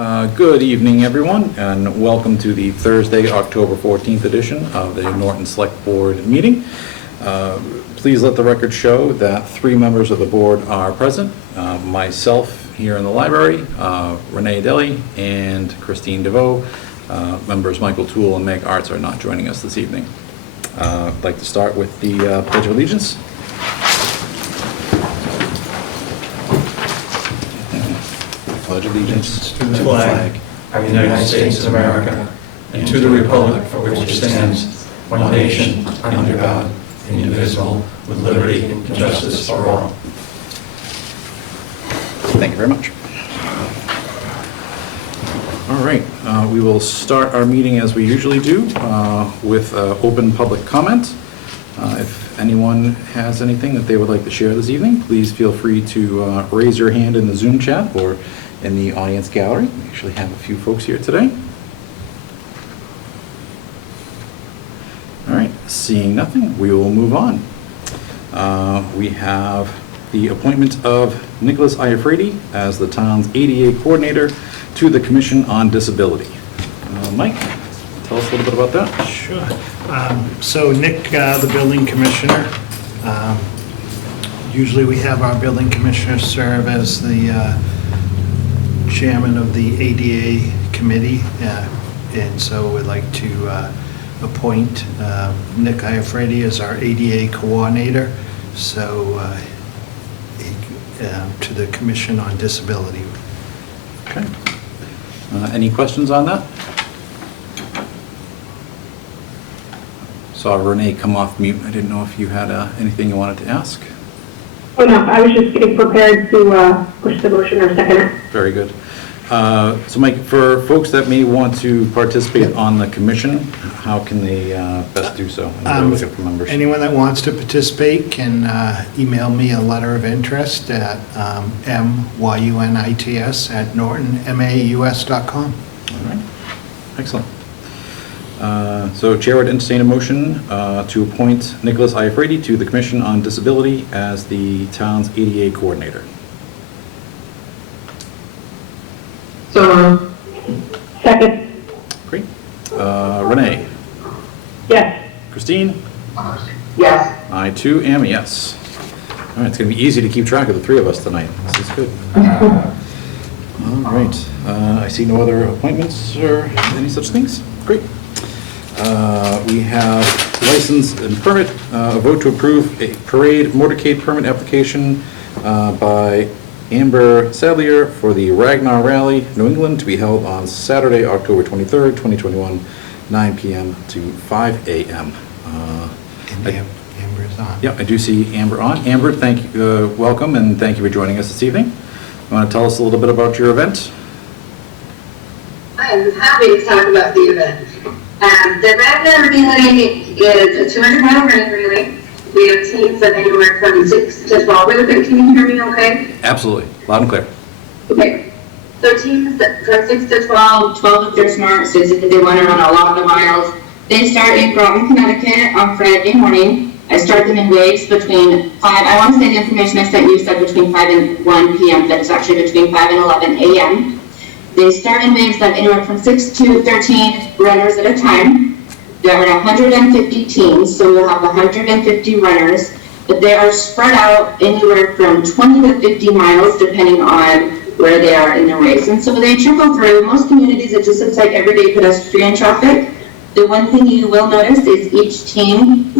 Good evening, everyone, and welcome to the Thursday, October 14th edition of the Norton Select Board meeting. Please let the record show that 3 members of the board are present, myself here in the library, Renee Deli, and Christine DeVoe. Members Michael Toole and Meg Arts are not joining us this evening. I'd like to start with the Pledge of Allegiance. Pledge allegiance to the flag of the United States of America and to the republic for which it stands, one nation, under God, indivisible, with liberty and justice for all. Thank you very much. All right, we will start our meeting as we usually do with open public comment. If anyone has anything that they would like to share this evening, please feel free to raise your hand in the Zoom chat or in the audience gallery. We actually have a few folks here today. All right, seeing nothing, we will move on. We have the appointment of Nicholas Iafrady as the town's ADA coordinator to the Commission on Disability. Mike, tell us a little bit about that. Sure. So Nick, the building commissioner, usually we have our building commissioner serve as the chairman of the ADA committee, and so we'd like to appoint Nick Iafrady as our ADA coordinator, so to the Commission on Disability. Okay. Any questions on that? Saw Renee come off mute. I didn't know if you had anything you wanted to ask. Oh, no, I was just getting prepared to push the motion or second it. Very good. So Mike, for folks that may want to participate on the commission, how can they best do so? Looking for members. Anyone that wants to participate can email me a letter of interest at myunits@nortonmaus.com. All right. Excellent. So Chair would entertain a motion to appoint Nicholas Iafrady to the Commission on Disability as the town's ADA coordinator. So, second. Great. Renee? Yes. Christine? Yes. I too am a yes. All right, it's going to be easy to keep track of the 3 of us tonight. This is good. All right. I see no other appointments or any such things. Great. We have license and permit, a vote to approve a parade motorcade permit application by Amber Sadlier for the Ragnar Rally, New England, to be held on Saturday, October 23rd, 2021, 9 p.m. to 5 a.m. Amber's on. Yeah, I do see Amber on. Amber, thank you, welcome, and thank you for joining us this evening. You want to tell us a little bit about your event? I'm happy to talk about the event. The Ragnar Relay is a 200-mile running relay. We have teams that anywhere from 6 to 12. Really quick, can you hear me okay? Absolutely. Loud and clear. Okay. So teams from 6 to 12 if they're smart, so if they want to run a lot of miles. They start in Groton, Connecticut on Friday morning. I start them in waves between 5, I want to say the information I sent you said between 5 and 1 p.m., but it's actually between 5 and 11 a.m. They start in waves of anywhere from 6 to 13 runners at a time. There are 150 teams, so we'll have 150 runners, but they are spread out anywhere from 20 to 50 miles, depending on where they are in the race. And so they trickle through. Most communities, it just looks like everyday pedestrian traffic. The one thing you will notice is each team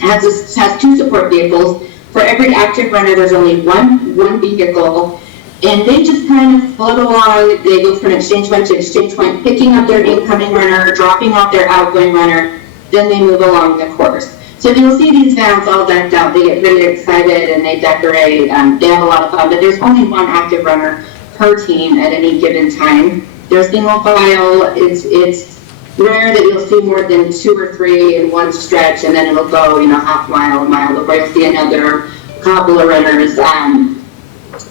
has 2 support vehicles. For every active runner, there's only one vehicle. And they just kind of float along. They go from exchange point to exchange point, picking up their incoming runner, dropping off their outgoing runner, then they move along the course. So you'll see these vans all decked out. They get really excited and they decorate. They have a lot of fun, but there's only one active runner per team at any given time. They're single file. It's rare that you'll see more than 2 or 3 in one stretch, and then it'll go, half mile, a mile, before you'll see another couple of runners.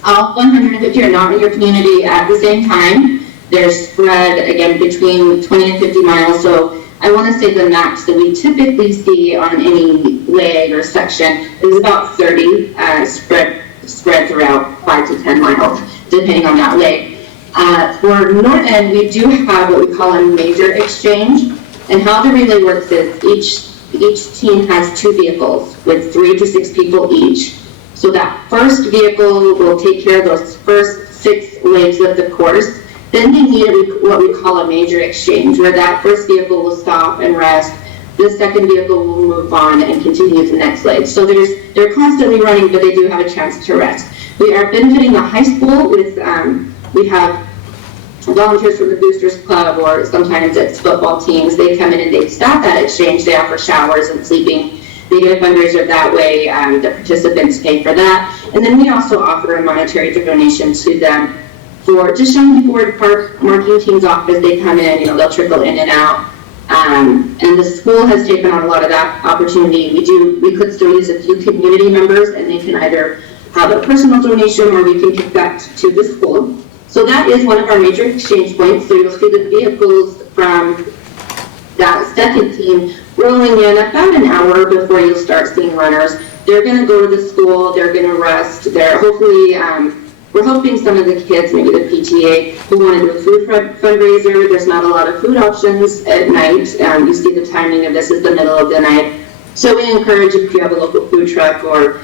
All 150 are not in your community at the same time. They're spread, again, between 20 and 50 miles. So I want to say the max that we typically see on any leg or section is about 30 spread throughout 5 to 10 miles, depending on that leg. For Norton, we do have what we call a major exchange, and how the relay works is each team has 2 vehicles with 3 to 6 people each. So that first vehicle will take care of those first 6 legs of the course. Then they need what we call a major exchange, where that first vehicle will stop and rest. The second vehicle will move on and continue to the next leg. So they're constantly running, but they do have a chance to rest. We are benefiting the high school with, we have volunteers from the Boosters Club, or sometimes it's football teams. They come in and they staff that exchange. They offer showers and sleeping. They do a fundraiser that way. The participants pay for that. And then we also offer a monetary donation to them for just showing people where to park, marking teams off as they come in. They'll trickle in and out. And the school has taken on a lot of that opportunity. We could still use a few community members, and they can either have a personal donation or we can kick that to the school. So that is one of our major exchange points. So you'll see the vehicles from that second team rolling in about an hour before you'll start seeing runners. They're going to go to the school. They're going to rest. They're hopefully, we're hoping some of the kids, maybe the PTA, who want to do a food fundraiser. There's not a lot of food options at night. You see the timing of this is the middle of the night. So we encourage, if you have a local food truck, or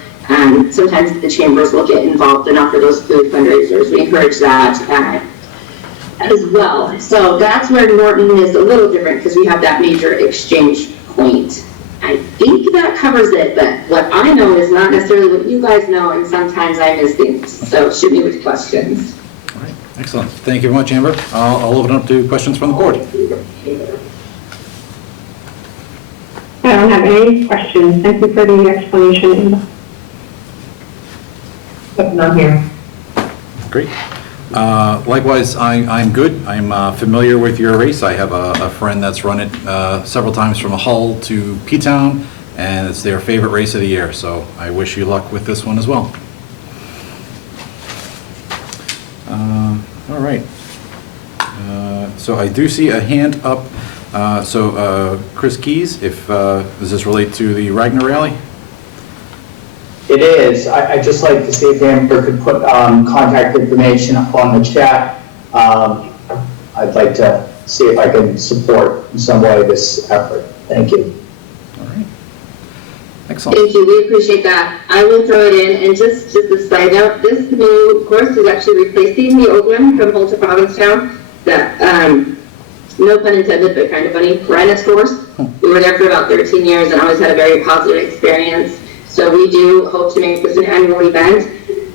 sometimes the chambers will get involved and offer those food fundraisers. We encourage that as well. So that's where Norton is a little different, because we have that major exchange point. I think that covers it, but what I know is not necessarily what you guys know, and sometimes I miss things. So shoot me with questions. All right, excellent. Thank you very much, Amber. I'll open up to questions from the board. I don't have any questions. Thank you for the explanation. Not here. Great. Likewise, I'm good. I'm familiar with your race. I have a friend that's run it several times from Hull to P-Town, and it's their favorite race of the year. So I wish you luck with this one as well. All right. So I do see a hand up. Chris Keys, does this relate to the Ragnar Rally? It is. I'd just like to see if Amber could put contact information up on the chat. I'd like to see if I can support in some way this effort. Thank you. All right. Excellent. Thank you. We appreciate that. I will throw it in. And just a side note, this new course is actually replacing the old one from Hull to Provincetown. That, no pun intended, but kind of funny, Rennett's course. We were there for about 13 years and always had a very positive experience. So we do hope to make this an annual event.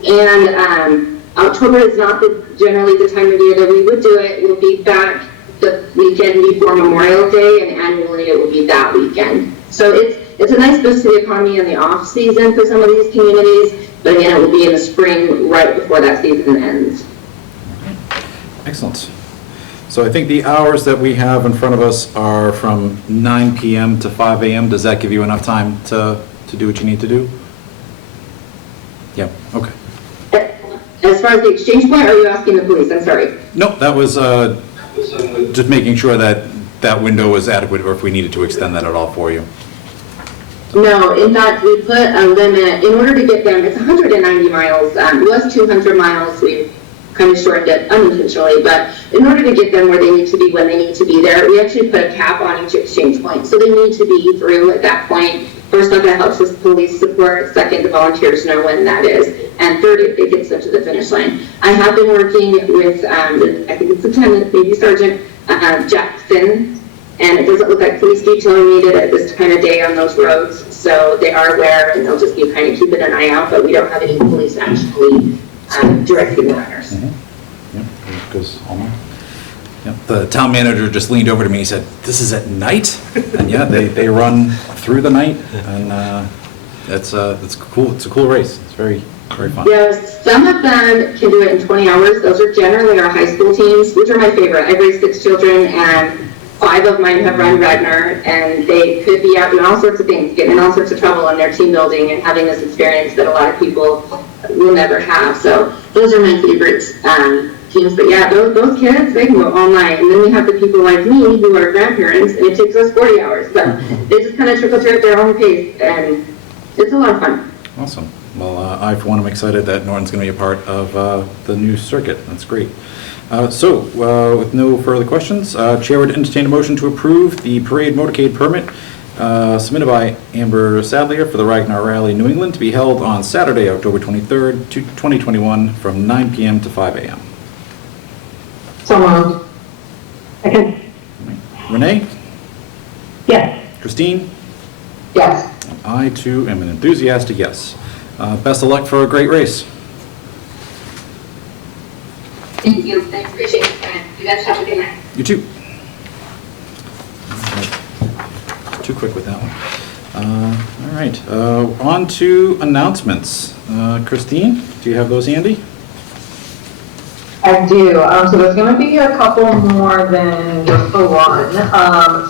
And October is not generally the time of year that we would do it. We'll be back the weekend before Memorial Day, and annually it will be that weekend. So it's a nice boost to the economy in the off season for some of these communities, but again, it will be in the spring right before that season ends. Excellent. So I think the hours that we have in front of us are from 9 p.m. to 5 a.m. Does that give you enough time to do what you need to do? Yeah, okay. As far as the exchange point, or are you asking the police? I'm sorry. No, that was just making sure that that window was adequate, or if we needed to extend that at all for you. No, in fact, we put a limit, in order to get them, it's 190 miles, it was 200 miles, we've kind of shortened it unintentionally, but in order to get them where they need to be when they need to be there, we actually put a cap on each exchange point. So they need to be through at that point. First off, that helps with police support. Second, the volunteers know when that is. And third, it gets them to the finish line. I have been working with, I think it's Lieutenant, maybe Sergeant Jackson, and it doesn't look like police detailing needed at this kind of day on those roads. So they are aware, and they'll just be kind of keeping an eye out, but we don't have any police actually directing the runners. Mm-hmm. Yep, because yep. The town manager just leaned over to me and said, "This is at night?" And yeah, they run through the night, and it's cool. It's a cool race. It's very fun. Yes, some of them can do it in 20 hours. Those are generally our high school teams, which are my favorite. I've raised 6 children, and 5 of mine have run Ragnar, and they could be out doing all sorts of things, getting in all sorts of trouble on their team building and having this experience that a lot of people will never have. So those are my favorite teams. But yeah, those kids, they can go all night. And then we have the people like me who are grandparents, and it takes us 40 hours. But they just kind of trickle through at their own pace, and it's a lot of fun. Awesome. Well, I, for one, am excited that Norton's going to be a part of the new circuit. That's great. With no further questions, Chair would entertain a motion to approve the parade motorcade permit submitted by Amber Sadlier for the Ragnar Rally New England to be held on Saturday, October 23rd, 2021 from 9 p.m. to 5 a.m. So moved. Second. Renee? Yes. Christine? Yes. I, too, am an enthusiastic yes. Best of luck for a great race. Thank you. I appreciate it. You guys have a good night. You too. Too quick with that one. All right, on to announcements. Christine, do you have those handy? I do. So there's going to be a couple more than just the one.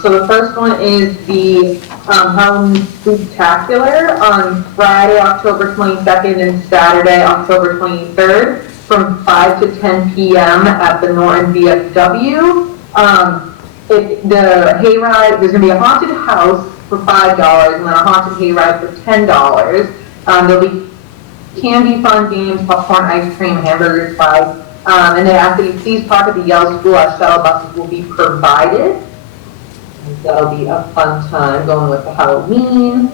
So the first one is the Halloween Spooktacular on Friday, October 22nd and Saturday, October 23rd from 5 to 10 p.m. at the Norton VFW. The hayride, there's going to be a haunted house for $5 and then a haunted hayride for $10. There'll be candy, fun games, popcorn, ice cream, hamburgers, pies. And then after you please park at the Yale School, our shuttle buses will be provided. And that'll be a fun time going with the Halloween.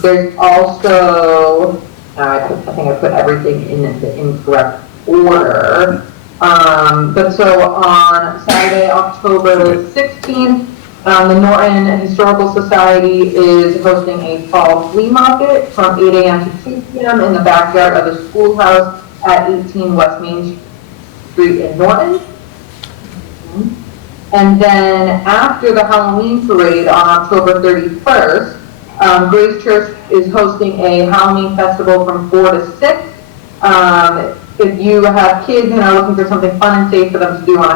There's also, I think I put everything in the incorrect order. But so on Saturday, October 16th, the Norton Historical Society is hosting a fall flea market from 8 a.m. to 2 p.m. in the backyard of the schoolhouse at 18 West Main Street in Norton. And then after the Halloween parade on October 31st, Grace Church is hosting a Halloween festival from 4 to 6. If you have kids and are looking for something fun and safe for them to do on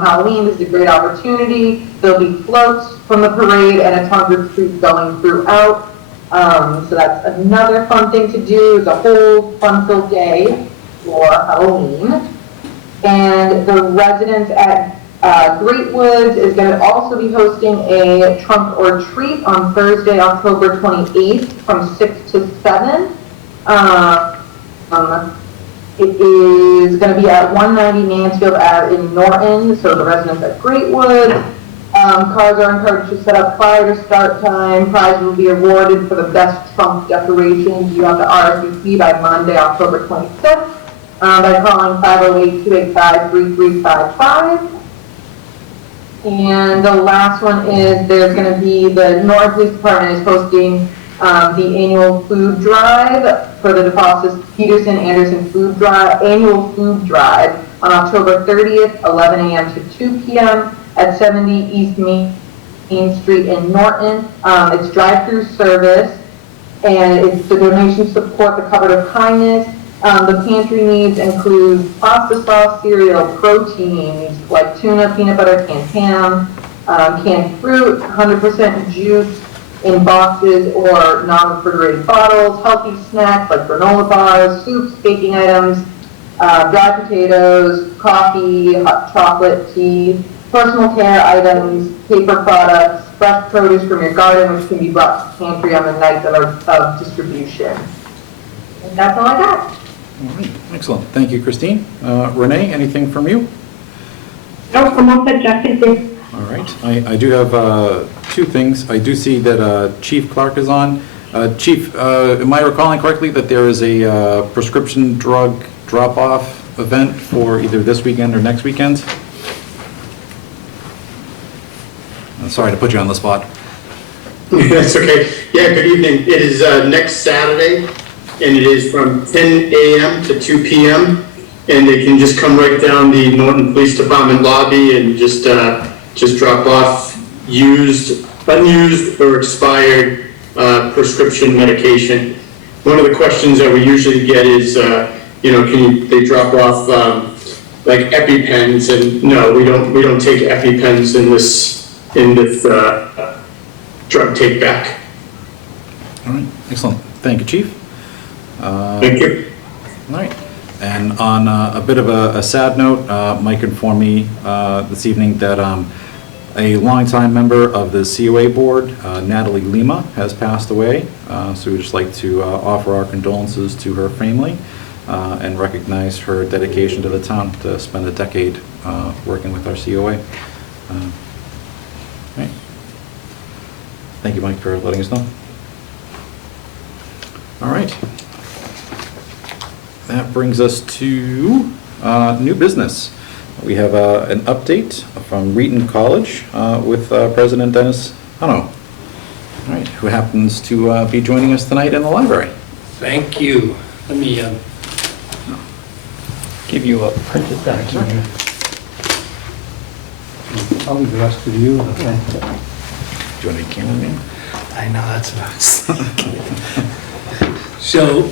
Halloween, this is a great opportunity. There'll be floats from the parade and a ton of treats going throughout. So that's another fun thing to do. It's a whole fun-filled day for Halloween. And the residents at Great Woods is going to also be hosting a trunk or treat on Thursday, October 28th from 6 to 7. It is going to be at 190 Mansfield Ave in Norton, so the residents at Great Woods. Cars are encouraged to set up prior to start time. Prizes will be awarded for the best trunk decorations. You have to RSVP by Monday, October 25th, by calling 508-285-3355. And the last one is there's going to be the Norton Police Department is hosting the annual food drive for the DeFostis Peterson Anderson annual food drive on October 30th, 11 a.m. to 2 p.m. at 70 East Main Street in Norton. It's drive-through service, and the donations support the Cupboard of Kindness. The pantry needs include pasta sauce, cereal, proteins like tuna, peanut butter, canned ham, canned fruit, 100% juice in boxes or non-refrigerated bottles, healthy snacks like granola bars, soups, baking items, dry potatoes, coffee, hot chocolate, tea, personal care items, paper products, fresh produce from your garden, which can be brought to the pantry on the night of distribution. And that's all I got. All right, excellent. Thank you, Christine. Renee, anything from you? No, I'm all set, Jeff. Thank you. All right, I do have two things. I do see that Chief Clark is on. Chief, am I recalling correctly that there is a prescription drug drop-off event for either this weekend or next weekend? Sorry to put you on the spot. That's okay. Yeah, good evening. It is next Saturday, and it is from 10 a.m. to 2 p.m. And they can just come right down the Norton Police Department lobby and just drop off used, unused, or expired prescription medication. One of the questions that we usually get is, they drop off like EpiPens, and no, we don't take EpiPens in this drug take back. All right, excellent. Thank you, Chief. Thank you. All right. And on a bit of a sad note, Mike informed me this evening that a longtime member of the COA board, Natalie Lima, has passed away. So we'd just like to offer our condolences to her family. and recognize her dedication to the town to spend a decade working with our COA. Right. Thank you, Mike, for letting us know. All right. That brings us to new business. We have an update from Wheaton College with President Dennis Hunno, all right, who happens to be joining us tonight in the library. Thank you. Let me give you a printed document. Probably the rest of you. Do you want to be cameraman? I know, that's what I was thinking. So,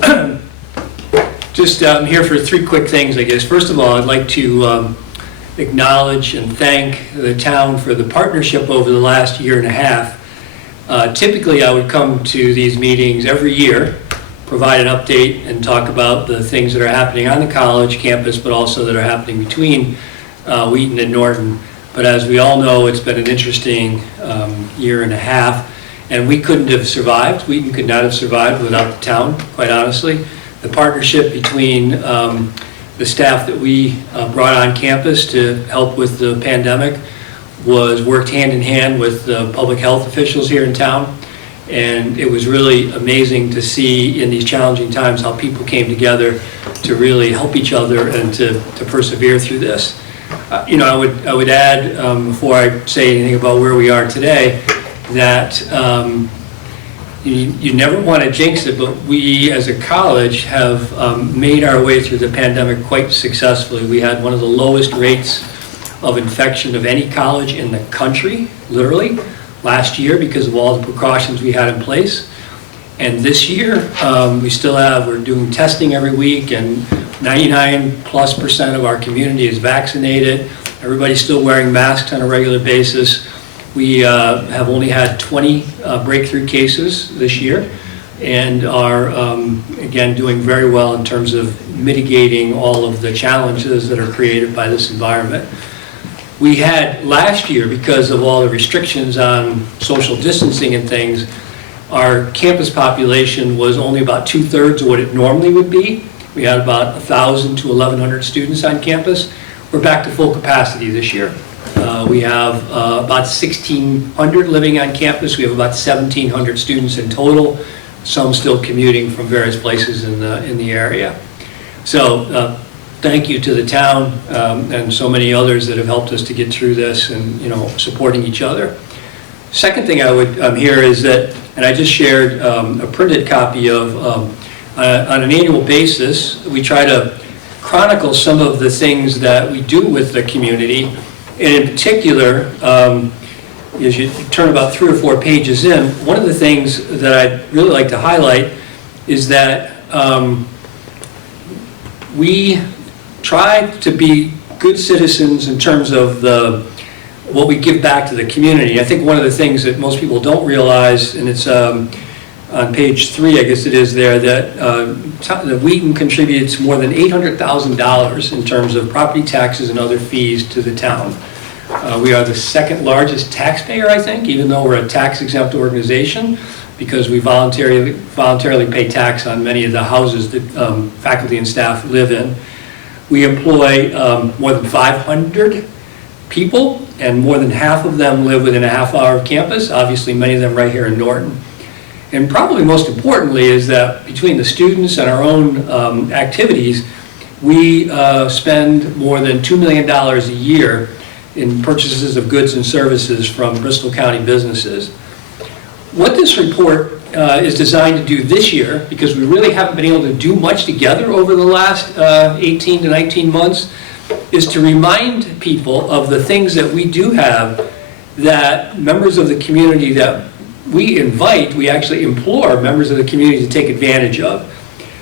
just here for three quick things, I guess. First of all, I'd like to acknowledge and thank the town for the partnership over the last year and a half. Typically, I would come to these meetings every year, provide an update and talk about the things that are happening on the college campus, but also that are happening between Wheaton and Norton. But as we all know, it's been an interesting year and a half, and we couldn't have survived. Wheaton could not have survived without the town, quite honestly. The partnership between the staff that we brought on campus to help with the pandemic was worked hand in hand with the public health officials here in town. And it was really amazing to see in these challenging times how people came together to really help each other and to persevere through this. You know, I would add, before I say anything about where we are today, that you never want to jinx it, but we as a college have made our way through the pandemic quite successfully. We had one of the lowest rates of infection of any college in the country, literally, last year because of all the precautions we had in place. And this year, we're doing testing every week, and 99+% of our community is vaccinated. Everybody's still wearing masks on a regular basis. We have only had 20 breakthrough cases this year and are, again, doing very well in terms of mitigating all of the challenges that are created by this environment. We had last year, because of all the restrictions on social distancing and things, our campus population was only about 2/3 of what it normally would be. We had about 1,000 to 1,100 students on campus. We're back to full capacity this year. We have about 1,600 living on campus. We have about 1,700 students in total, some still commuting from various places in the area. So thank you to the town and so many others that have helped us to get through this and, you know, supporting each other. Second thing I would hear is that, and I just shared a printed copy of, on an annual basis, we try to chronicle some of the things that we do with the community. And in particular, as you turn about 3 or 4 pages in, one of the things that I'd really like to highlight is that we try to be good citizens in terms of what we give back to the community. I think one of the things that most people don't realize, and it's on page 3, I guess it is there, that Wheaton contributes more than $800,000 in terms of property taxes and other fees to the town. We are the second largest taxpayer, I think, even though we're a tax-exempt organization, because we voluntarily pay tax on many of the houses that faculty and staff live in. We employ more than 500 people, and more than half of them live within a half hour of campus, obviously many of them right here in Norton. And probably most importantly is that between the students and our own activities, we spend more than $2 million a year in purchases of goods and services from Bristol County businesses. What this report is designed to do this year, because we really haven't been able to do much together over the last 18 to 19 months, is to remind people of the things that we do have that members of the community that we invite, we actually implore members of the community to take advantage of.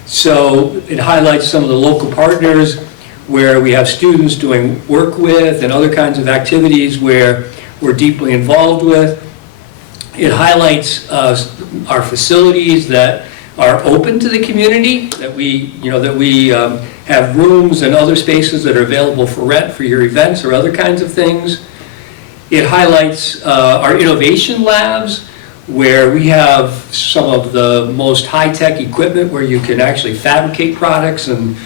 So it highlights some of the local partners where we have students doing work with and other kinds of activities where we're deeply involved with. It highlights our facilities that are open to the community, that we have rooms and other spaces that are available for rent for your events or other kinds of things. It highlights our innovation labs, where we have some of the most high-tech equipment where you can actually fabricate products and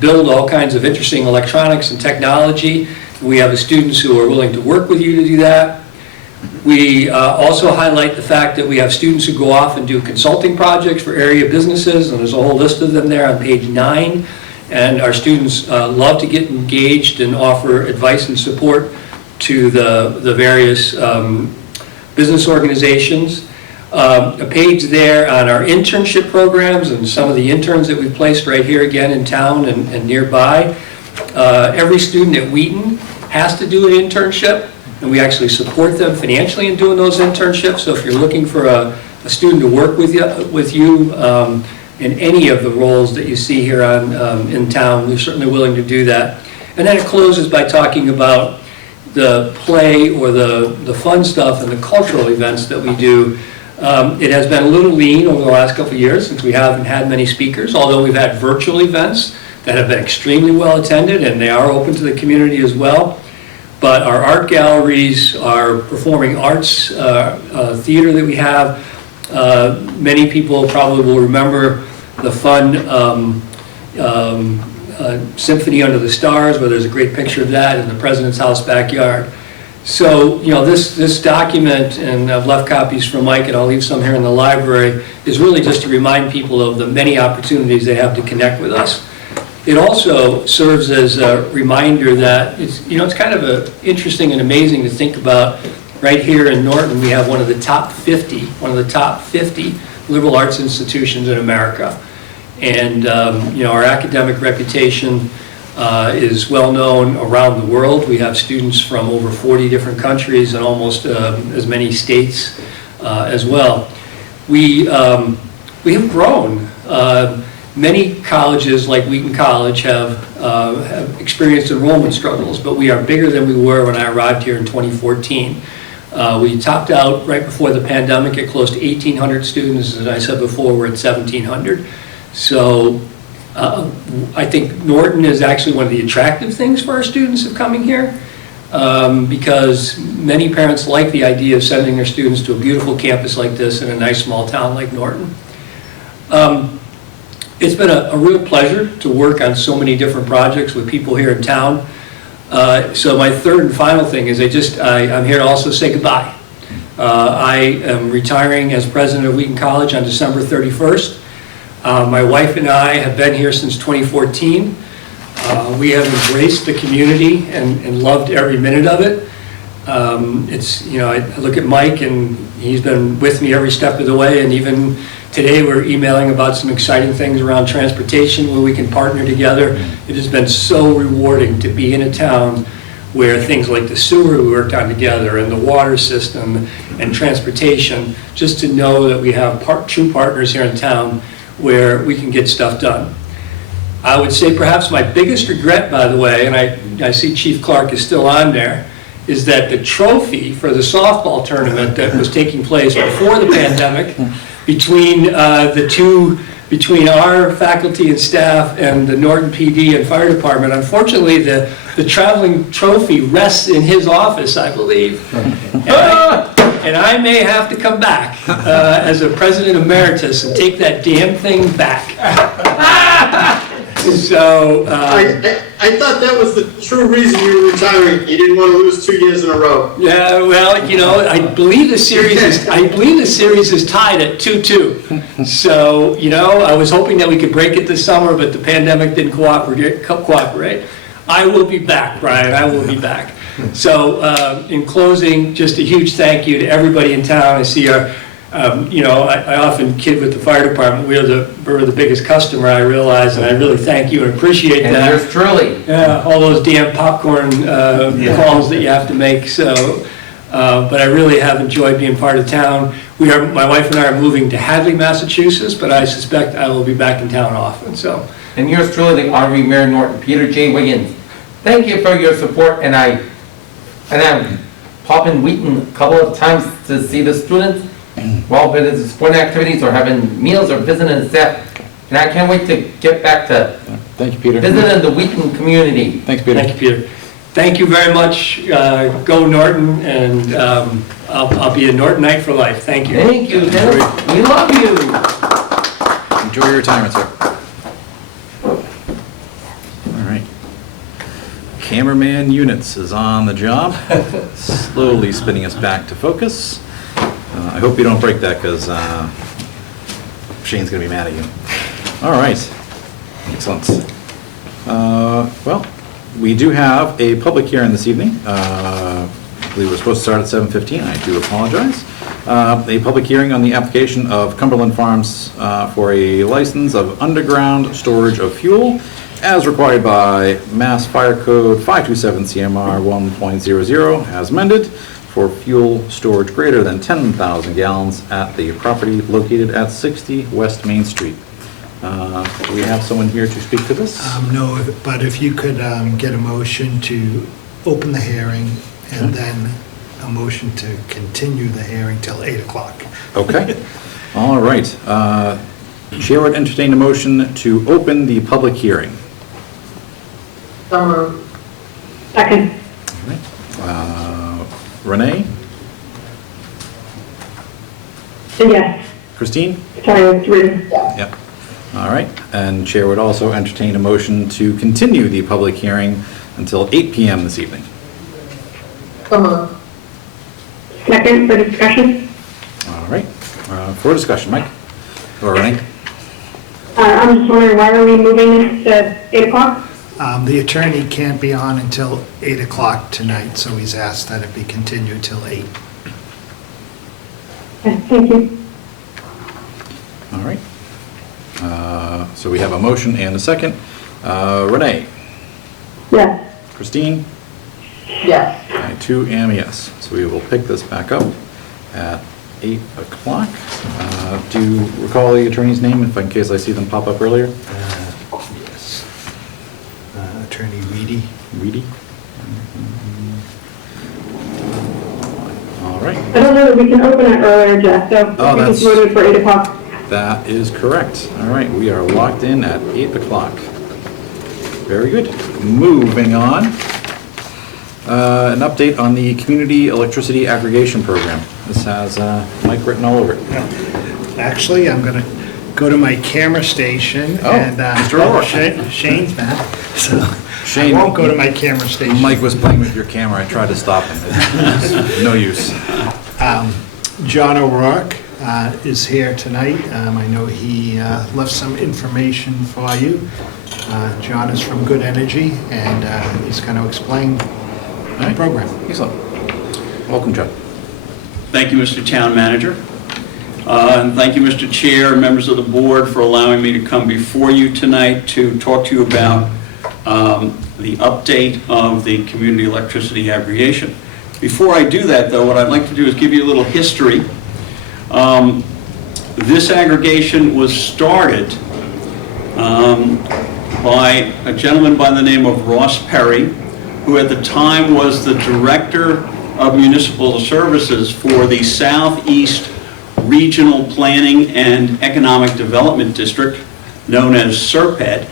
build all kinds of interesting electronics and technology. We have students who are willing to work with you to do that. We also highlight the fact that we have students who go off and do consulting projects for area businesses, and there's a whole list of them there on page 9. And our students love to get engaged and offer advice and support to the various business organizations. A page there on our internship programs and some of the interns that we've placed right here again in town and nearby. Every student at Wheaton has to do an internship, and we actually support them financially in doing those internships. So if you're looking for a student to work with you in any of the roles that you see here in town, we're certainly willing to do that. And then it closes by talking about the play or the fun stuff and the cultural events that we do. It has been a little lean over the last couple of years since we haven't had many speakers, although we've had virtual events that have been extremely well attended, and they are open to the community as well. But our art galleries, our performing arts theater that we have, many people probably will remember the fun Symphony Under the Stars, where there's a great picture of that in the President's House backyard. So, you know, this document, and I've left copies for Mike, and I'll leave some here in the library, is really just to remind people of the many opportunities they have to connect with us. It also serves as a reminder that it's kind of interesting and amazing to think about. Right here in Norton, we have one of the top 50 liberal arts institutions in America. And our academic reputation is well known around the world. We have students from over 40 different countries and almost as many states as well. We have grown. Many colleges like Wheaton College have experienced enrollment struggles, but we are bigger than we were when I arrived here in 2014. We topped out right before the pandemic at close to 1,800 students. As I said before, we're at 1,700. So I think Norton is actually one of the attractive things for our students of coming here, because many parents like the idea of sending their students to a beautiful campus like this in a nice small town like Norton. It's been a real pleasure to work on so many different projects with people here in town. So my third and final thing is I'm here to also say goodbye. I am retiring as president of Wheaton College on December 31st. My wife and I have been here since 2014. We have embraced the community and loved every minute of it. I look at Mike, and he's been with me every step of the way, and even today we're emailing about some exciting things around transportation where we can partner together. It has been so rewarding to be in a town where things like the sewer we worked on together and the water system and transportation, just to know that we have true partners here in town where we can get stuff done. I would say perhaps my biggest regret, by the way, and I see Chief Clark is still on there, is that the trophy for the softball tournament that was taking place before the pandemic between our faculty and staff and the Norton PD and Fire Department, unfortunately the traveling trophy rests in his office, I believe. And I may have to come back as a president emeritus and take that damn thing back. So I thought that was the true reason you were retiring. You didn't want to lose 2 years in a row. Yeah, well, I believe the series is tied at 2-2. So, I was hoping that we could break it this summer, but the pandemic didn't cooperate. I will be back, Brian. I will be back. So, in closing, just a huge thank you to everybody in town. I see our I often kid with the fire department. We're the biggest customer, I realize, and I really thank you and appreciate that. And yours truly. Yeah, all those damn popcorn calls that you have to make. So, but I really have enjoyed being part of town. My wife and I are moving to Hadley, Massachusetts, but I suspect I will be back in town often. So. And yours truly, the Honorary Mayor Norton, Peter J. Wiggins. Thank you for your support, and I pop in Wheaton a couple of times to see the students. Well, whether it's sporting activities or having meals or visiting staff, and I can't wait to get back to Thank you, Peter. visiting the Wheaton community. Thanks, Peter. Thank you, Peter. Thank you very much. Go Norton, and I'll be a Nortonite for life. Thank you. Thank you, Dennis. We love you. Enjoy your retirement, sir. All right. Cameraman Units is on the job, slowly spinning us back to focus. I hope you don't break that, because Shane's going to be mad at you. All right. Excellent. Well, we do have a public hearing this evening. I believe we're supposed to start at 7:15. I do apologize. A public hearing on the application of Cumberland Farms for a license of underground storage of fuel as required by Mass Fire Code 527 CMR 1.00 as amended for fuel storage greater than 10,000 gallons at the property located at 60 West Main Street. Do we have someone here to speak to this? No, but if you could get a motion to open the hearing and then a motion to continue the hearing till 8 o'clock. Okay. All right. Chair would entertain a motion to open the public hearing. So moved. Second. All right. Renee? Yes. Christine? Sorry, it's reading. Yep. All right. And Chair would also entertain a motion to continue the public hearing until 8 p.m. this evening. So moved. Second for discussion. All right. For discussion, Mike? Or Renee? I'm just wondering, why are we moving it to 8 o'clock? The attorney can't be on until 8 o'clock tonight, so he's asked that it be continued till 8. Okay, thank you. All right. So we have a motion and a second. Renee? Yes. Christine? Yes. I too am yes. So we will pick this back up at 8 o'clock. Do you recall the attorney's name, if in case I see them pop up earlier? Yes. Attorney Reedy. Reedy? All right. I don't know that we can open it earlier, Jeff, so Oh, we just that's- voted for 8 o'clock. That is correct. All right, we are locked in at 8 o'clock. Very good. Moving on. An update on the Community Electricity Aggregation Program. This has Mike written all over it. Actually, I'm going to go to my camera station Oh, and Mr. O'Rourke. Shane's back, so Shane, I won't go to my camera station. Mike was playing with your camera. I tried to stop him. It's no use. John O'Rourke is here tonight. I know he left some information for you. John is from Good Energy, and he's going to explain the program. Excellent. Welcome, John. Thank you, Mr. Town Manager. And thank you, Mr. Chair and members of the board, for allowing me to come before you tonight to talk to you about the update of the community electricity aggregation. Before I do that, though, what I'd like to do is give you a little history. This aggregation was started by a gentleman by the name of Ross Perry, who at the time was the Director of Municipal Services for the Southeast Regional Planning and Economic Development District, known as SERPED.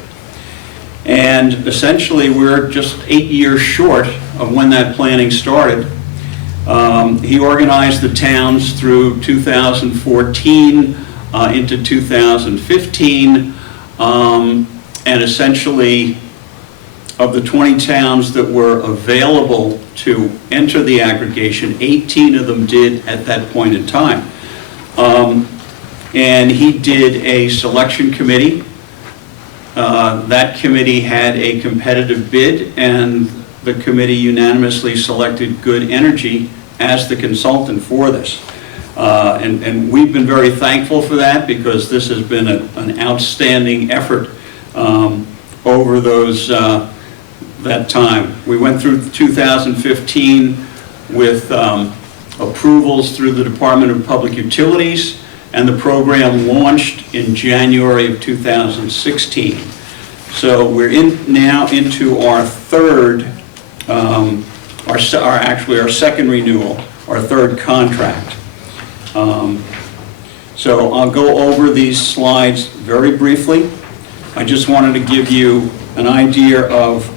And essentially, we're just 8 years short of when that planning started. He organized the towns through 2014 into 2015, and essentially, of the 20 towns that were available to enter the aggregation, 18 of them did at that point in time. And he did a selection committee. That committee had a competitive bid, and the committee unanimously selected Good Energy as the consultant for this. And we've been very thankful for that, because this has been an outstanding effort over that time. We went through 2015 with approvals through the Department of Public Utilities, and the program launched in January of 2016. So we're now into our third, our second renewal, our third contract. So I'll go over these slides very briefly. I just wanted to give you an idea of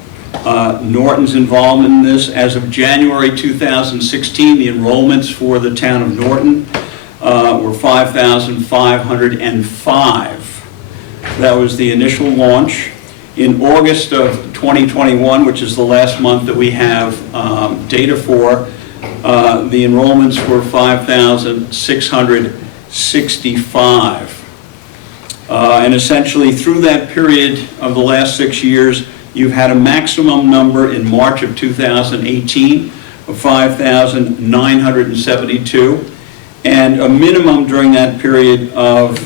Norton's involvement in this. As of January 2016, the enrollments for the town of Norton were 5,505. That was the initial launch. In August of 2021, which is the last month that we have data for, the enrollments were 5,665. And essentially through that period of the last 6 years, you've had a maximum number in March of 2018 of 5,972, and a minimum during that period of,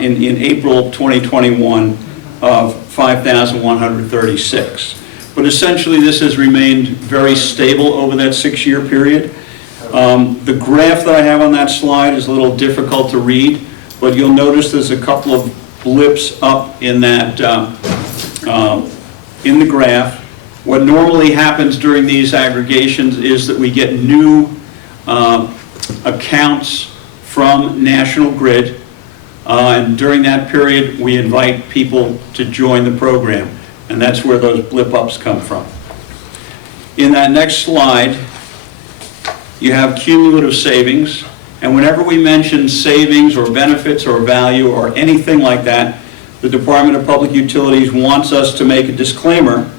in April 2021, of 5,136. But essentially this has remained very stable over that 6-year period. The graph that I have on that slide is a little difficult to read, but you'll notice there's a couple of blips up in that, in the graph. What normally happens during these aggregations is that we get new accounts from National Grid, and during that period we invite people to join the program, and that's where those blip ups come from. In that next slide you have cumulative savings, and whenever we mention savings or benefits or value or anything like that, the Department of Public Utilities wants us to make a disclaimer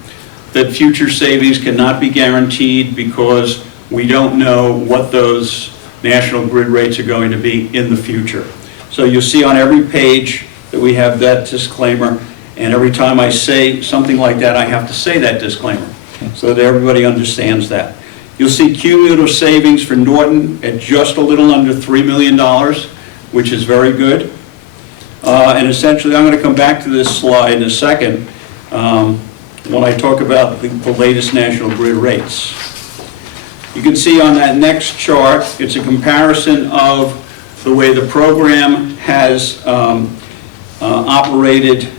that future savings cannot be guaranteed because we don't know what those National Grid rates are going to be in the future. So you'll see on every page that we have that disclaimer, and every time I say something like that, I have to say that disclaimer so that everybody understands that. You'll see cumulative savings for Norton at just a little under $3 million, which is very good. And essentially, I'm going to come back to this slide in a second when I talk about the latest National Grid rates. You can see on that next chart, it's a comparison of the way the program has operated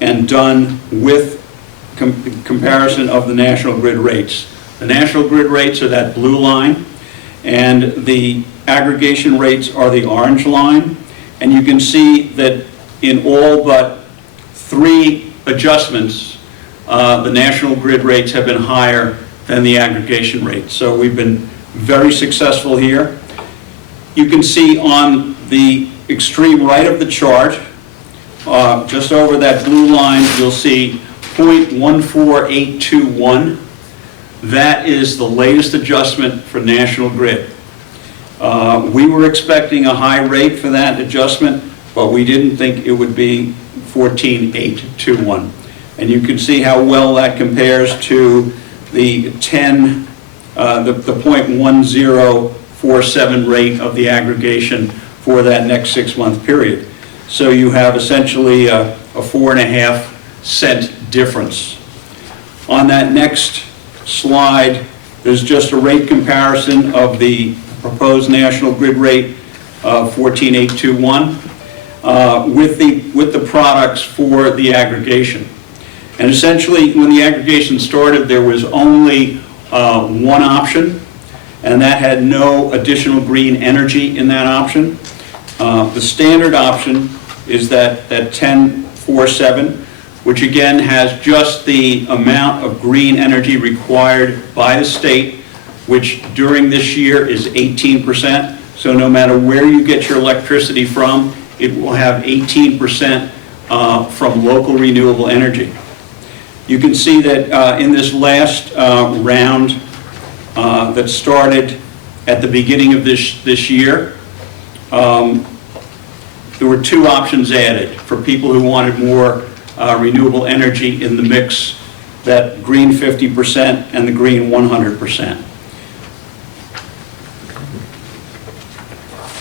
and done with comparison of the National Grid rates. The National Grid rates are that blue line, and the aggregation rates are the orange line. And you can see that in all but 3 adjustments, the National Grid rates have been higher than the aggregation rates. So we've been very successful here. You can see on the extreme right of the chart, just over that blue line, you'll see 0.14821. That is the latest adjustment for National Grid. We were expecting a high rate for that adjustment, but we didn't think it would be 14.821. And you can see how well that compares to the 0.1047 rate of the aggregation for that next 6-month period. So you have essentially a 4.5 cent difference. On that next slide, there's just a rate comparison of the proposed National Grid rate of 14.821 with the products for the aggregation. And essentially, when the aggregation started, there was only one option, and that had no additional green energy in that option. The standard option is that 10.47, which again has just the amount of green energy required by the state, which during this year is 18%. So no matter where you get your electricity from, it will have 18% from local renewable energy. You can see that in this last round that started at the beginning of this year, there were 2 options added for people who wanted more renewable energy in the mix, that green 50% and the green 100%.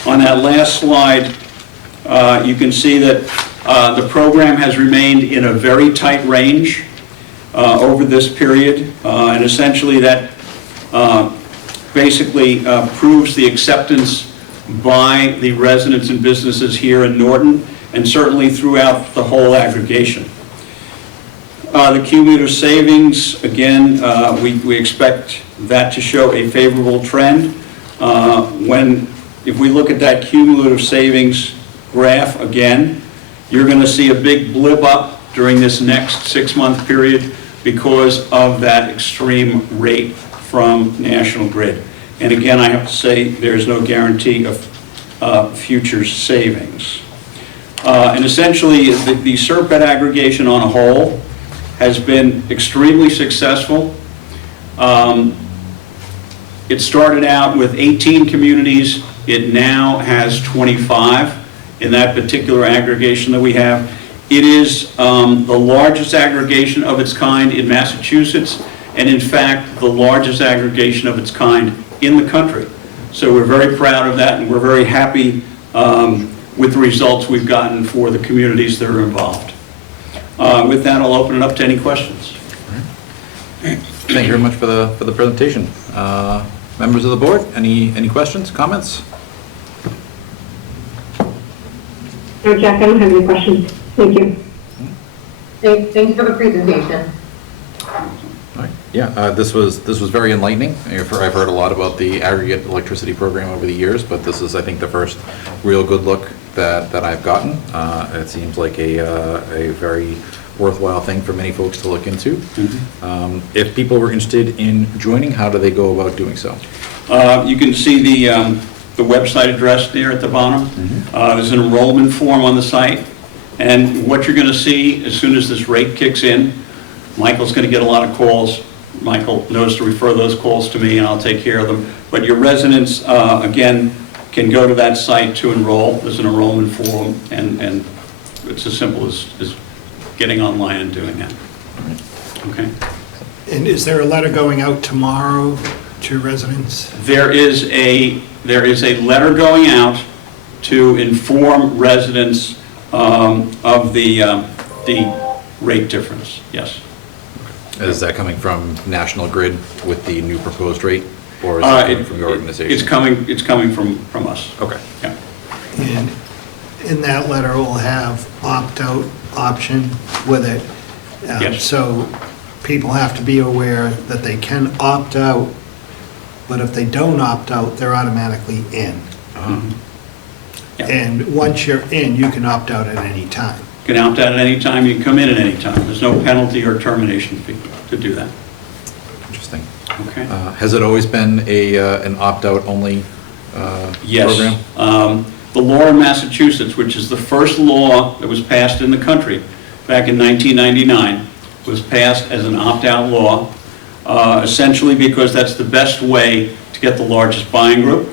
On that last slide, you can see that the program has remained in a very tight range over this period, and essentially that basically proves the acceptance by the residents and businesses here in Norton, and certainly throughout the whole aggregation. The Commuter Savings, again, we expect that to show a favorable trend. If we look at that Cumulative Savings graph again, you're going to see a big blip up during this next 6-month period because of that extreme rate from National Grid. And again, I have to say, there's no guarantee of future savings. And essentially, the SERP aggregation on a whole has been extremely successful. It started out with 18 communities. It now has 25 in that particular aggregation that we have. It is the largest aggregation of its kind in Massachusetts, and in fact, the largest aggregation of its kind in the country. So we're very proud of that, and we're very happy with the results we've gotten for the communities that are involved. With that, I'll open it up to any questions. Thank you very much for the presentation. Members of the board, any questions, comments? No, Jack, I don't have any questions. Thank you. Thanks for the presentation. All right. Yeah, this was very enlightening. I've heard a lot about the aggregate electricity program over the years, but this is, I think, the first real good look that I've gotten. It seems like a very worthwhile thing for many folks to look into. Mm-hmm. If people were interested in joining, how do they go about doing so? You can see the website address there at the bottom. Mm-hmm. There's an enrollment form on the site, and what you're going to see as soon as this rate kicks in, Michael's going to get a lot of calls. Michael knows to refer those calls to me, and I'll take care of them. But your residents, again, can go to that site to enroll. There's an enrollment form, and it's as simple as getting online and doing that. Okay. And is there a letter going out tomorrow to residents? There is a letter going out to inform residents of the rate difference. Yes. Is that coming from National Grid with the new proposed rate, or is it coming from your organization? It's coming from us. Okay. Yeah. And in that letter, we'll have opt-out option with it. Yes. So people have to be aware that they can opt out, but if they don't opt out, they're automatically in. Mm-hmm. Yeah. And once you're in, you can opt out at any time. You can opt out at any time, you can come in at any time. There's no penalty or termination fee to do that. Interesting. Okay. Has it always been an opt-out only Yes. program? The law in Massachusetts, which is the first law that was passed in the country back in 1999, was passed as an opt-out law, essentially because that's the best way to get the largest buying group.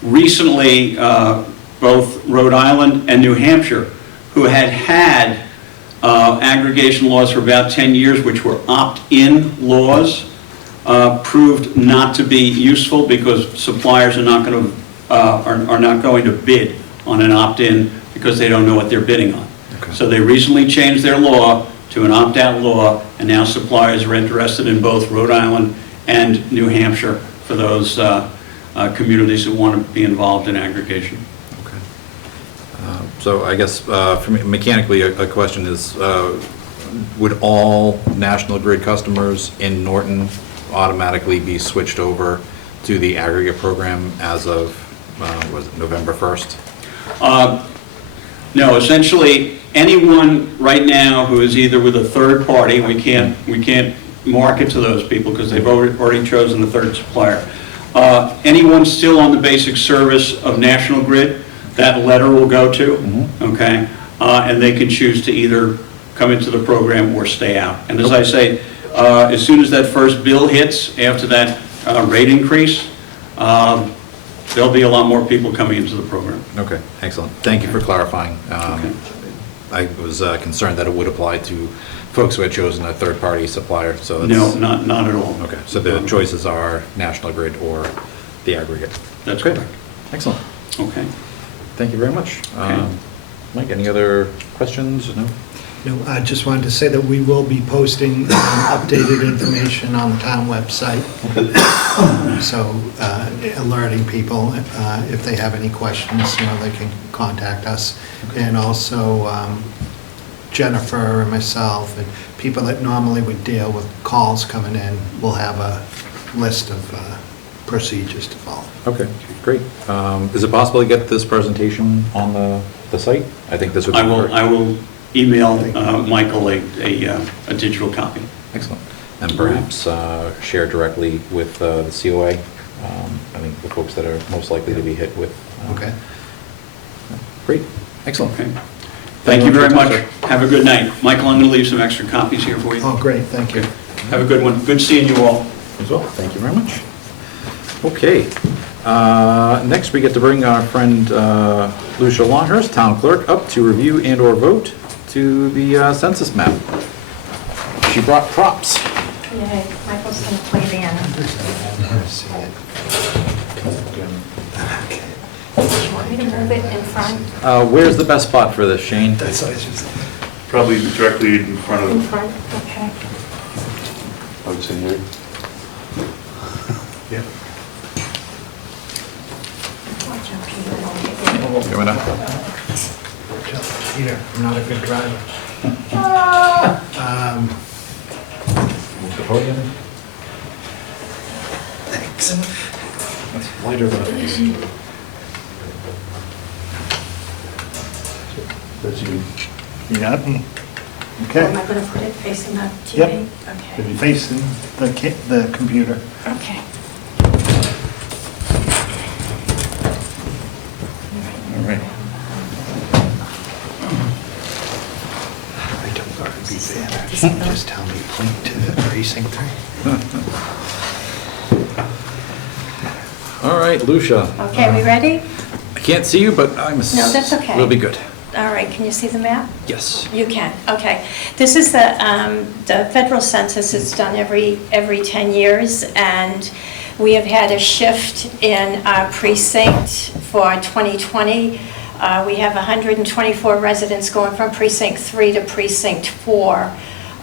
Recently, both Rhode Island and New Hampshire, who had aggregation laws for about 10 years, which were opt-in laws, proved not to be useful because suppliers are not going to bid on an opt-in because they don't know what they're bidding on. Okay. So they recently changed their law to an opt-out law, and now suppliers are interested in both Rhode Island and New Hampshire for those communities who want to be involved in aggregation. Okay. So I guess for me, mechanically, a question is, would all National Grid customers in Norton automatically be switched over to the aggregate program as of, was it November 1st? No, essentially, anyone right now who is either with a third party, we can't market to those people because they've already chosen the third supplier. Anyone still on the basic service of National Grid, that letter will go to, okay? And they can choose to either come into the program or stay out. And as I say, as soon as that first bill hits, after that rate increase, there'll be a lot more people coming into the program. Okay, excellent. Thank you for clarifying. Okay. I was concerned that it would apply to folks who had chosen a third-party supplier, so No, not at all. Okay, so the choices are National Grid or the aggregate. That's Okay. correct. Excellent. Okay. Thank you very much. Okay. Mike, any other questions? No? No, I just wanted to say that we will be posting updated information on the town website. So alerting people if they have any questions, they can contact us. And also Jennifer and myself and people that normally would deal with calls coming in will have a list of procedures to follow. Okay, great. Is it possible to get this presentation on the site? I think this would be I will email Michael a digital copy. Excellent. And perhaps share directly with the COA, I think the folks that are most likely to be hit with. Okay. Great, excellent. Okay. Thank you very much. Sir. Have a good night. Michael, I'm going to leave some extra copies here for you. Oh, great, thank you. Have a good one. Good seeing you all. As well, thank you very much. Okay, next we get to bring our friend Lucia Longhurst, Town Clerk, up to review and/or vote to the census map. She brought props. Yay, Michael's gonna play the end. Want me to move it in front? Where's the best spot for this, Shane? That's what I was just. Probably directly in front In of, front, okay. I would say here. Yeah. Watch out, Peter, don't get you. Going up. Peter, I'm not a good driver. Thanks. That's lighter than it is. That's you. You got me? Am Okay. I gonna put it facing the TV? Yep. Okay. Facing the computer. Okay. All right. I don't want to be there. Just tell me, point to the precinct 3. All right, Lucia. Okay, we ready? I can't see you, but I'm. No, that's okay. We'll be good. All right, can you see the map? Yes. You can, okay. This is the federal census. It's done every 10 years, and we have had a shift in our precinct for 2020. We have 124 residents going from precinct 3 to precinct 4.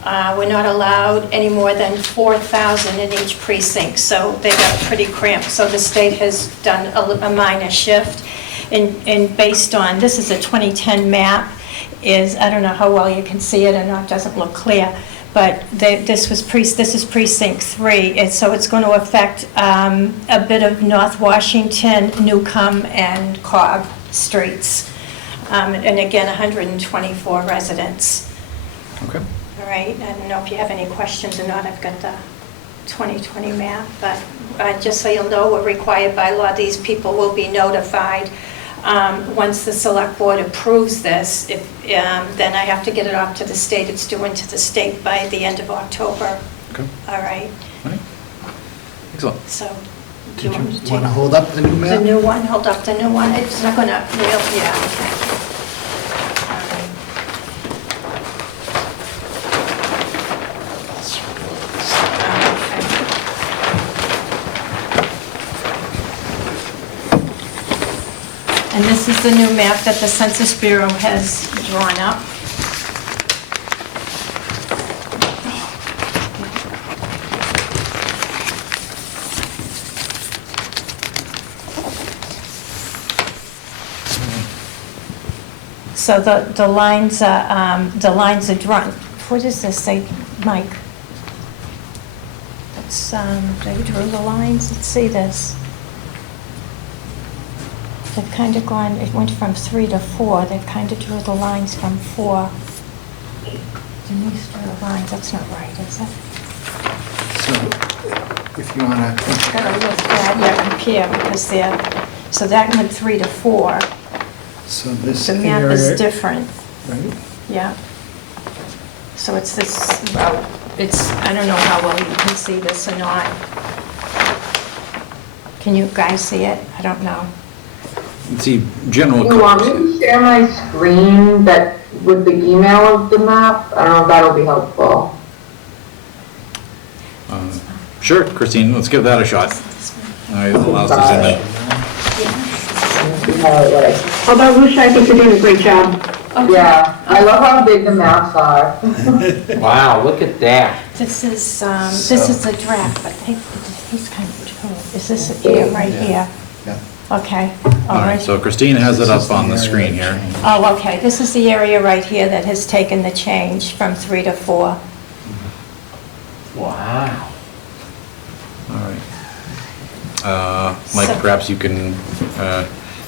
We're not allowed any more than 4,000 in each precinct, so they got pretty cramped. So the state has done a minor shift. And based on, this is a 2010 map, I don't know how well you can see it, I know it doesn't look clear, but this is precinct 3, and so it's going to affect a bit of North Washington, Newcomb, and Cobb streets. And again, 124 residents. Okay. All right, I don't know if you have any questions or not. I've got the 2020 map, but just so you'll know, we're required by law, these people will be notified. Once the select board approves this, then I have to get it off to the state. It's due into the state by the end of October. Okay. All right, All right. Excellent. so. Did you want me to want to take hold up the new map? the new one? Hold up the new one. It's not going to, yeah, okay. All right. And this is the new map that the Census Bureau has drawn up. So the lines are drawn. What does this say, Mike? It's, they drew the lines. Let's see this. They've kind of gone, it went from 3 to 4. They've kind of drew the lines from 4. Denise drew the lines. That's not right, is it? So, if you want to. Gotta look at, yeah, compare, because they're, so that went 3 to 4. So this The map is area- different, Right? yeah. So it's this, well, it's, I don't know how well you can see this or not. Can you guys see it? I don't know. You can see general Do you want me colors. to share my screen that with the email of the map? I don't know if that'll be helpful. Sure, Christine, let's give that a shot. It allows us in there. Although Lucia, I think you're doing a great job. Yeah, I love how big the maps are. Wow, look at that. This is a draft, but he's kind of, is this here, right here? Yeah. Okay, All right, so Christine has it up on the screen here. Oh, okay, this is the area right here that has taken the change from 3 to 4. Wow. All right. Mike, So- perhaps you can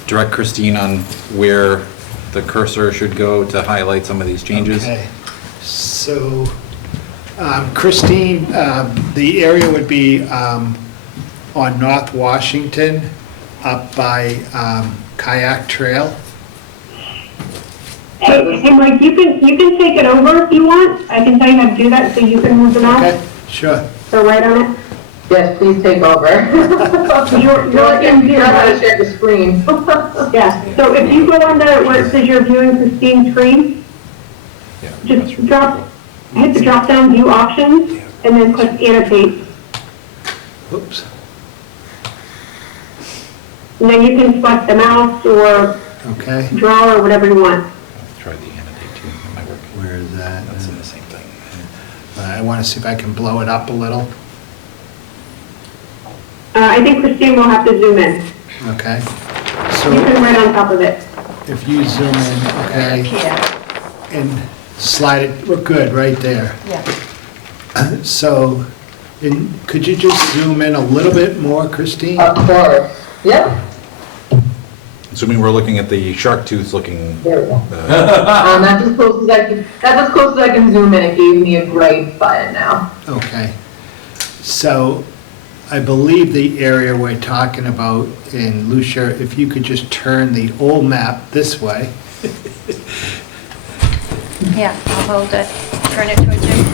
direct Christine on where the cursor should go to highlight some of these changes. Okay. So, Christine, the area would be on North Washington, up by Kayak Trail. Hey, Mike, you can take it over if you want. I can tell you how to do that, so you can move the mouse. Okay, sure. So right on it. Yes, please take over. You're like in You're how to share the screen. Yeah, so if you go under where it says you're viewing Christine's screen, just hit the drop down view options and then click annotate. Oops. And then you can select the mouse or Okay. draw or whatever you want. Try the annotate too, that might work. Where is that? That's in the same thing. I want to see if I can blow it up a little. I think Christine will have to zoom in. Okay. You So can right on top of it. if you zoom in, okay, and slide it, we're good right there. Yeah. So, could you just zoom in a little bit more, Christine? Of course. Yeah. Assuming we're looking at the shark tooth looking. There we go. That's as close as I can zoom in. It gave me a gray button now. Okay. So, I believe the area we're talking about in Lucia, if you could just turn the old map this way. Yeah, I'll hold it, turn it towards you.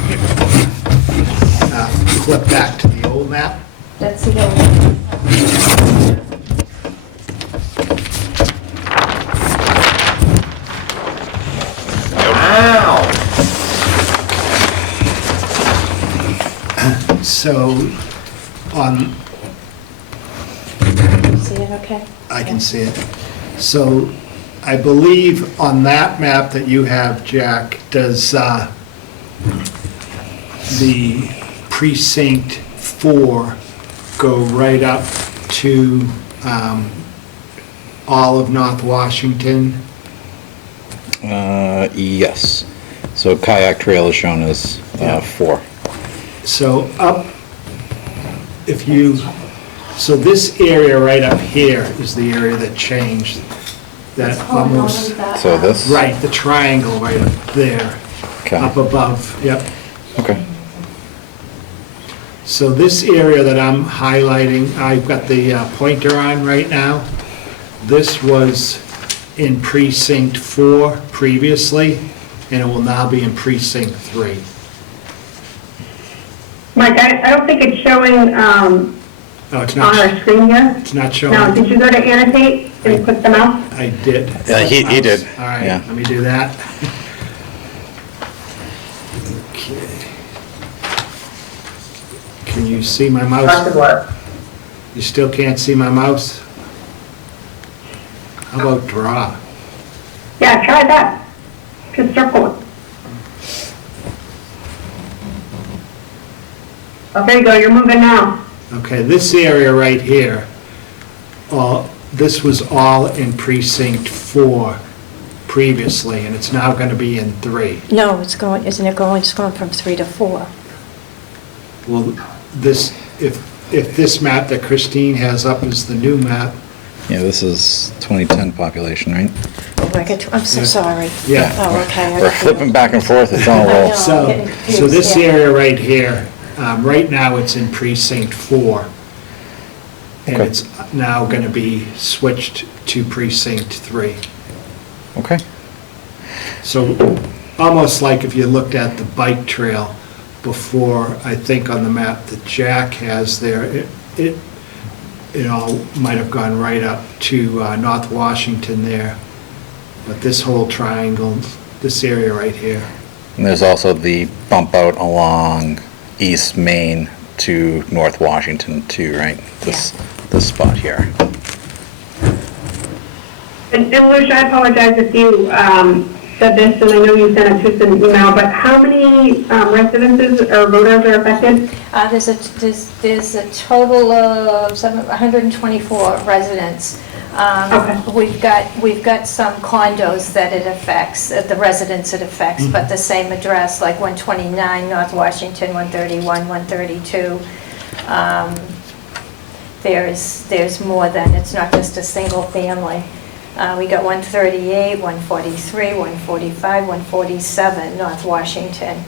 Flip back to the old map. That's the old one. Wow! So, on, See it okay? I can see it. So, I believe on that map that you have, Jack, does the precinct 4 go right up to all of North Washington? Yes. So Kayak Trail is shown as 4. So up, so this area right up here is the area that changed. That almost, So this? right, the triangle right up there, Okay. up above, yep. Okay. So this area that I'm highlighting, I've got the pointer on right now. This was in precinct 4 previously, and it will now be in precinct 3. Mike, I don't think it's showing No, it's on not, our screen here. it's not No, showing. did you go to annotate and click the mouse? I did. He did. All right, Yeah. let me do that. Okay. Can you see my That mouse? should work. You still can't see my mouse? How about draw? Yeah, try that. Just circle it. There you go, you're moving now. Okay, this area right here, this was all in precinct 4 previously, and it's now going to be in 3. No, it's going, isn't it going, it's going from 3 to 4. Well, this, if this map that Christine has up is the new map, Yeah, this is 2010 population, right? Oh, I'm so Yeah. sorry. Yeah. Oh, okay. We're flipping back and forth, it's all I know. roll. so, getting so confused, this yeah. area right here, right now it's in precinct 4. And Okay. it's now going to be switched to precinct 3. Okay. So almost like if you looked at the bike trail before, I think on the map that Jack has there, it all might have gone right up to North Washington there. But this whole triangle, this area right here. And there's also the bump out along East Main to North Washington too, right? This spot here. And Lucia, I apologize if you said this, and I know you sent it to an email, but how many residences or voters are affected? There's a total of 124 residents. Okay. We've got some condos that it affects, the residents it affects, but the same address, like 129 North Washington, 131, 132. There's more than, it's not just a single family. We got 138, 143, 145, 147, North Washington.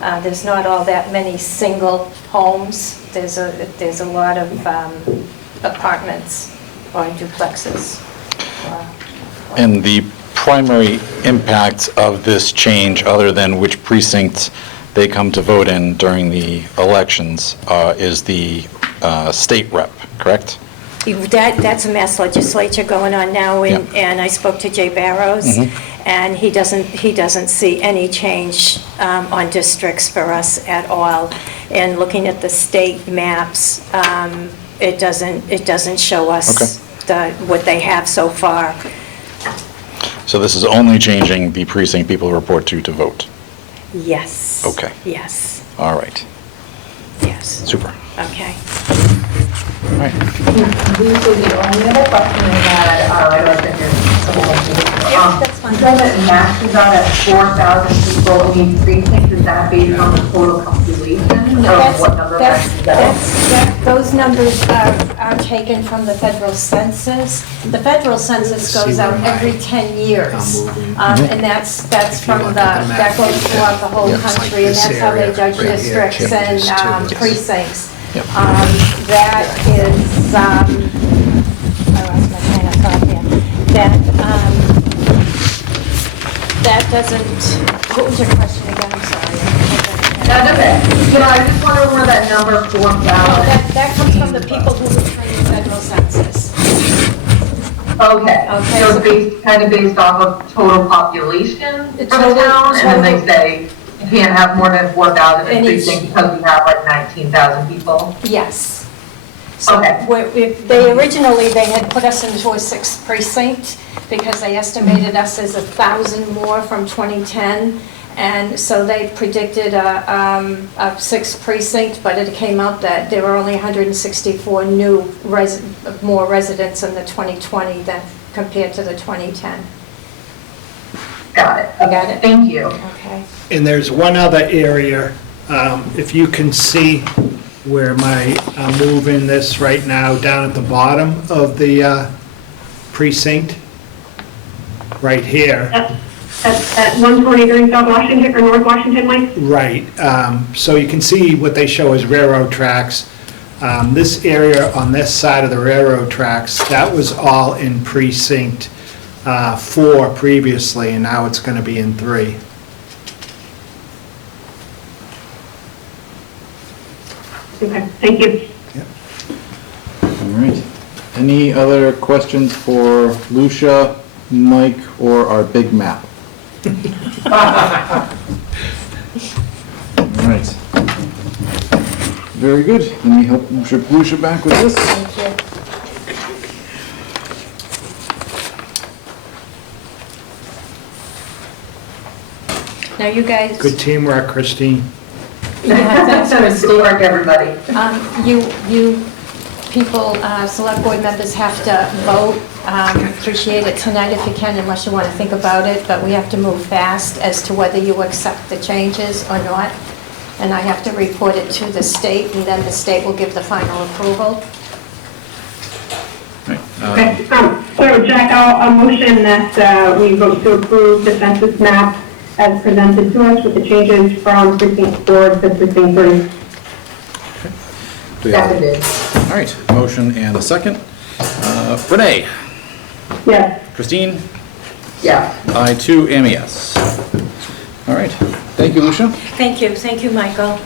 There's not all that many single homes. There's a lot of apartments or duplexes. And the primary impact of this change, other than which precinct they come to vote in during the elections, is the state rep, correct? That's a mass legislature going on now, and I spoke to Jay Barrows, and he doesn't see any change on districts for us at all. And looking at the state maps, it doesn't show us what they have so far. So this is only changing the precinct people report to vote? Yes. Okay. Yes. All right. Yes. Super. Okay. All right. Luca, the only other question I had, I don't know if That's fine. you said that max is out at 4,000 people in each precinct. Is that based on the total population? Or what number max is that? Those numbers are taken from the federal census. The federal census goes out every 10 years. And that's from that goes throughout the whole country, and that's how they judge districts and precincts. That is, I lost my train of thought here. That doesn't, what was your question again? I'm sorry. That's okay. You know, I just wonder where that number 4,000. That comes from the people who return the federal census. Okay. So it's kind of based off of total population for the town, and then they say you can't have more than 4,000 in precinct because we have like 19,000 people. Yes. So they originally had put us into a 6th precinct because they estimated us as 1,000 more from 2010. And so they predicted a 6th precinct, but it came out that there were only 164 more residents in the 2020 than compared to the 2010. Got it. I got it. Thank you. Okay. And there's one other area, if you can see where I'm moving this right now, down at the bottom of the precinct, right here. At 143 South Washington or North Washington, Mike? Right. So you can see what they show as railroad tracks. This area on this side of the railroad tracks, that was all in precinct 4 previously, and now it's going to be in 3. Okay, thank you. All right. Any other questions for Lucia, Mike, or our big map? All right. Very good. Let me help Lucia back with this. Thank you. Now you guys. Good teamwork, Christine. Yeah, thanks, Good work, everybody. You people, select board members have to vote. Appreciate it tonight if you can, unless you want to think about it, but we have to move fast as to whether you accept the changes or not. And I have to report it to the state, and then the state will give the final approval. Okay, so Jack, I'll motion that we vote to approve the census map as presented to us with the changes from precinct 4 to precinct 3. Seconded. All right, motion and a second. Renee? Yes. Christine? Yeah. I too am a yes. All right, thank you, Lucia. Thank you, Michael.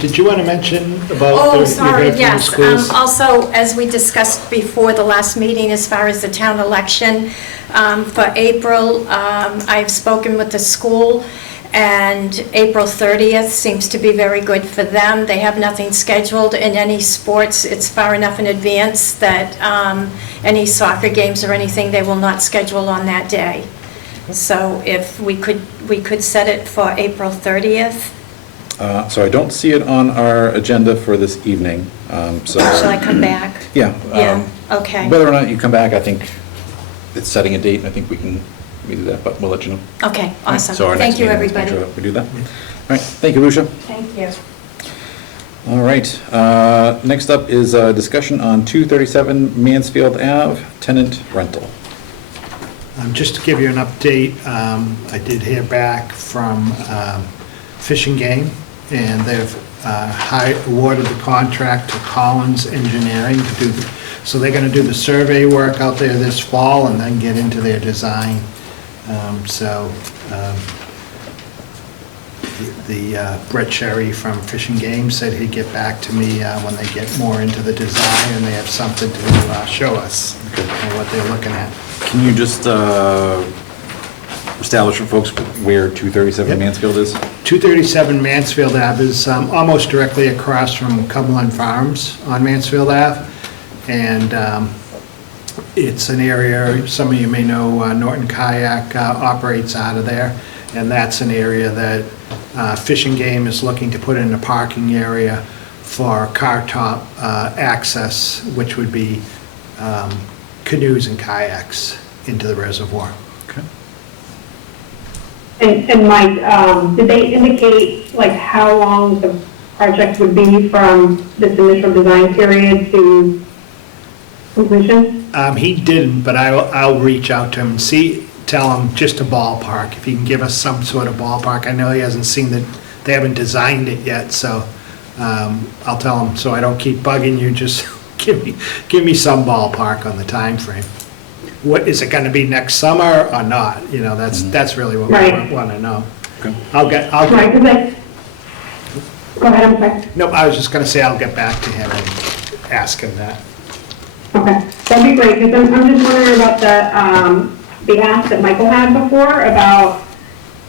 Did you want to mention about Oh, the sorry, from the yes. schools? Also, as we discussed before the last meeting, as far as the town election, for April, I've spoken with the school, and April 30th seems to be very good for them. They have nothing scheduled in any sports. It's far enough in advance that any soccer games or anything, they will not schedule on that day. So if we could set it for April 30th. So I don't see it on our agenda for this evening, so. Shall I come back? Yeah. Yeah, okay. Whether or not you come back, I think it's setting a date, and I think we can do that, but we'll let you know. Okay, awesome. So our next Thank you, meeting, let's make everybody. sure that we do that. All right, thank you, Lucia. Thank you. All right, next up is a discussion on 237 Mansfield Ave, tenant rental. Just to give you an update, I did hear back from Fish and Game, and they've awarded the contract to Collins Engineering to do, so they're going to do the survey work out there this fall and then get into their design. Brett Sherry from Fish and Game said he'd get back to me when they get more into the design and they have something to show us and what they're looking at. Can you just establish for folks where 237 Mansfield is? 237 Mansfield Ave is almost directly across from Cumberland Farms on Mansfield Ave. And it's an area, some of you may know, Norton Kayak operates out of there. And that's an area that Fish and Game is looking to put in a parking area for car top access, which would be canoes and kayaks into the reservoir. Okay. And Mike, did they indicate like how long the project would be from this initial design period to completion? He didn't, but I'll reach out to him and tell him just a ballpark, if he can give us some sort of ballpark. I know he hasn't seen that, they haven't designed it yet, so I'll tell him, so I don't keep bugging you, just give me some ballpark on the time frame. What, is it gonna be next summer or not? You know, that's really what we wanna know. Okay. I'll get, Right, go ahead, I'm sorry. no, I was just gonna say I'll get back to him and ask him that. Okay, that'd be great, because I'm just wondering about the ask that Michael had before about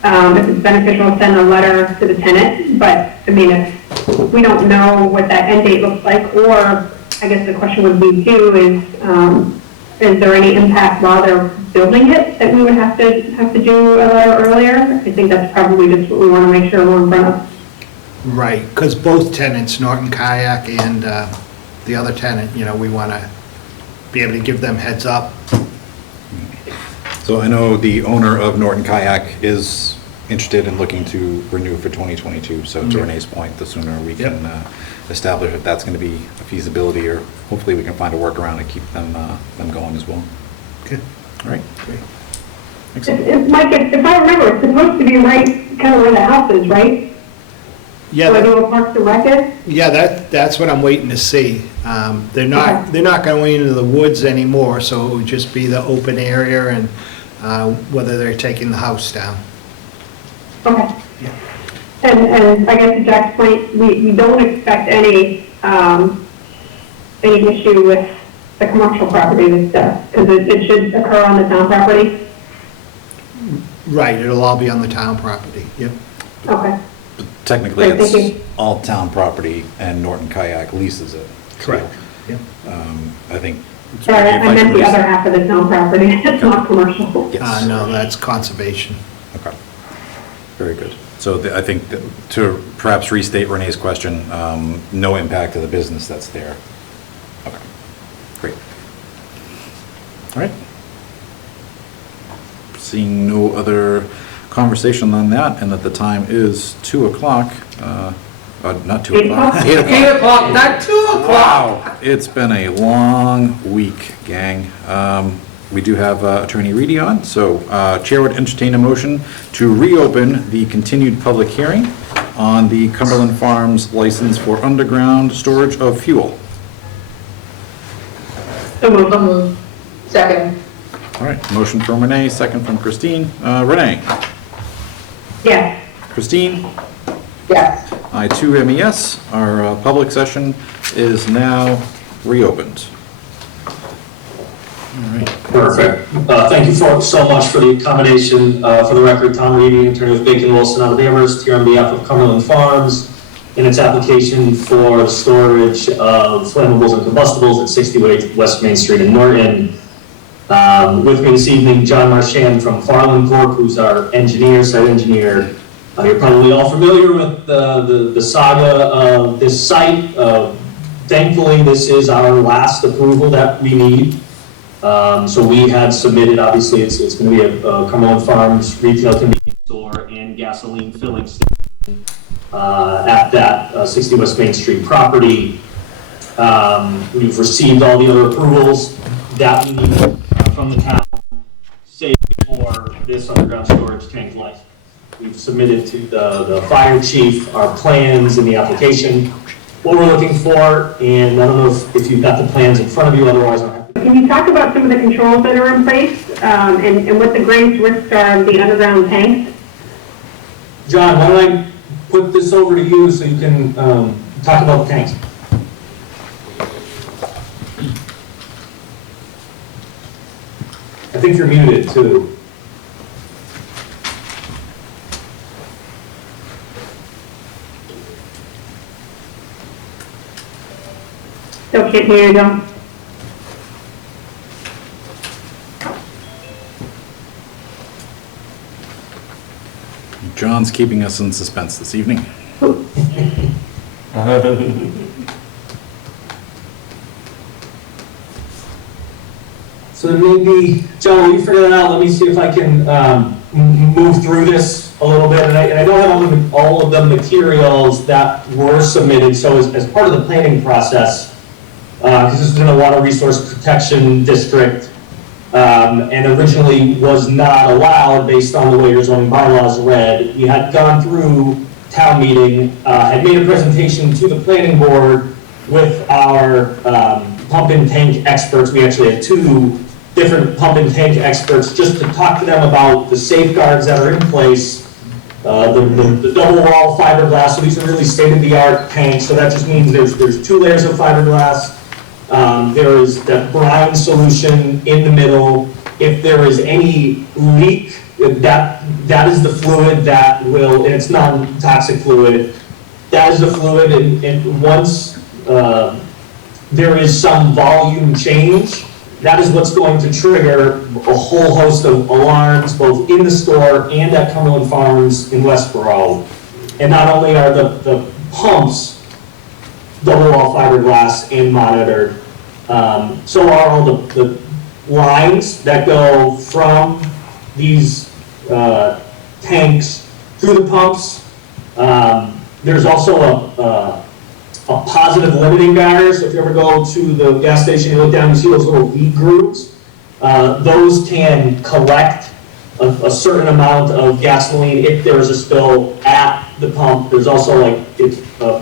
if it's beneficial to send a letter to the tenant, but I mean, if we don't know what that end date looks like, or I guess the question would be too is there any impact while they're building it that we would have to do a letter earlier? I think that's probably just what we want to make sure we're in front of. Right, because both tenants, Norton Kayak and the other tenant, you know, we want to be able to give them heads up. So I know the owner of Norton Kayak is interested in looking to renew for 2022. So to Renee's point, the sooner we can establish if that's going to be a feasibility, or hopefully we can find a workaround to keep them going as well. Okay. All right. Great. Excellent. Mike, if I remember, it's supposed to be right kind of where the house is, right? Yeah. Where the Parks and Rec is? Yeah, that's what I'm waiting to see. They're not going into the woods anymore, so it would just be the open area and whether they're taking the house down. Okay. Yeah. And I guess to Jack's point, we don't expect any issue with the commercial property and stuff, because it should occur on the town property? Right, it'll all be on the town property, yep. Okay. But technically, Great, thank it's you. all town property, and Norton Kayak leases it. Correct. Yep. I think. Sorry, I meant the other half of the town property, it's not commercial. Yes. No, that's conservation. Okay. Very good. So I think that to perhaps restate Renee's question, no impact to the business that's there. Okay. Great. All right. Seeing no other conversation on that, and that the time is 2 o'clock, not 2 o'clock, 8 o'clock. 8 o'clock, not 2 o'clock. Wow, it's been a long week, gang. We do have Attorney Reedy on, so Chair would entertain a motion to reopen the continued public hearing on the Cumberland Farms license for underground storage of fuel. So moved. Second. All right, motion from Renee, second from Christine. Renee? Yes. Christine? Yes. I too am a yes. Our public session is now reopened. All right. Perfect. Thank you so much for the accommodation. For the record, Tom Reedy, attorney with Bacon Wilson out of Amherst, here on behalf of Cumberland Farms in its application for storage of flammables and combustibles at 60 West Main Street in Norton. With me this evening, John Marchand from Farland Corp., who's our site engineer. You're probably all familiar with the saga of this site. Thankfully, this is our last approval that we need. So we had submitted, obviously, it's going to be a Cumberland Farms retail convenience store and gasoline filling station at that 60 West Main Street property. We've received all the other approvals that we need from the town, say this underground storage tank life. We've submitted to the fire chief our plans and the application, what we're looking for, and I don't know if you've got the plans in front of you, otherwise I'll have to. Can you talk about some of the controls that are in place and what the greatest risks are of the underground tanks? John, why don't I put this over to you so you can talk about the tanks? I think you're muted too. Still can't hear you, John. John's keeping us in suspense this evening. So then maybe, John, will you figure that out? Let me see if I can move through this a little bit. And I don't have all of the materials that were submitted. So as part of the planning process, because this is in a water resource protection district, and originally was not allowed based on the way your zoning bylaws read, we had gone through town meeting, had made a presentation to the planning board with our pump and tank experts. We actually had 2 different pump and tank experts just to talk to them about the safeguards that are in place, the double wall fiberglass. So these are really state-of-the-art tanks. So that just means there's 2 layers of fiberglass. There is that brine solution in the middle. If there is any leak, that is the fluid that will, and it's non-toxic fluid, that is the fluid, and once there is some volume change, that is what's going to trigger a whole host of alarms, both in the store and at Cumberland Farms in Westboro. And not only are the pumps double wall fiberglass and monitored, so are all the lines that go from these tanks to the pumps. There's also a positive limiting barrier. So if you ever go to the gas station, you look down, you see those little V grooves. Those can collect a certain amount of gasoline if there is a spill at the pump. There's also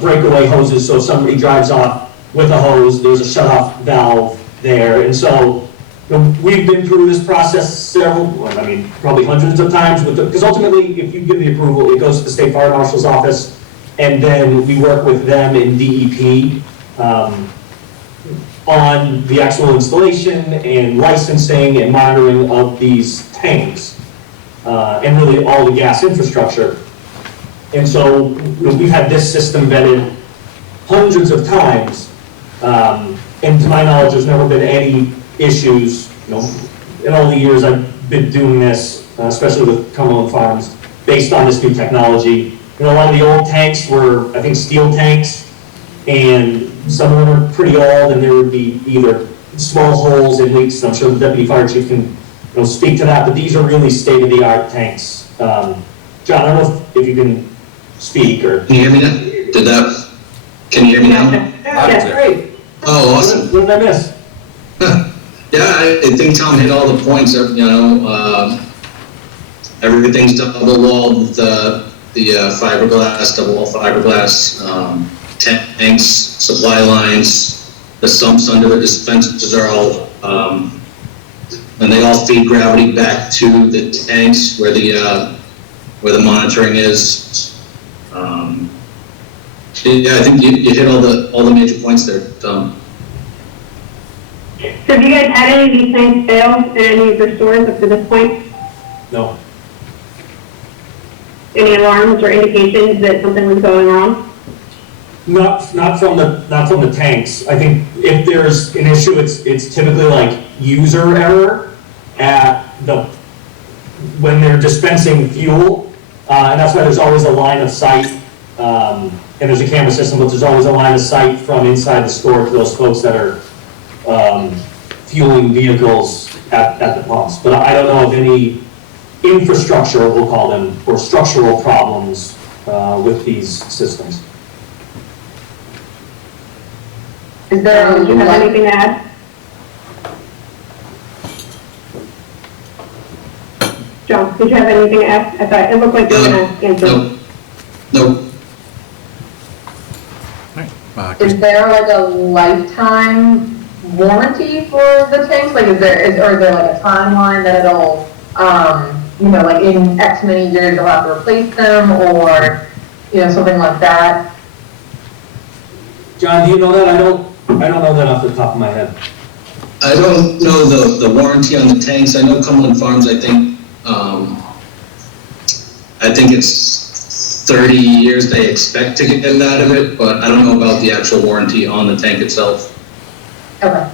breakaway hoses, so if somebody drives off with a hose, there's a shut-off valve there. And so we've been through this process probably hundreds of times, because ultimately, if you give the approval, it goes to the State Fire Marshal's office, and then we work with them in DEP on the actual installation and licensing and monitoring of these tanks, and really all the gas infrastructure. And so we've had this system vetted hundreds of times, and to my knowledge, there's never been any issues, in all the years I've been doing this, especially with Cumberland Farms, based on this new technology. A lot of the old tanks were, I think, steel tanks, and some of them are pretty old, and there would be either small holes and leaks. I'm sure the deputy fire chief can speak to that, but these are really state-of-the-art tanks. John, I don't know if you can speak or. Can you hear me now? Can you hear me now? That's great. Oh, awesome. What did I miss? Yeah, I think Tom hit all the points. Everything's double walled with the fiberglass, double wall fiberglass, tanks, supply lines, the sumps under the dispensers are all, and they all feed gravity back to the tanks where the monitoring is. Yeah, I think you hit all the major points there, Tom. So have you guys had any of these tanks fail in any of your stores up to this point? No. Any alarms or indications that something was going wrong? Not from the tanks. I think if there's an issue, it's typically like user error at when they're dispensing fuel, and that's why there's always a line of sight. And there's a camera system, but there's always a line of sight from inside the store to those folks that are fueling vehicles at the pumps. But I don't know of any infrastructure, we'll call them, or structural problems with these systems. Is there, do you have anything to add? Joe, did you have anything to ask? I thought it looked like you were going to answer. No. Is there like a lifetime warranty for the tanks? Like, or is there like a timeline that it'll, like in X many years you'll have to replace them, or, something like that? John, do you know that? I don't know that off the top of my head. I don't know the warranty on the tanks. I know Cumberland Farms, I think it's 30 years they expect to get out of it, but I don't know about the actual warranty on the tank itself. Okay.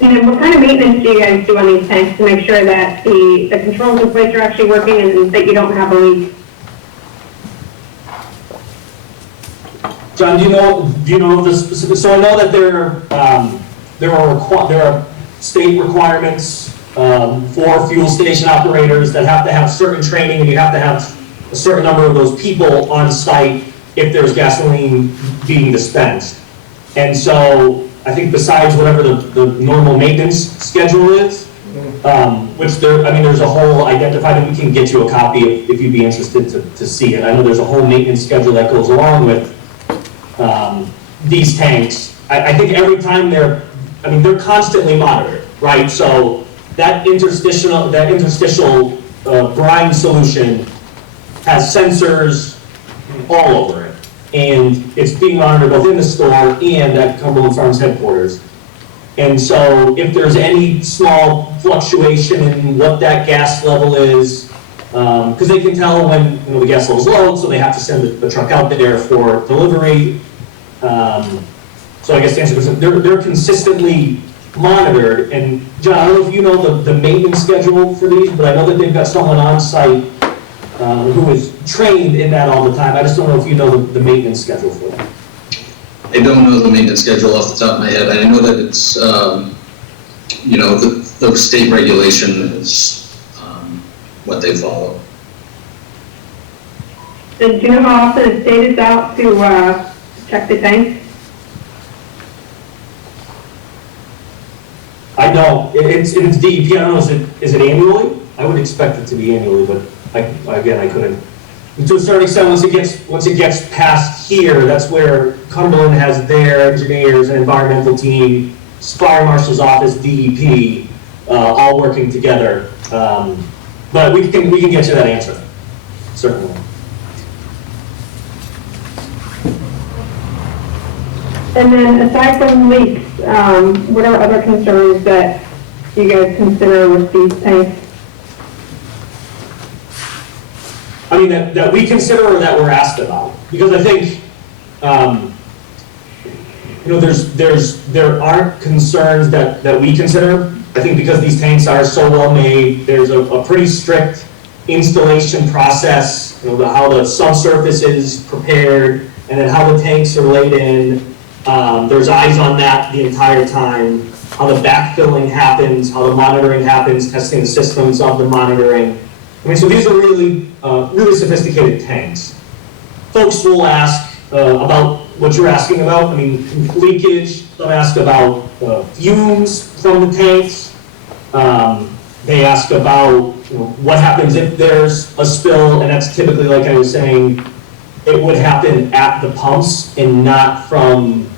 And then what kind of maintenance do you guys do on these tanks to make sure that the controls in place are actually working and that you don't have a leak? John, do you know the specific? So I know that there are state requirements for fuel station operators that have to have certain training, and you have to have a certain number of those people on site if there's gasoline being dispensed. And so I think besides whatever the normal maintenance schedule is, which there's a whole identified, and we can get you a copy if you'd be interested to see it. I know there's a whole maintenance schedule that goes along with these tanks. I think every time they're constantly monitored, right? So that interstitial brine solution has sensors all over it, and it's being monitored both in the store and at Cumberland Farms headquarters. And so if there's any small fluctuation in what that gas level is, because they can tell when the gas level's low, so they have to send the truck out there for delivery. So I guess the answer is they're consistently monitored. And John, I don't know if you know the maintenance schedule for these, but I know that they've got someone on site who is trained in that all the time. I just don't know if you know the maintenance schedule for them. I don't know the maintenance schedule off the top of my head. I know that it's, the state regulation is what they follow. And do you know how often the state is out to check the tanks? I know, it's DEP, I don't know, is it annually? I would expect it to be annually, but I couldn't. To a certain extent, once it gets past here, that's where Cumberland has their engineers and environmental team, Fire Marshal's office, DEP, all working together. But we can get you that answer, certainly. And then aside from leaks, what are other concerns that you guys consider with these tanks? I mean, that we consider or that we're asked about? Because I think, there aren't concerns that we consider. I think because these tanks are so well made, there's a pretty strict installation process, how the subsurface is prepared, and then how the tanks are laid in. There's eyes on that the entire time, how the backfilling happens, how the monitoring happens, testing the systems of the monitoring. So these are really sophisticated tanks. Folks will ask about what you're asking about. Leakage, they'll ask about fumes from the tanks. They ask about what happens if there's a spill, and that's typically, like I was saying, it would happen at the pumps and not from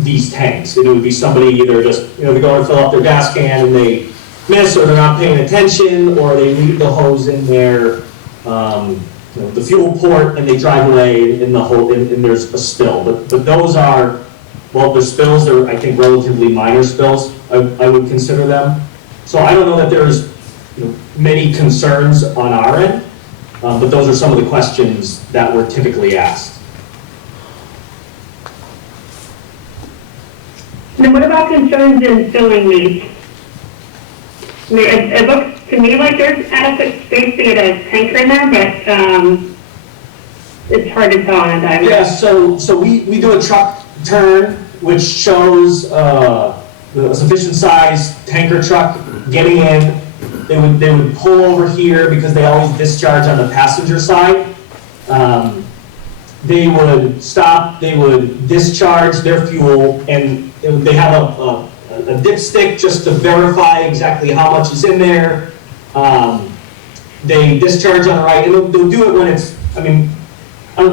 these tanks. It would be somebody either just, they go and fill up their gas can and they miss, or they're not paying attention, or they leave the hose in their, the fuel port, and they drive away and there's a spill. But those are, the spills are, I think, relatively minor spills, I would consider them. So I don't know that there's many concerns on our end, but those are some of the questions that we're typically asked. And what about concerns in filling these? It looks to me like there's adequate space to get a tanker in there, but it's hard to tell on a diagram. Yeah, so we do a truck turn, which shows a sufficient size tanker truck getting in. They would pull over here because they always discharge on the passenger side. They would stop, they would discharge their fuel, and they have a dipstick just to verify exactly how much is in there. They discharge on the right, and they'll do it when it's,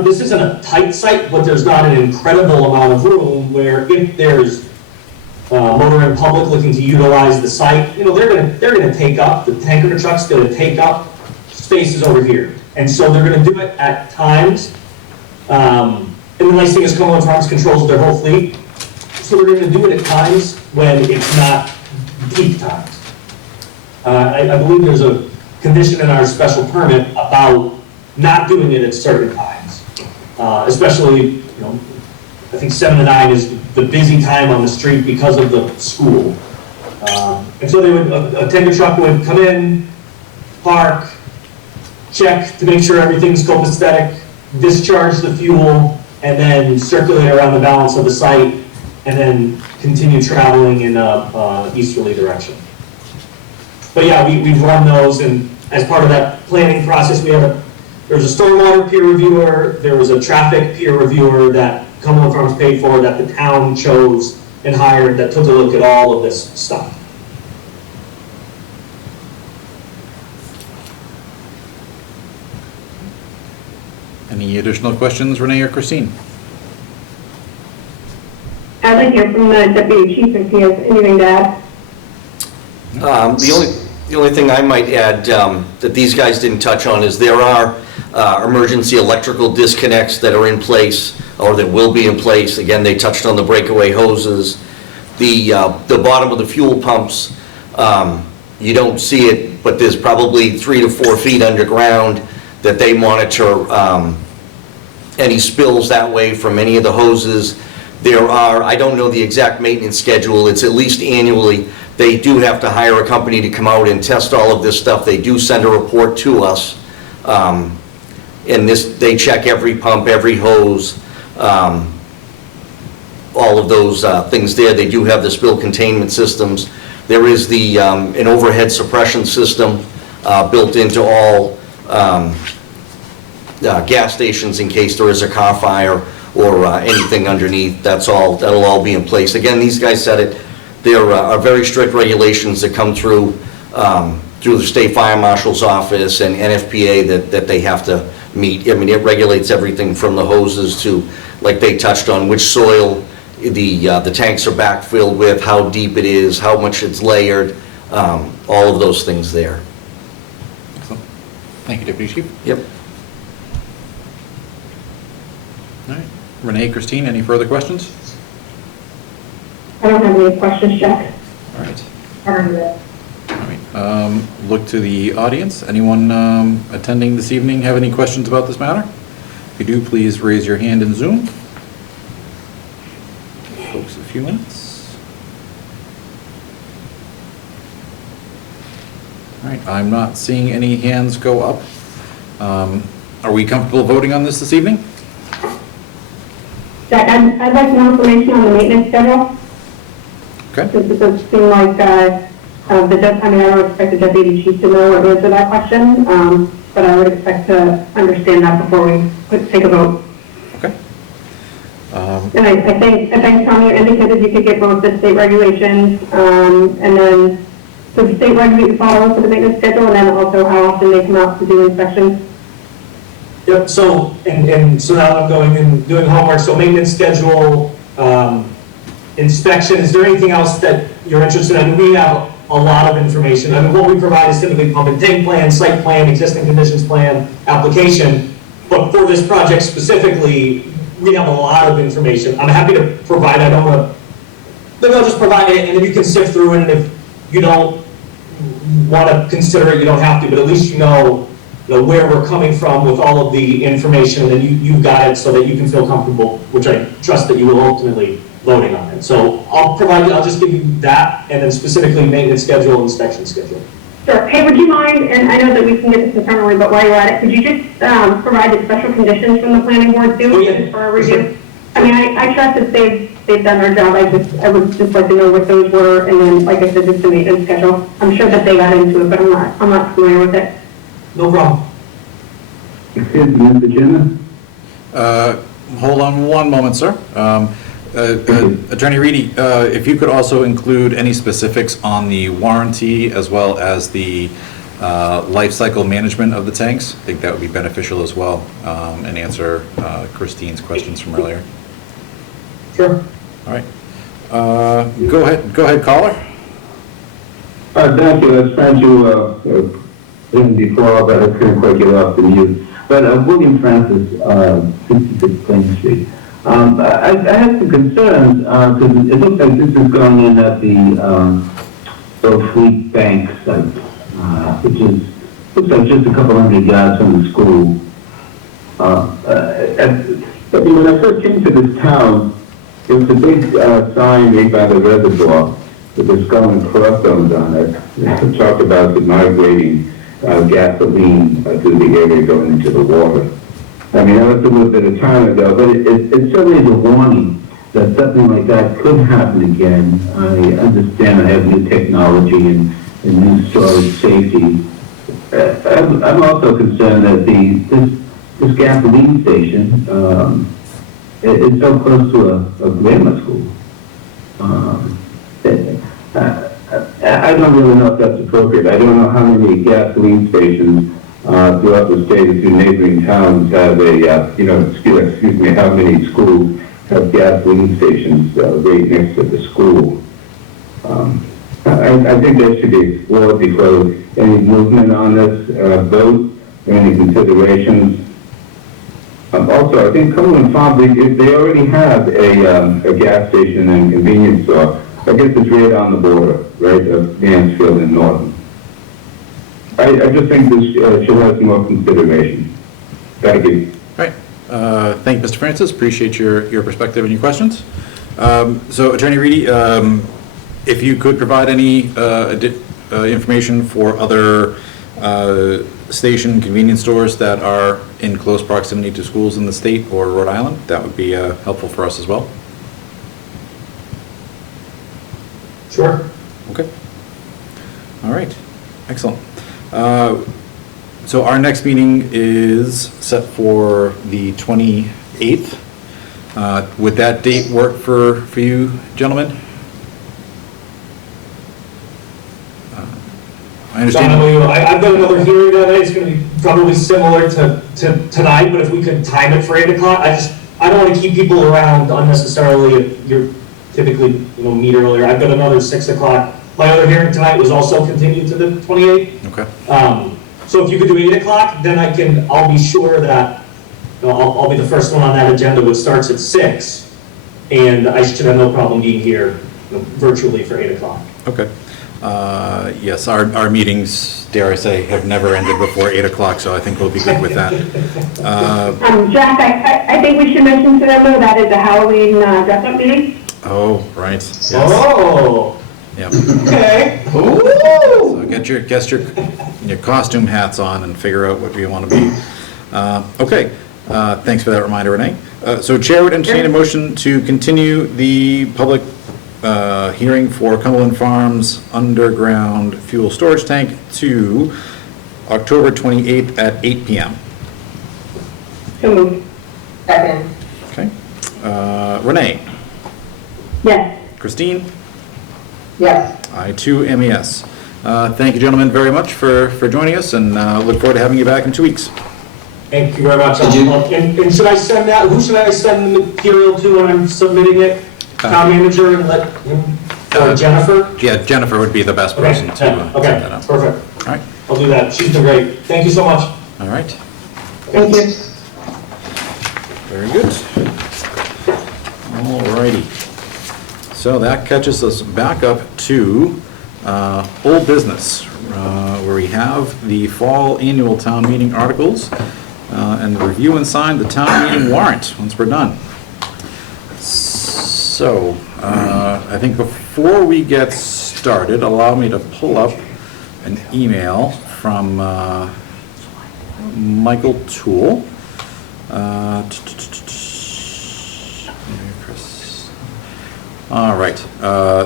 this isn't a tight site, but there's not an incredible amount of room where if there's motoring public looking to utilize the site, they're gonna take up, the tanker truck's gonna take up spaces over here. And so they're gonna do it at times. And the nice thing is Cumberland Farms controls their whole fleet. So they're gonna do it at times when it's not peak times. I believe there's a condition in our special permit about not doing it at certain times. Especially, I think 7 to 9 is the busy time on the street because of the school. And so they would, a tanker truck would come in, park, check to make sure everything's copacetic, discharge the fuel, and then circulate around the balance of the site, and then continue traveling in a easterly direction. But yeah, we've run those, and as part of that planning process, there was a stormwater peer reviewer, there was a traffic peer reviewer that Cumberland Farms paid for, that the town chose and hired, that took a look at all of this stuff. Any additional questions, Renee or Christine? I'd like to hear from the deputy chief if he has anything to add. The only thing I might add that these guys didn't touch on is there are emergency electrical disconnects that are in place or that will be in place. Again, they touched on the breakaway hoses. The bottom of the fuel pumps, you don't see it, but there's probably 3 to 4 feet underground that they monitor any spills that way from any of the hoses. There are, I don't know the exact maintenance schedule, it's at least annually. They do have to hire a company to come out and test all of this stuff. They do send a report to us. And they check every pump, every hose, all of those things there. They do have the spill containment systems. There is an overhead suppression system built into all gas stations in case there is a car fire or anything underneath. That'll all be in place. Again, these guys said it. There are very strict regulations that come through the state fire marshal's office and NFPA that they have to meet. It regulates everything from the hoses to, like they touched on, which soil the tanks are backfilled with, how deep it is, how much it's layered, all of those things there. Excellent. Thank you, Deputy Chief. Yep. All right. Renee, Christine, any further questions? I don't have any questions, Jack. All right. I don't have that. All right. Look to the audience. Anyone attending this evening have any questions about this matter? If you do, please raise your hand in Zoom. Give folks a few minutes. All right. I'm not seeing any hands go up. Are we comfortable voting on this evening? Jack, I'd like more information on the maintenance schedule. Okay. It does seem like, I don't expect the deputy chief to know or answer that question, but I would expect to understand that before we take a vote. Okay. And I think Tommy, you indicated you could get both the state regulations, and then, so the state regulations follow for the maintenance schedule, and then also how often they come out to do inspections. Yep, so, and so now I'm going and doing homework, so maintenance schedule, inspection, is there anything else that you're interested in? We have a lot of information. What we provide is typically pump and tank plan, site plan, existing conditions plan, application, but for this project specifically, we have a lot of information. I'm happy to provide, maybe I'll just provide it, and then you can sift through it, and if you don't want to consider it, you don't have to, but at least you know where we're coming from with all of the information, and then you've got it so that you can feel comfortable, which I trust that you will ultimately voting on it. So I'll just give you that, and then specifically maintenance schedule, inspection schedule. Sure. Hey, would you mind, and I know that we can get this internally, but while you're at it, could you just provide the special conditions from the planning board too, just for our review? Sure. I mean, I trust that they've done their job. I would just like to know what those were, and then, like I said, just the maintenance schedule. I'm sure that they got into it, but I'm not familiar with it. No problem. Excuse me, Mr. Chairman? Hold on one moment, sir. Attorney Reedy, if you could also include any specifics on the warranty as well as the life cycle management of the tanks. I think that would be beneficial as well, and answer Christine's questions from earlier. Sure. All right. Go ahead, caller. Thank you. I was trying to, before, but I couldn't quite get off the mute. But William Francis, 66 Plain Street. I had some concerns, because it looks like this is going in at the Fleet Bank site, which looks like just a couple hundred yards from the school. But when I first came to this town, there was a big sign made by the reservoir with a skull and crossbones on it. It talked about the migrating gasoline through the area going into the water. I mean, that was a little bit of time ago, but it certainly is a warning that something like that could happen again. I understand I have new technology and new storage safety. I'm also concerned that this gasoline station is so close to a grammar school. I don't really know if that's appropriate. I don't know how many gasoline stations throughout the state or through neighboring towns have excuse me, how many schools have gasoline stations right next to the school. I think that should be explored before any movement on this vote, any considerations. Also, I think Cumberland Farms, they already have a gas station and convenience store. I guess it's right on the border, right, of Mansfield and Norton. I just think this should have some more consideration. Thank you. All right. Thank you, Mr. Francis. Appreciate your perspective and your questions. So, Attorney Reedy, if you could provide any information for other station convenience stores that are in close proximity to schools in the state or Rhode Island, that would be helpful for us as well. Sure. Okay. All right. Excellent. So our next meeting is set for the 28th. Would that date work for you, gentlemen? I understand. I've got another hearing that night. It's going to be probably similar to tonight, but if we could time it for 8 o'clock, I don't want to keep people around unnecessarily if you're typically, meet earlier. I've got another 6 o'clock. My other hearing tonight was also continued to the 28th. Okay. So if you could do 8 o'clock, then I'll be sure that, I'll be the first one on that agenda, which starts at 6. And I should have no problem being here virtually for 8 o'clock. Okay. Yes, our meetings, dare I say, have never ended before 8 o'clock, so I think we'll be good with that. Jack, I think we should mention to them, though, that is a Halloween dress-up meeting. Oh, right. Yes. Oh. Yep. Okay. Ooh. So get your costume hats on and figure out what you want to be. Okay. Thanks for that reminder, Renee. So Chair would entertain a motion to continue the public hearing for Cumberland Farms underground fuel storage tank to October 28th at 8 p.m. So moved. Second. Okay. Renee? Yes. Christine? Yes. I too am a yes. Thank you, gentlemen, very much for joining us, and look forward to having you back in 2 weeks. Thank you very much. And should I send that, who should I send the material to when I'm submitting it? Town manager and let him, or Jennifer? Yeah, Jennifer would be the best person to set that up. Perfect. All right. I'll do that. She's been great. Thank you so much. All right. Thank you. Very good. All righty. So that catches us back up to old business, where we have the fall annual town meeting articles and review and sign the town meeting warrant once we're done. So I think before we get started, allow me to pull up an email from Michael Toole. All right,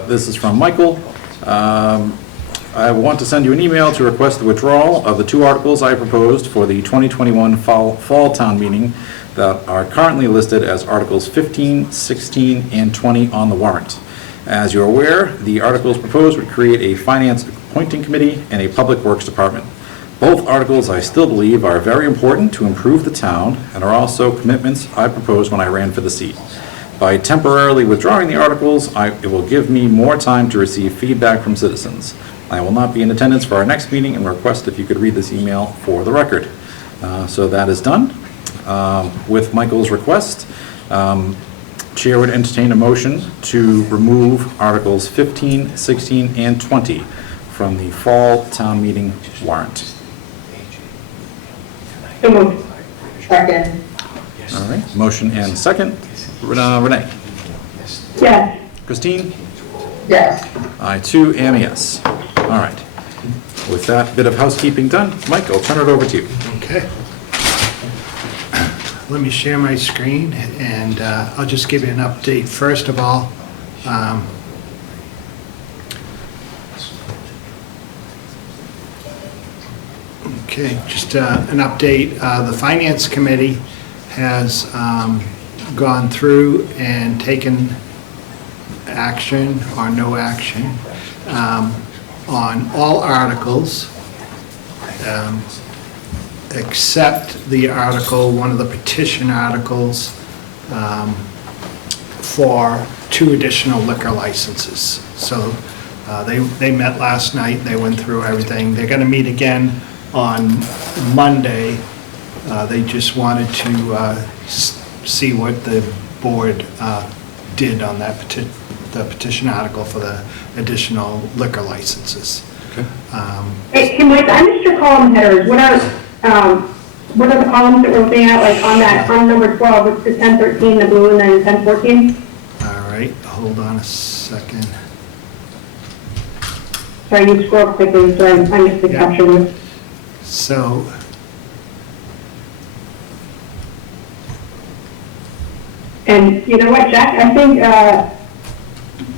this is from Michael. I want to send you an email to request the withdrawal of the 2 articles I proposed for the 2021 fall town meeting that are currently listed as Articles 15, 16, and 20 on the warrant. As you're aware, the articles proposed would create a finance appointing committee and a public works department. Both articles, I still believe, are very important to improve the town and are also commitments I proposed when I ran for the seat. By temporarily withdrawing the articles, it will give me more time to receive feedback from citizens. I will not be in attendance for our next meeting and request if you could read this email for the record. So that is done. With Michael's request, Chair would entertain a motion to remove Articles 15, 16, and 20 from the fall town meeting warrant. So moved. Second. All right, motion and second. Renee? Yes. Christine? Yes. I too am a yes. All right. With that bit of housekeeping done, Mike, I'll turn it over to you. Okay. Let me share my screen, and I'll just give you an update. First of all, okay, just an update. The Finance Committee has gone through and taken action or no action on all articles except the article, one of the petition articles for 2 additional liquor licenses. So they met last night, they went through everything. They're going to meet again on Monday. They just wanted to see what the board did on that the petition article for the additional liquor licenses. Okay. Hey, Mike, I missed your column headers. What are the columns that we're looking at, like on that, on number 12, it's the 1013, the blue, and then 1014? All right, hold on a second. Sorry, you scrolled quickly, so I missed the caption. So, And you know what, Jack, I think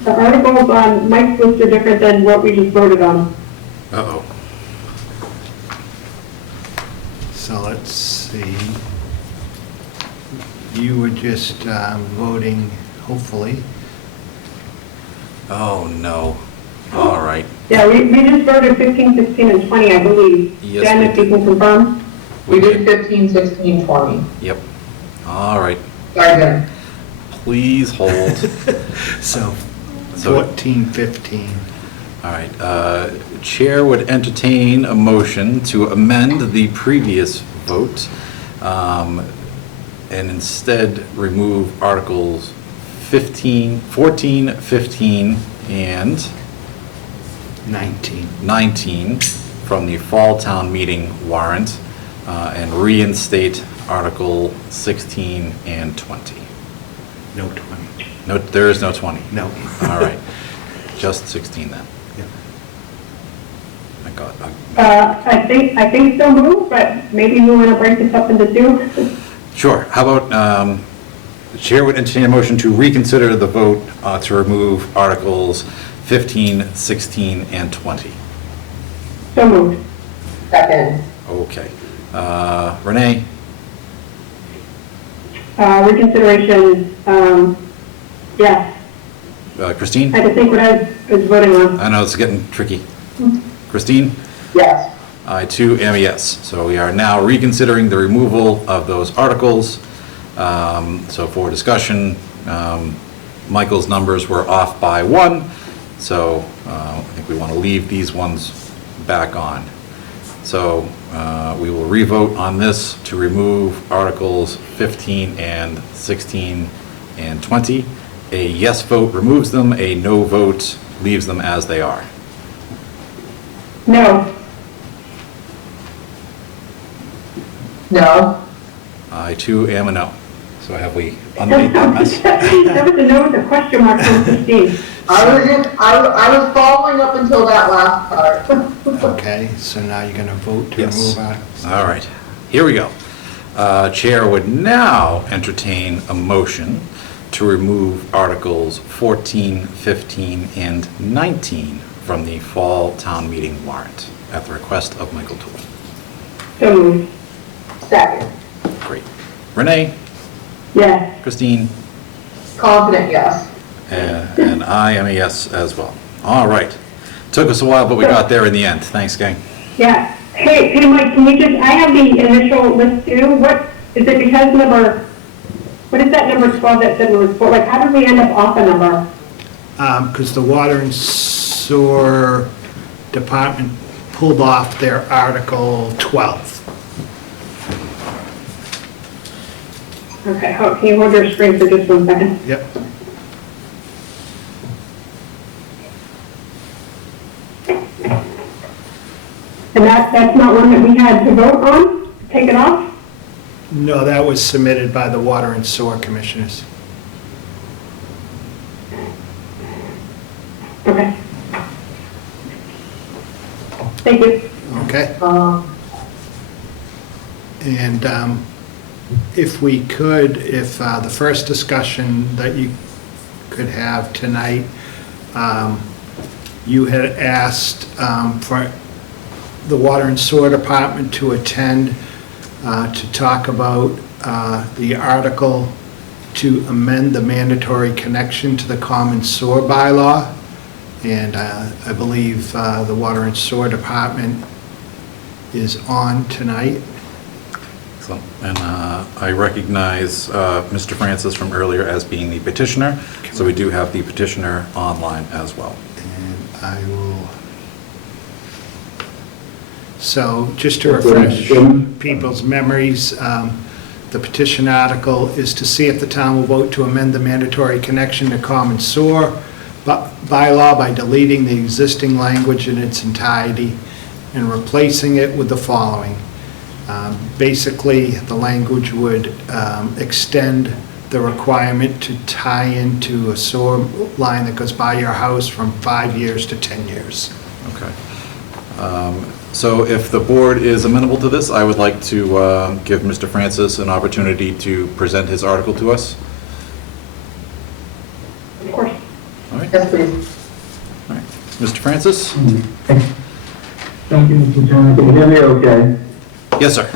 the articles on Mike's list are different than what we just voted on. Uh-oh. so let's see. You were just voting, hopefully. Oh, no. All right. Yeah, we just voted 15, 16, and 20, I believe. Yes, Jen, we if you can confirm. We did 15, 16, 20. Yep. All right. Sorry, Jen. Please hold. So, So- 14, 15. All right. Chair would entertain a motion to amend the previous vote and instead remove Articles 14, 15, and 19 from the fall town meeting warrant and reinstate Article 16 and 20. No 20. No, there is no 20. No. All right. Just 16 then. Yep. I got it. I think so moved, but maybe we want to break this up into 2. Sure. How about, the chair would entertain a motion to reconsider the vote to remove Articles 15, 16, and 20. So moved. Second. Okay. Renee? Reconsideration, yes. Christine? I had to think what I was voting on. I know it's getting tricky. Christine? Yes. I too am a yes. So we are now reconsidering the removal of those articles. So for discussion, Michael's numbers were off by 1, so I think we want to leave these ones back on. So we will revote on this to remove Articles 15 and 16 and 20. A yes vote removes them, a no vote leaves them as they are. No. No. I too am a no. So have we unmade that mess? That was a no with a question mark on 15. I was following up until that last part. Okay, so now you're going to vote to Yes. remove articles. All right, here we go. Chair would now entertain a motion to remove Articles 14, 15, and 19 from the fall town meeting warrant at the request of Michael Toole. So moved. Second. Great. Renee? Yes. Christine? Confident, yes. And I am a yes as well. All right. Took us a while, but we got there in the end. Thanks, gang. Yeah, Hey, Mike, can you just, I have the initial list too. What, is it because what is that number 12 that said was for? Like, how did we end up off a number? Because the water and sewer department pulled off their Article 12. Okay, can you hold your screen for just 1 second? Yep. And that's not one that we had to vote on? Take it off? No, that was submitted by the water and sewer commissioners. Okay. Thank you. Okay? And if we could, if the first discussion that you could have tonight, you had asked for the water and sewer department to attend to talk about the article to amend the mandatory connection to the common sewer bylaw. And I believe the water and sewer department is on tonight. Excellent. And I recognize Mr. Francis from earlier as being the petitioner, so we do have the petitioner online as well. And I will... So just to refresh people's memories, the petition article is to see if the town will vote to amend the mandatory connection to common sewer bylaw by deleting the existing language in its entirety and replacing it with the following. Basically, the language would extend the requirement to tie into a sewer line that goes by your house from 5 years to 10 years. Okay. So if the board is amenable to this, I would like to give Mr. Francis an opportunity to present his article to us. Of course. All right. Yes, please. All right. Mr. Francis? Thank you, Mr. Chairman. Can you hear me okay? Yes, sir.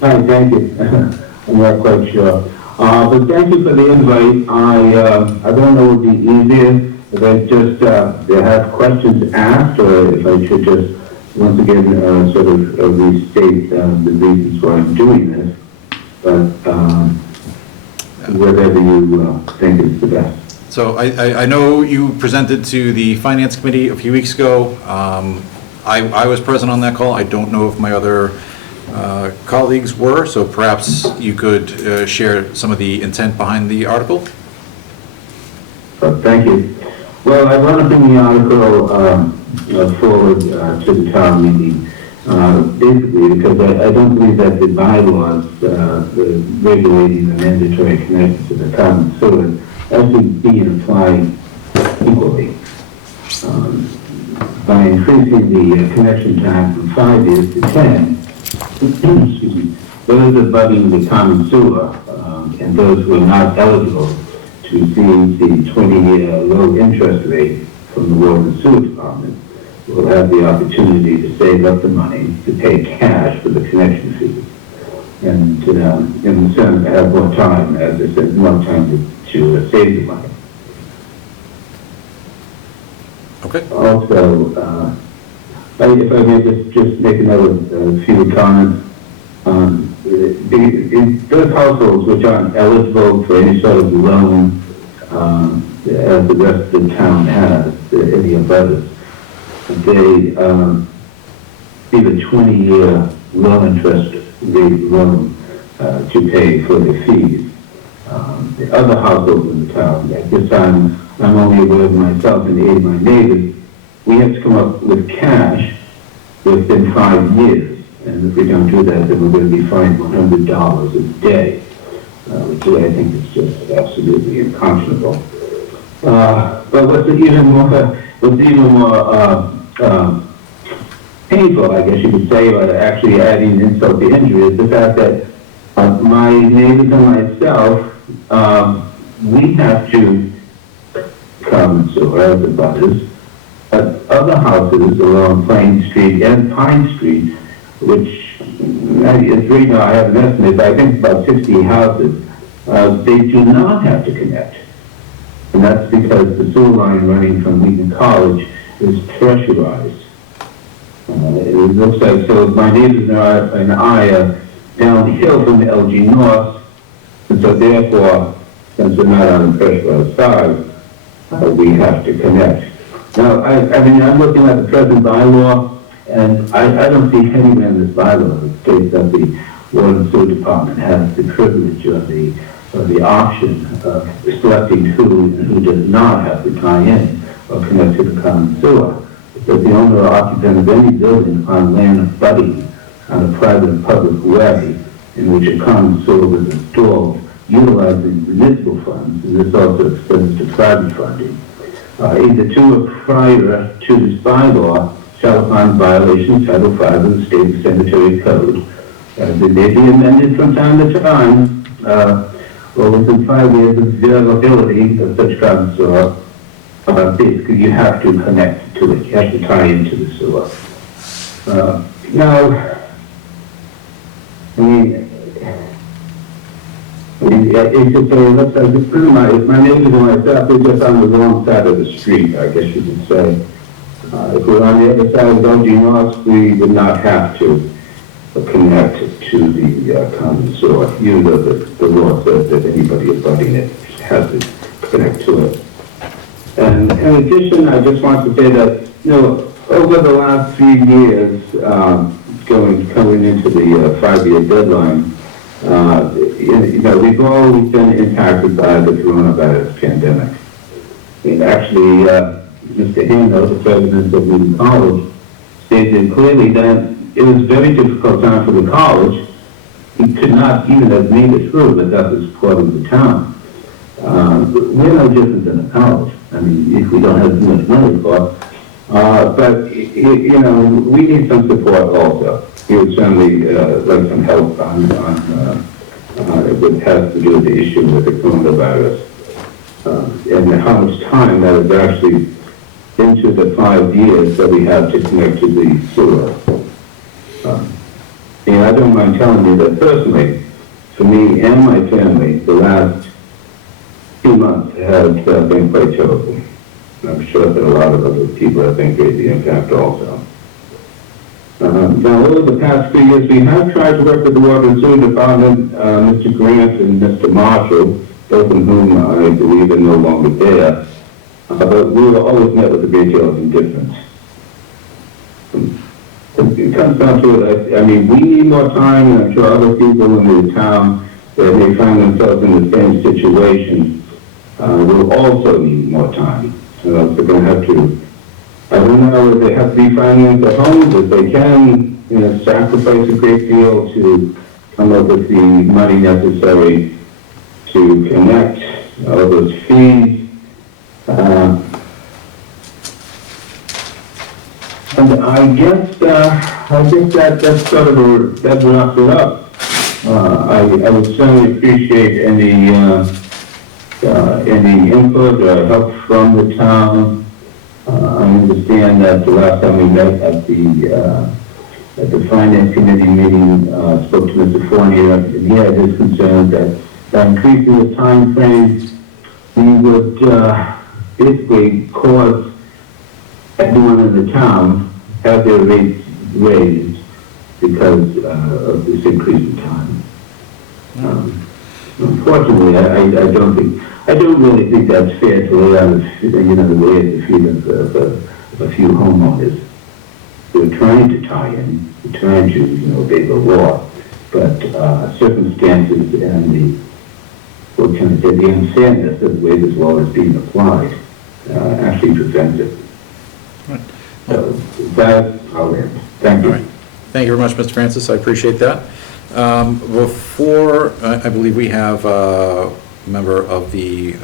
Hi, thank you. I'm not quite sure. But thank you for the invite. I don't know what would be easier if I just have questions asked, or if I should just once again sort of restate the reasons why I'm doing this. But whatever you think is the best. So I know you presented to the Finance Committee a few weeks ago. I was present on that call. I don't know if my other colleagues were, so perhaps you could share some of the intent behind the article. Thank you. Well, I want to bring the article forward to the town meeting, basically because I don't believe that the bylaws regulating the mandatory connection to the common sewer actually being applied equally. By increasing the connection time from 5 years to 10, excuse me, those abutting the common sewer and those who are not eligible to receive the 20-year low interest rate from the water and sewer department will have the opportunity to save up the money to pay cash for the connection fee. And in the sense, to have more time, as I said, more time to save the money. Okay. Also, if I may just make another few comments. Those households which aren't eligible for any sort of loan as the rest of the town has, any of others, they need a 20-year low interest rate loan to pay for the fees. The other households in the town, at this time, I'm only aware of myself and 8 of my neighbors, we have to come up with cash within 5 years. And if we don't do that, then we're going to be fined $100 a day, which I think is just absolutely unconscionable. But what's even more painful, I guess you could say, or actually adding insult to injury, is the fact that my neighbors and myself, we have to come to as the butters, but other houses along Plain Street and Pine Street, which it's right now I have an estimate, but I think about 60 houses, they do not have to connect. And that's because the sewer line running from Wheaton College is pressurized. It looks like, so my neighbors and I are downhill from the LG North, and so therefore, since we're not on the pressurized side, we have to connect. Now, I mean, I'm looking at the present bylaw, and I don't see anywhere in this bylaw that states that the Water and Sewer Department has the privilege or the option of selecting who and who does not have to tie in or connect to the common sewer. That the owner or occupant of any building on land abutting on a private and public way in which a common sewer was installed utilizing municipal funds, and this also extends to private funding, either to or prior to this bylaw shall find violation of Title V of the State Sanitary Code. They may be amended from time to time, or within 5 years of the availability of such common sewer. Basically, you have to connect to it. You have to tie into the sewer. Now, I mean, it's just, it looks like it's pretty much, my neighbors and myself, they're just on the wrong side of the street, I guess you could say. If we're on the other side of LG North, we would not have to connect to the common sewer, even though the law says that anybody abutting it has to connect to it. And in addition, I just want to say that, you know, over the last 3 years, coming into the 5-year deadline, you know, we've always been impacted by the coronavirus pandemic. I mean, actually, Mr. Hanno, the president of Newton College, stated clearly that it was a very difficult time for the college. He could not even have made it through without the support of the town. We're no different than a college. I mean, if we don't have too much money for it. But, you know, we need some support also. We would certainly like some help on what has to do with the issue with the coronavirus. And how much time that is actually into the 5 years that we have to connect to the sewer. And I don't mind telling you that personally, for me and my family, the last 2 months have been quite terrible. I'm sure that a lot of other people have been greatly impacted also. Now, over the past few years, we have tried to work with the Water and Sewer Department, Mr. Grant and Mr. Marshall, both of whom I believe are no longer there. But we were always met with a great deal of indifference. It comes down to it, I mean, we need more time, and I'm sure other people in the town that may find themselves in the same situation will also need more time. So they're going to have to, I don't know if they have to refinance their homes, if they can, you know, sacrifice a great deal to come up with the money necessary to connect all those fees. And I guess that sort of that wraps it up. I would certainly appreciate any input or help from the town. I understand that the last time we met at the finance committee meeting, spoke to Mr. Fournier, and he had his concerns that by increasing the time frame, we would basically cause everyone in the town have their rates raised because of this increase in time. Unfortunately, I don't really think that's fair to lay out, the way at the feet of a few homeowners. They're trying to tie in, they're trying to, obey the law, but circumstances and the unfairness of the way this law is being applied actually prevents it. Right. So that's how it ends. Thank you. All right. Thank you very much, Mr. Francis. I appreciate that. Before, I believe we have a member of the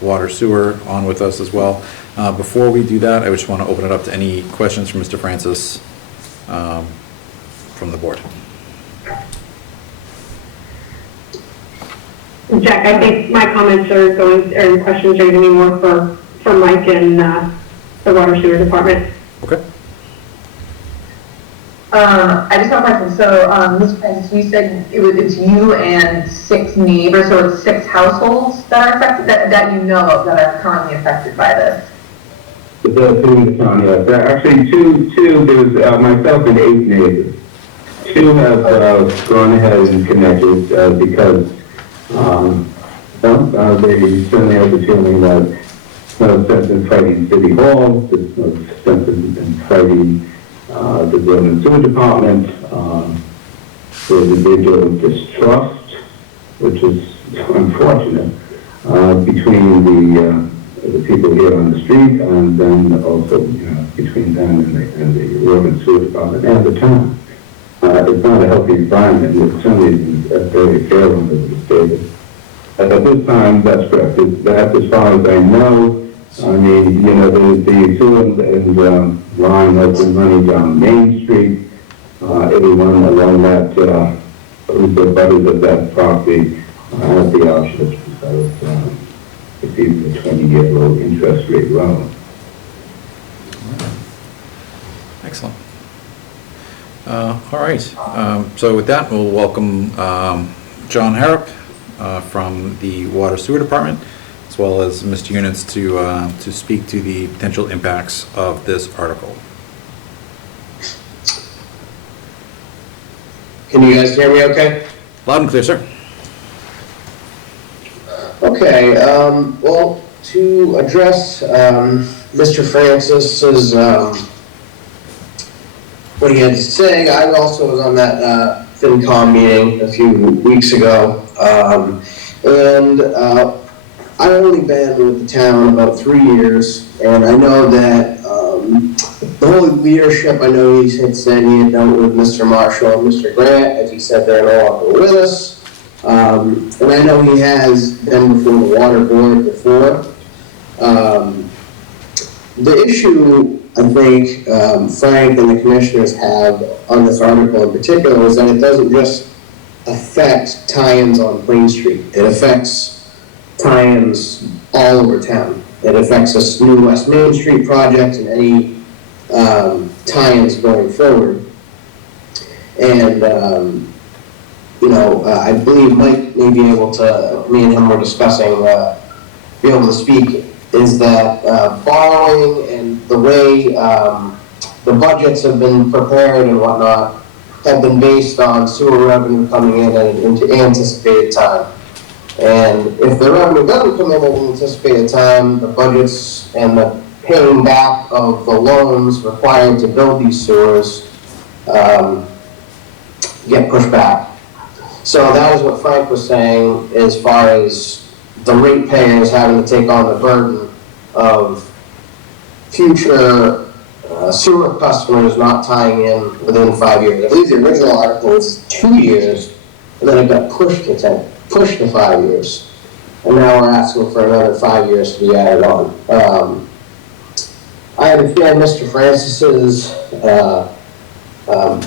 water sewer on with us as well. Before we do that, I just want to open it up to any questions from Mr. Francis from the board. Jack, I think my comments or questions are going to be more for Mike and the water sewer department. Okay. I just have a question. So, Mr. Francis, you said it's you and 6 neighbors, so it's 6 households that are affected, that you know of that are currently affected by this? the period of time, yes. Actually, two, there's myself and 8 neighbors. 2 have gone ahead and connected because they certainly have the feeling that no sense in fighting City Hall, there's no sense in fighting the Building and Sewer Department. There's a big deal of distrust, which is unfortunate, between the people here on the street, and then also, between them and the urban sewer department and the town. It's not a healthy environment. It certainly isn't a very fair one, as it was stated. At this time, that's correct. That's as far as I know. I mean, the sewer and line has been running down Main Street. Everyone along that, the butters of that property has the option of receiving a 20-year low interest rate loan. Excellent. All right. So with that, we'll welcome John Harrop from the Water Sewer Department, as well as Mr. Units to speak to the potential impacts of this article. Can you guys hear me okay? Loud and clear, sir. Okay, well, to address Mr. Francis's, what he had to say, I also was on that FinCom meeting a few weeks ago, and I've only been with the town about 3 years, and I know that the whole leadership, I know he had said he had dealt with Mr. Marshall and Mr. Grant, as he said they're no longer with us. And I know he has been before the water board before. The issue, I think, Frank and the commissioners have on this article in particular is that it doesn't just affect tie-ins on Plain Street. It affects tie-ins all over town. It affects this new West Main Street project and any tie-ins going forward. And I believe Mike may be able to, me and him were discussing, be able to speak, is that borrowing and the way the budgets have been prepared and whatnot have been based on sewer revenue coming in at an anticipated time. And if the revenue doesn't come in at an anticipated time, the budgets and the paying back of the loans required to build these sewers get pushed back. So that is what Frank was saying as far as the ratepayers having to take on the burden of future sewer customers not tying in within 5 years. I believe the original article was 2 years, and then it got pushed to 5 years. And now we're asking for another 5 years to be added on. I understand Mr. Francis's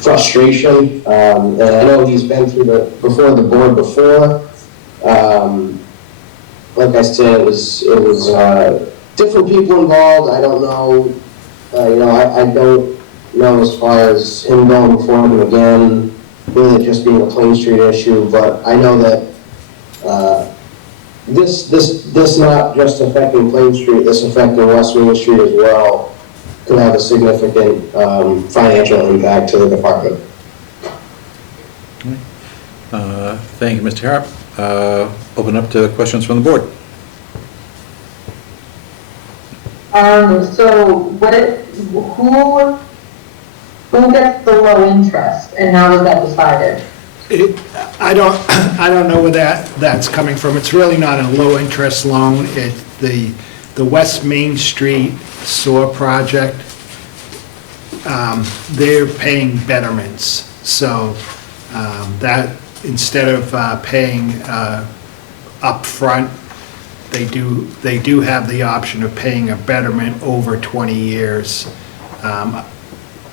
frustration, and I know he's been through before the board before. Like I said, it was different people involved. I don't know, I don't know as far as him going before him again, with it just being a Plain Street issue, but I know that this not just affecting Plain Street, this affecting West Main Street as well, could have a significant financial impact to the department. Thank you, Mr. Harrop. Open up to questions from the board. So who gets the low interest, and how is that decided? I don't know where that's coming from. It's really not a low interest loan. It's the West Main Street sewer project. They're paying betterments. So that instead of paying upfront, they do have the option of paying a betterment over 20 years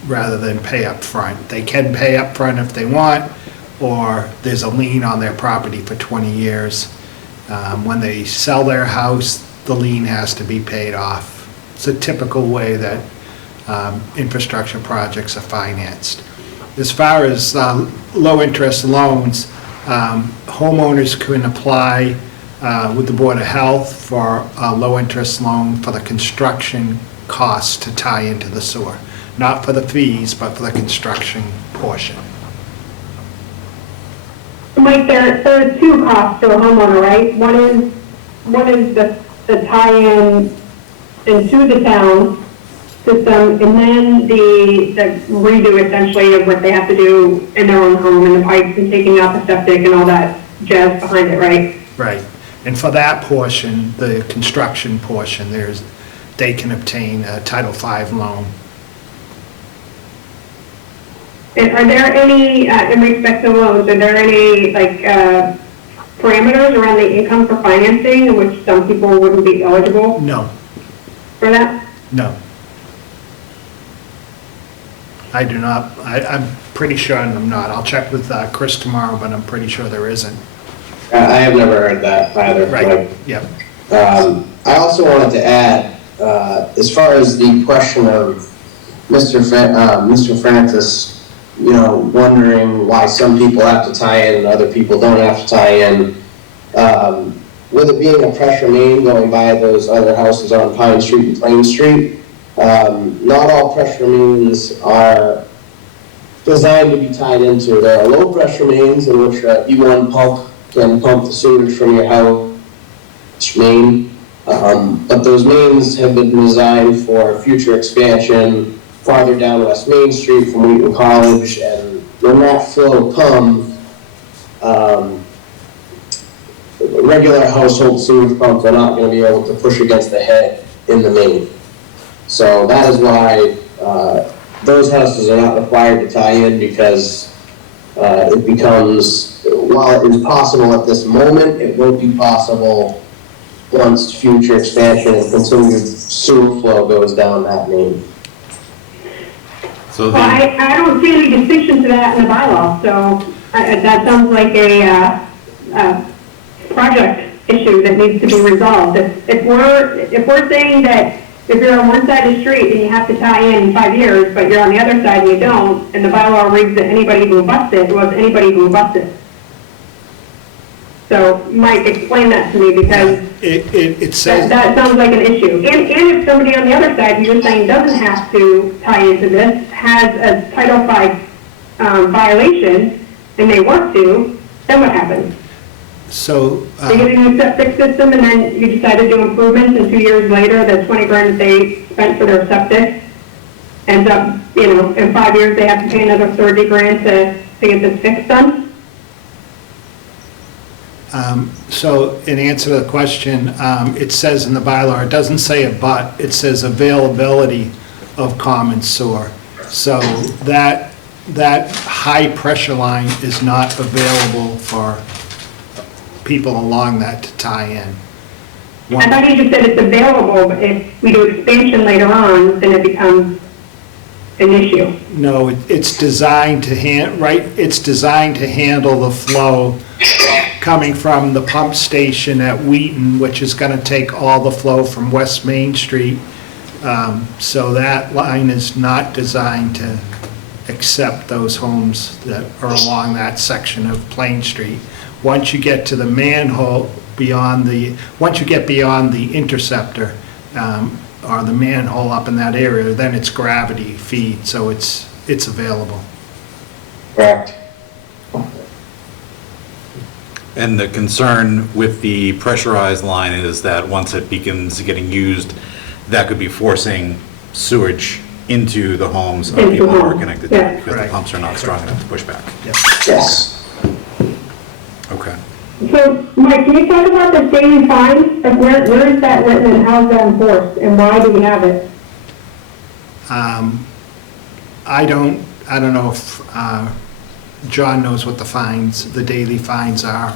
rather than pay up front. They can pay up front if they want, or there's a lien on their property for 20 years. When they sell their house, the lien has to be paid off. It's a typical way that infrastructure projects are financed. As far as low interest loans, homeowners can apply with the Board of Health for a low interest loan for the construction costs to tie into the sewer. Not for the fees, but for the construction portion. Mike, there are two costs to a homeowner, right? One is the tie-in into the town system, and then the redo essentially of what they have to do in their own home, and the pipes and taking out the septic and all that jazz behind it, right? Right. And for that portion, the construction portion, they can obtain a Title V loan. And are there any, in respect to loans, are there any, like, parameters around the income for financing in which some people wouldn't be eligible No, for that? no. I do not, I'm pretty sure I'm not. I'll check with Chris tomorrow, but I'm pretty sure there isn't. I have never heard that either. Right, yep. I also wanted to add, as far as the question of Mr. Francis, wondering why some people have to tie in and other people don't have to tie in. With it being a pressure main going by those other houses on Pine Street and Plain Street, not all pressure mains are designed to be tied into. There are low pressure mains in which E1 pump can pump the sewage from your house main, but those mains have been designed for future expansion farther down West Main Street from Wheaton College, and when that flow comes, regular household sewage pumps are not going to be able to push against the head in the main. So that is why those houses are not required to tie in, because it becomes, while it is possible at this moment, it won't be possible once future expansion and continued sewer flow goes down that main. Well, I don't see any distinction to that in the bylaw, so that sounds like a project issue that needs to be resolved. If we're saying that if you're on one side of the street and you have to tie in 5 years, but you're on the other side and you don't, and the bylaw reads that anybody who abuts it, well, it's anybody who abuts it. So, Mike, explain that to me, because it says that sounds like an issue. And if somebody on the other side, who you're saying doesn't have to tie into this, has a Title V violation, and they want to, then what happens? so. They get a new septic system, and then you decide to do improvements, and 2 years later, the 20 grand that they spent for their septic ends up, in 5 years, they have to pay another 30 grand to get this fixed done? So in answer to the question, it says in the bylaw, it doesn't say a but, it says availability of common sewer. So that high pressure line is not available for people along that to tie in. I thought you just said it's available, but if we do expansion later on, then it becomes an issue. No, it's designed to it's designed to handle the flow coming from the pump station at Wheaton, which is going to take all the flow from West Main Street. So that line is not designed to accept those homes that are along that section of Plain Street. Once you get to the manhole once you get beyond the interceptor, or the manhole up in that area, then it's gravity feed, so it's available. Correct. And the concern with the pressurized line is that once it begins getting used, that could be forcing sewage into the homes of people who are connected to it, because the pumps are not strong enough to push back. Yes. Okay. So, Mike, can you talk about the daily fines? Like, where is that written and how is that enforced, and why do we have it? I don't know if John knows what the daily fines are.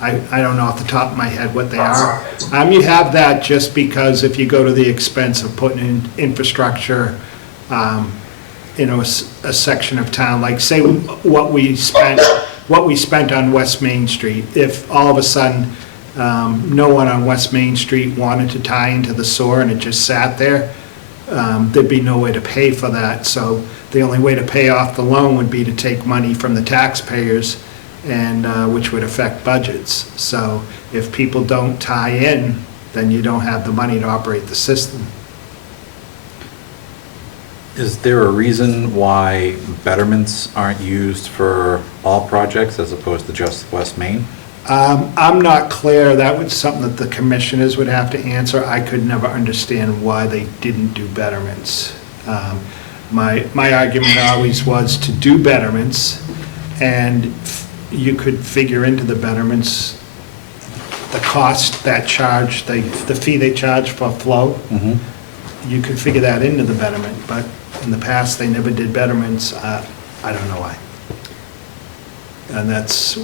I don't know off the top of my head what they are. You have that just because if you go to the expense of putting in infrastructure, a section of town, like say what we spent on West Main Street. If all of a sudden no one on West Main Street wanted to tie into the sewer and it just sat there, there'd be no way to pay for that. So the only way to pay off the loan would be to take money from the taxpayers, and which would affect budgets. So if people don't tie in, then you don't have the money to operate the system. Is there a reason why betterments aren't used for all projects as opposed to just West Main? I'm not clear. That was something that the commissioners would have to answer. I could never understand why they didn't do betterments. My argument always was to do betterments, and you could figure into the betterments the cost, that charge, the fee they charge for flow. You could figure that into the betterment, but in the past, they never did betterments. I don't know why. And that's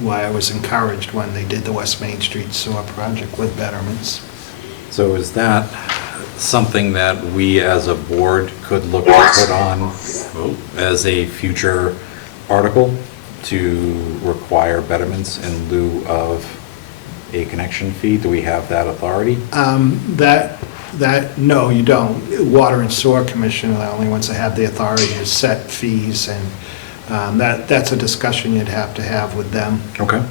why I was encouraged when they did the West Main Street sewer project with betterments. So is that something that we as a board could look to put on as a future article to require betterments in lieu of a connection fee? Do we have that authority? No, you don't. Water and Sewer Commission are the only ones that have the authority to set fees, and that's a discussion you'd have to have with them. Okay.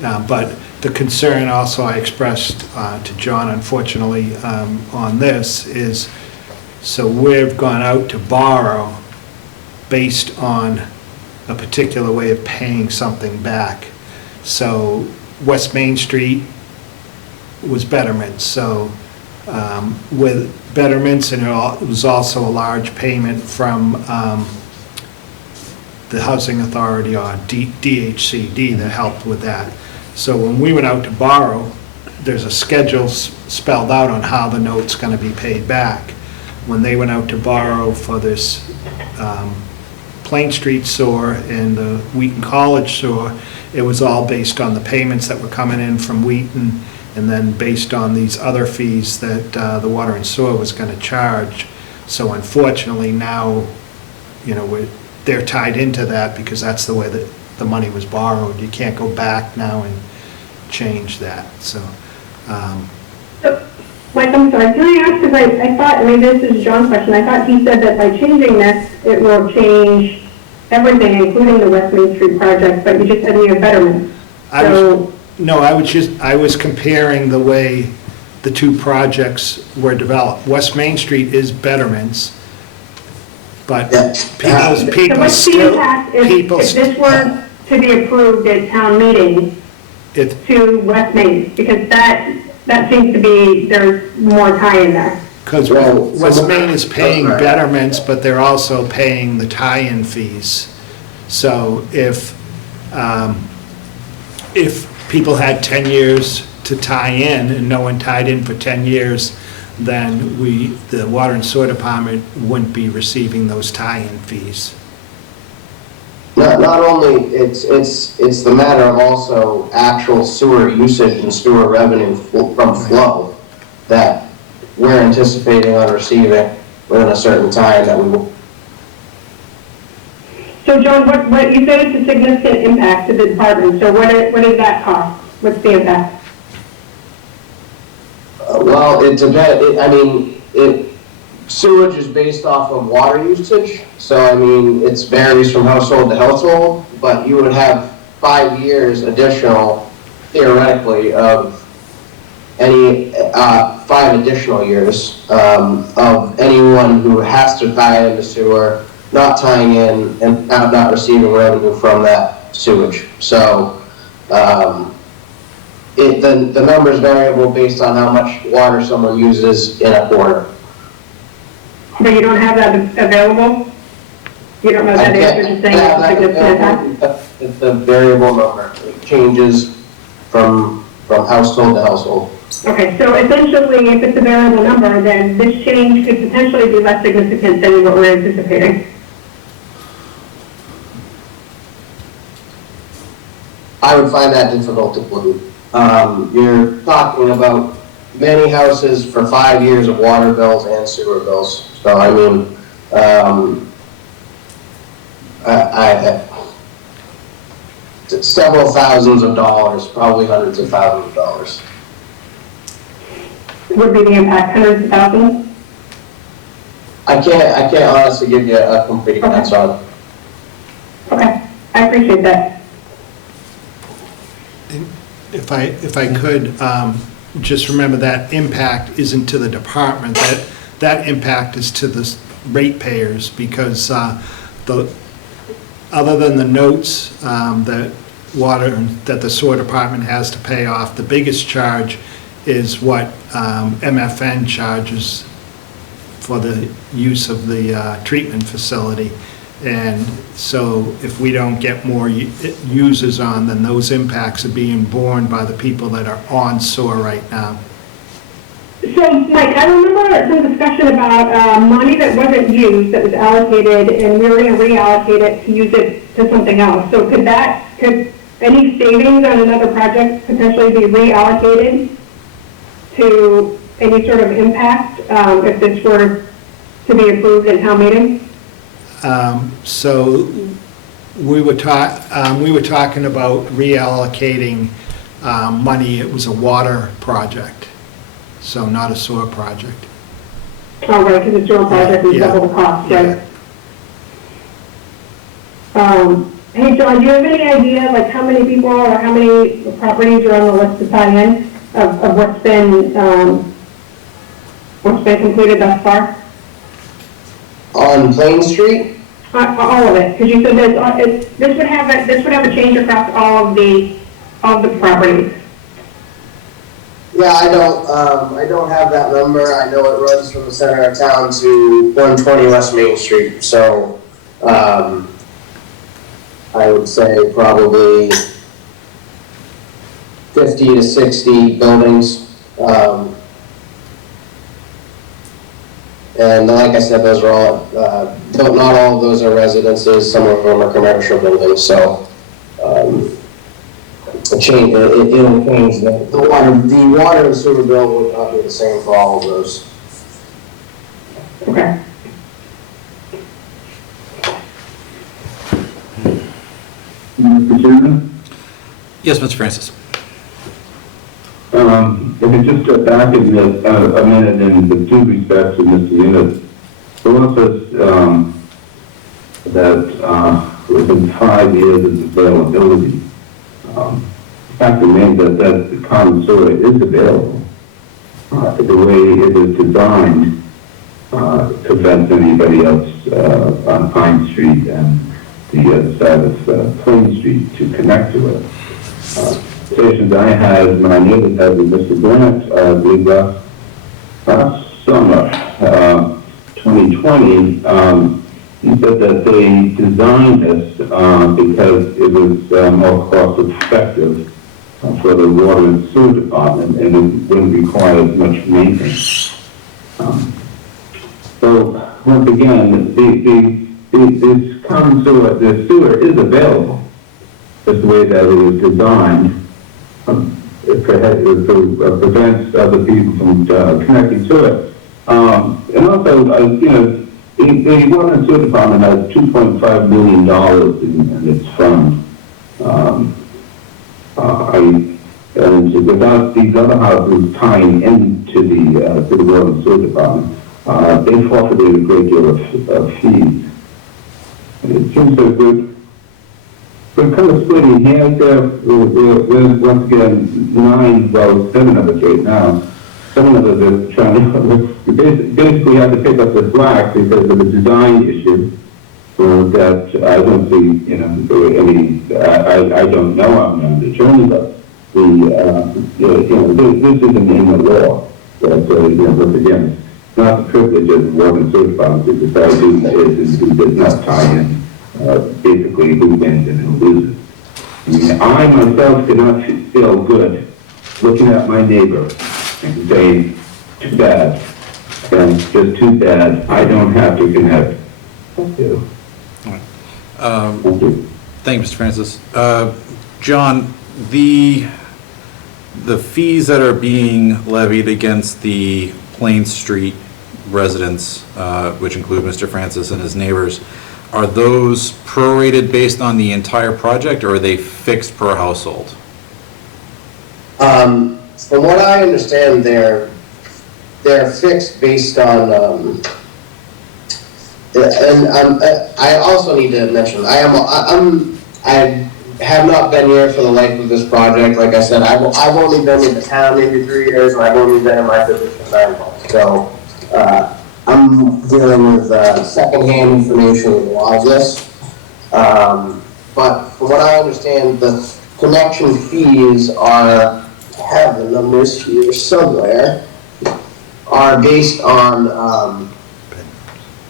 But the concern also I expressed to John, unfortunately, on this is, so we've gone out to borrow based on a particular way of paying something back. So West Main Street was betterments, so with betterments, and it was also a large payment from the Housing Authority or DHCD that helped with that. So when we went out to borrow, there's a schedule spelled out on how the note's going to be paid back. When they went out to borrow for this Plain Street sewer and the Wheaton College sewer, it was all based on the payments that were coming in from Wheaton, and then based on these other fees that the water and sewer was going to charge. So unfortunately now, they're tied into that because that's the way that the money was borrowed. You can't go back now and change that, so. Mike, I'm sorry, can I ask, because I thought, maybe this is John's question, I thought he said that by changing this, it will change everything, including the West Main Street project, but you just said we have betterment. I was comparing the way the two projects were developed. West Main Street is betterments, but people still. If this were to be approved at town meeting to West Main, because that seems to be, there's more tie in there. Because West Main is paying betterments, but they're also paying the tie-in fees. So if people had 10 years to tie in and no one tied in for 10 years, then the Water and Sewer Department wouldn't be receiving those tie-in fees. Not only, it's the matter of also actual sewer usage and sewer revenue from flow that we're anticipating on receiving within a certain time that we will. So John, what you said it's a significant impact to the department, so what is that cost? What's the impact? Well, it depends, sewage is based off of water usage, so it varies from household to household, but you would have 5 years additional, theoretically, of any 5 additional years of anyone who has to tie into sewer, not tying in, and not receiving revenue from that sewage. So the number is variable based on how much water someone uses in a quarter. But you don't have that available? You don't know that answer, just saying it's a significant impact? It's a variable number. It changes from household to household. Okay, so essentially, if it's a variable number, then this change could potentially be less significant than what we're anticipating. I would find that difficult to believe. You're talking about many houses for 5 years of water bills and sewer bills. So several thousands of dollars, probably hundreds of thousands of dollars. Would be the impact, hundreds of thousands? I can't honestly give you a complete answer on it. Okay, I appreciate that. If I could, just remember that impact isn't to the department, that impact is to the ratepayers, because other than the notes that the sewer department has to pay off, the biggest charge is what MFN charges for the use of the treatment facility. And so if we don't get more users on, then those impacts are being borne by the people that are on sewer right now. So, Mike, I remember some discussion about money that wasn't used, that was allocated, and we were going to reallocate it to use it to something else. So could any savings on another project potentially be reallocated to any sort of impact if this were to be approved in town meeting? So we were talking about reallocating money. It was a water project, so not a sewer project. Oh, right, because the sewer project is double the cost, right? Hey, John, do you have any idea, like, how many people or how many properties are on the list to tie in of what's been completed thus far? On Plain Street? All of it, because you said this would have a change across all of the properties. Yeah, I don't have that number. I know it runs from the center of town to 120 West Main Street. So, I would say probably 50 to 60 buildings. And like I said, those are all, not all of those are residences, some of them are commercial buildings, so it'll change the water and sewer bill would not be the same for all of those. Okay. Mr. Chairman? Yes, Mr. Francis. If we just step back a minute in the two respects of Mr. Unit, the law says that within 5 years of availability, the fact remains that the common sewer is available. The way it is designed prevents anybody else on Pine Street and the other side of Plain Street to connect to it. Conversations I had, my neighbors had with Mr. Grant, I believe last summer, 2020, he said that they designed this because it was more cost effective for the water and sewer department, and it wouldn't require as much maintenance. So once again, this common sewer, the sewer is available. That's the way that it was designed. It prevents other people from connecting to it. And also, the water and sewer department has $2.5 million in its fund. And without these other houses tying into the water and sewer department, they forfeited a great deal of fees. And it seems so good. We're kind of splitting hairs there. We're once again 7 of us right now. Some of us are trying to, we basically have to pick up the slack because of the design issue that I don't see, I don't know, I'm not an attorney, but this isn't in the law. But once again, it's not the privilege of the water and sewer department to decide who does not tie in. Basically who wins and who loses. I mean, I myself cannot feel good looking at my neighbor and saying, too bad, and just too bad, I don't have to connect. Thank you. Thank you, Mr. Francis. John, the fees that are being levied against the Plain Street residents, which include Mr. Francis and his neighbors, are those prorated based on the entire project, or are they fixed per household? From what I understand, they're fixed based on, I also need to mention, I have not been here for the life of this project. Like I said, I've only been in the town maybe 3 years, and I've only been in my position 9 months. So I'm dealing with secondhand information with a lot of this. But from what I understand, the connection fees are, I have the numbers here somewhere, are based on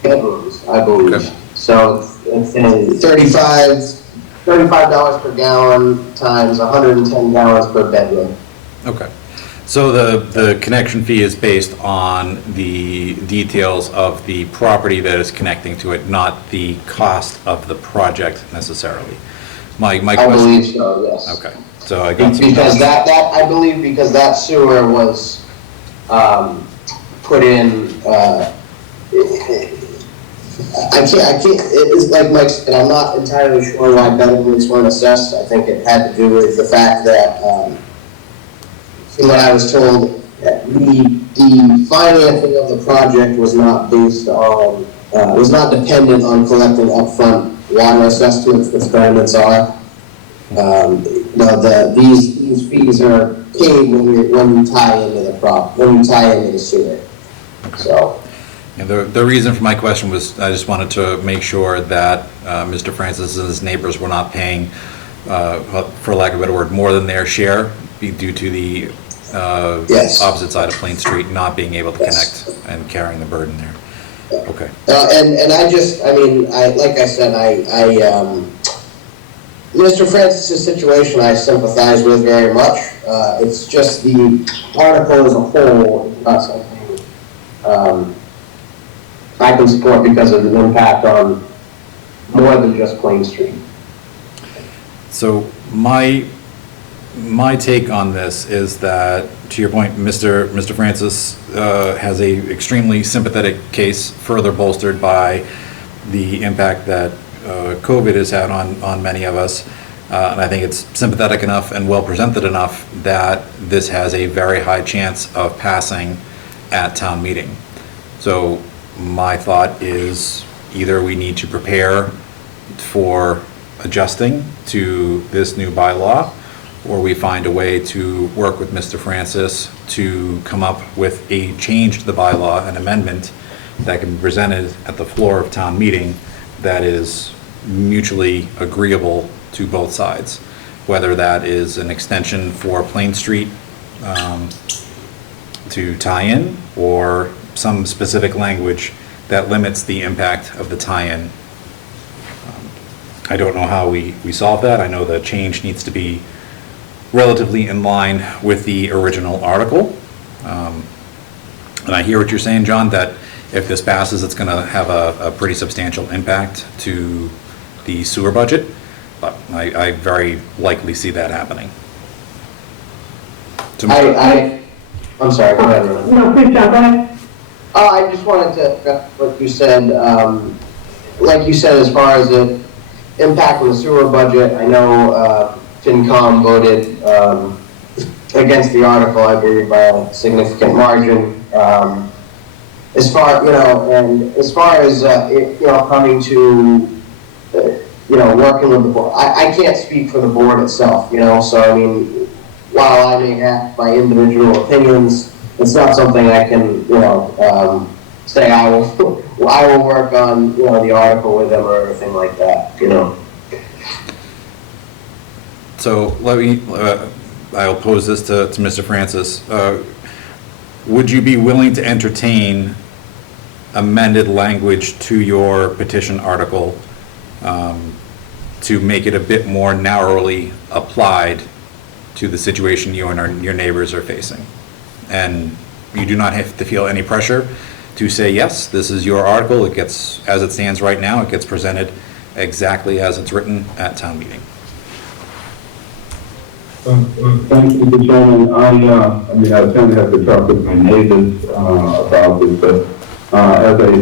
bedrooms, I believe. Okay. So it's $35 per gallon times 110 gallons per bedroom. Okay. So the connection fee is based on the details of the property that is connecting to it, not the cost of the project necessarily. My I question. believe so, yes. Okay. So I got some. Because that I believe because that sewer was put in. I can't. It's like Mike said. I'm not entirely sure why bedrooms weren't assessed. I think it had to do with the fact that. From what I was told, the financing of the project was not based on, was not dependent on collecting upfront water assessments, which benefits are. These fees are paid when you tie into the sewer. So. And the reason for my question was I just wanted to make sure that Mr. Francis and his neighbors were not paying, for lack of a better word, more than their share due to the yes. opposite side of Plain Street not being able to connect and carrying the burden there. Okay. And like I said, Mr. Francis's situation I sympathize with very much. It's just the article as a whole is not something I can support because of the impact on more than just Plain Street. So my take on this is that, to your point, Mr. Francis has a extremely sympathetic case, further bolstered by the impact that COVID has had on many of us. And I think it's sympathetic enough and well presented enough that this has a very high chance of passing at town meeting. So my thought is either we need to prepare for adjusting to this new bylaw, or we find a way to work with Mr. Francis to come up with a change to the bylaw, an amendment that can be presented at the floor of town meeting that is mutually agreeable to both sides, whether that is an extension for Plain Street to tie in, or some specific language that limits the impact of the tie-in. I don't know how we solve that. I know the change needs to be relatively in line with the original article. And I hear what you're saying, John, that if this passes, it's going to have a pretty substantial impact to the sewer budget, but I very likely see that happening. I'm sorry, go ahead, Ron. No, please, John, go ahead. I just wanted to, what you said, like you said, as far as the impact on the sewer budget, I know FinCom voted against the article, I believe, by a significant margin. As far as coming to, working with the board, I can't speak for the board itself, so I mean, while I may have my individual opinions, it's not something I can, say I will work on, the article with them or anything like that, So let me, I'll pose this to Mr. Francis. Would you be willing to entertain amended language to your petition article to make it a bit more narrowly applied to the situation you and your neighbors are facing? And you do not have to feel any pressure to say, yes, this is your article. It gets, as it stands right now, it gets presented exactly as it's written at town meeting. Thank you, Mr. Chairman. I tend to have to talk with my neighbors about this, but as I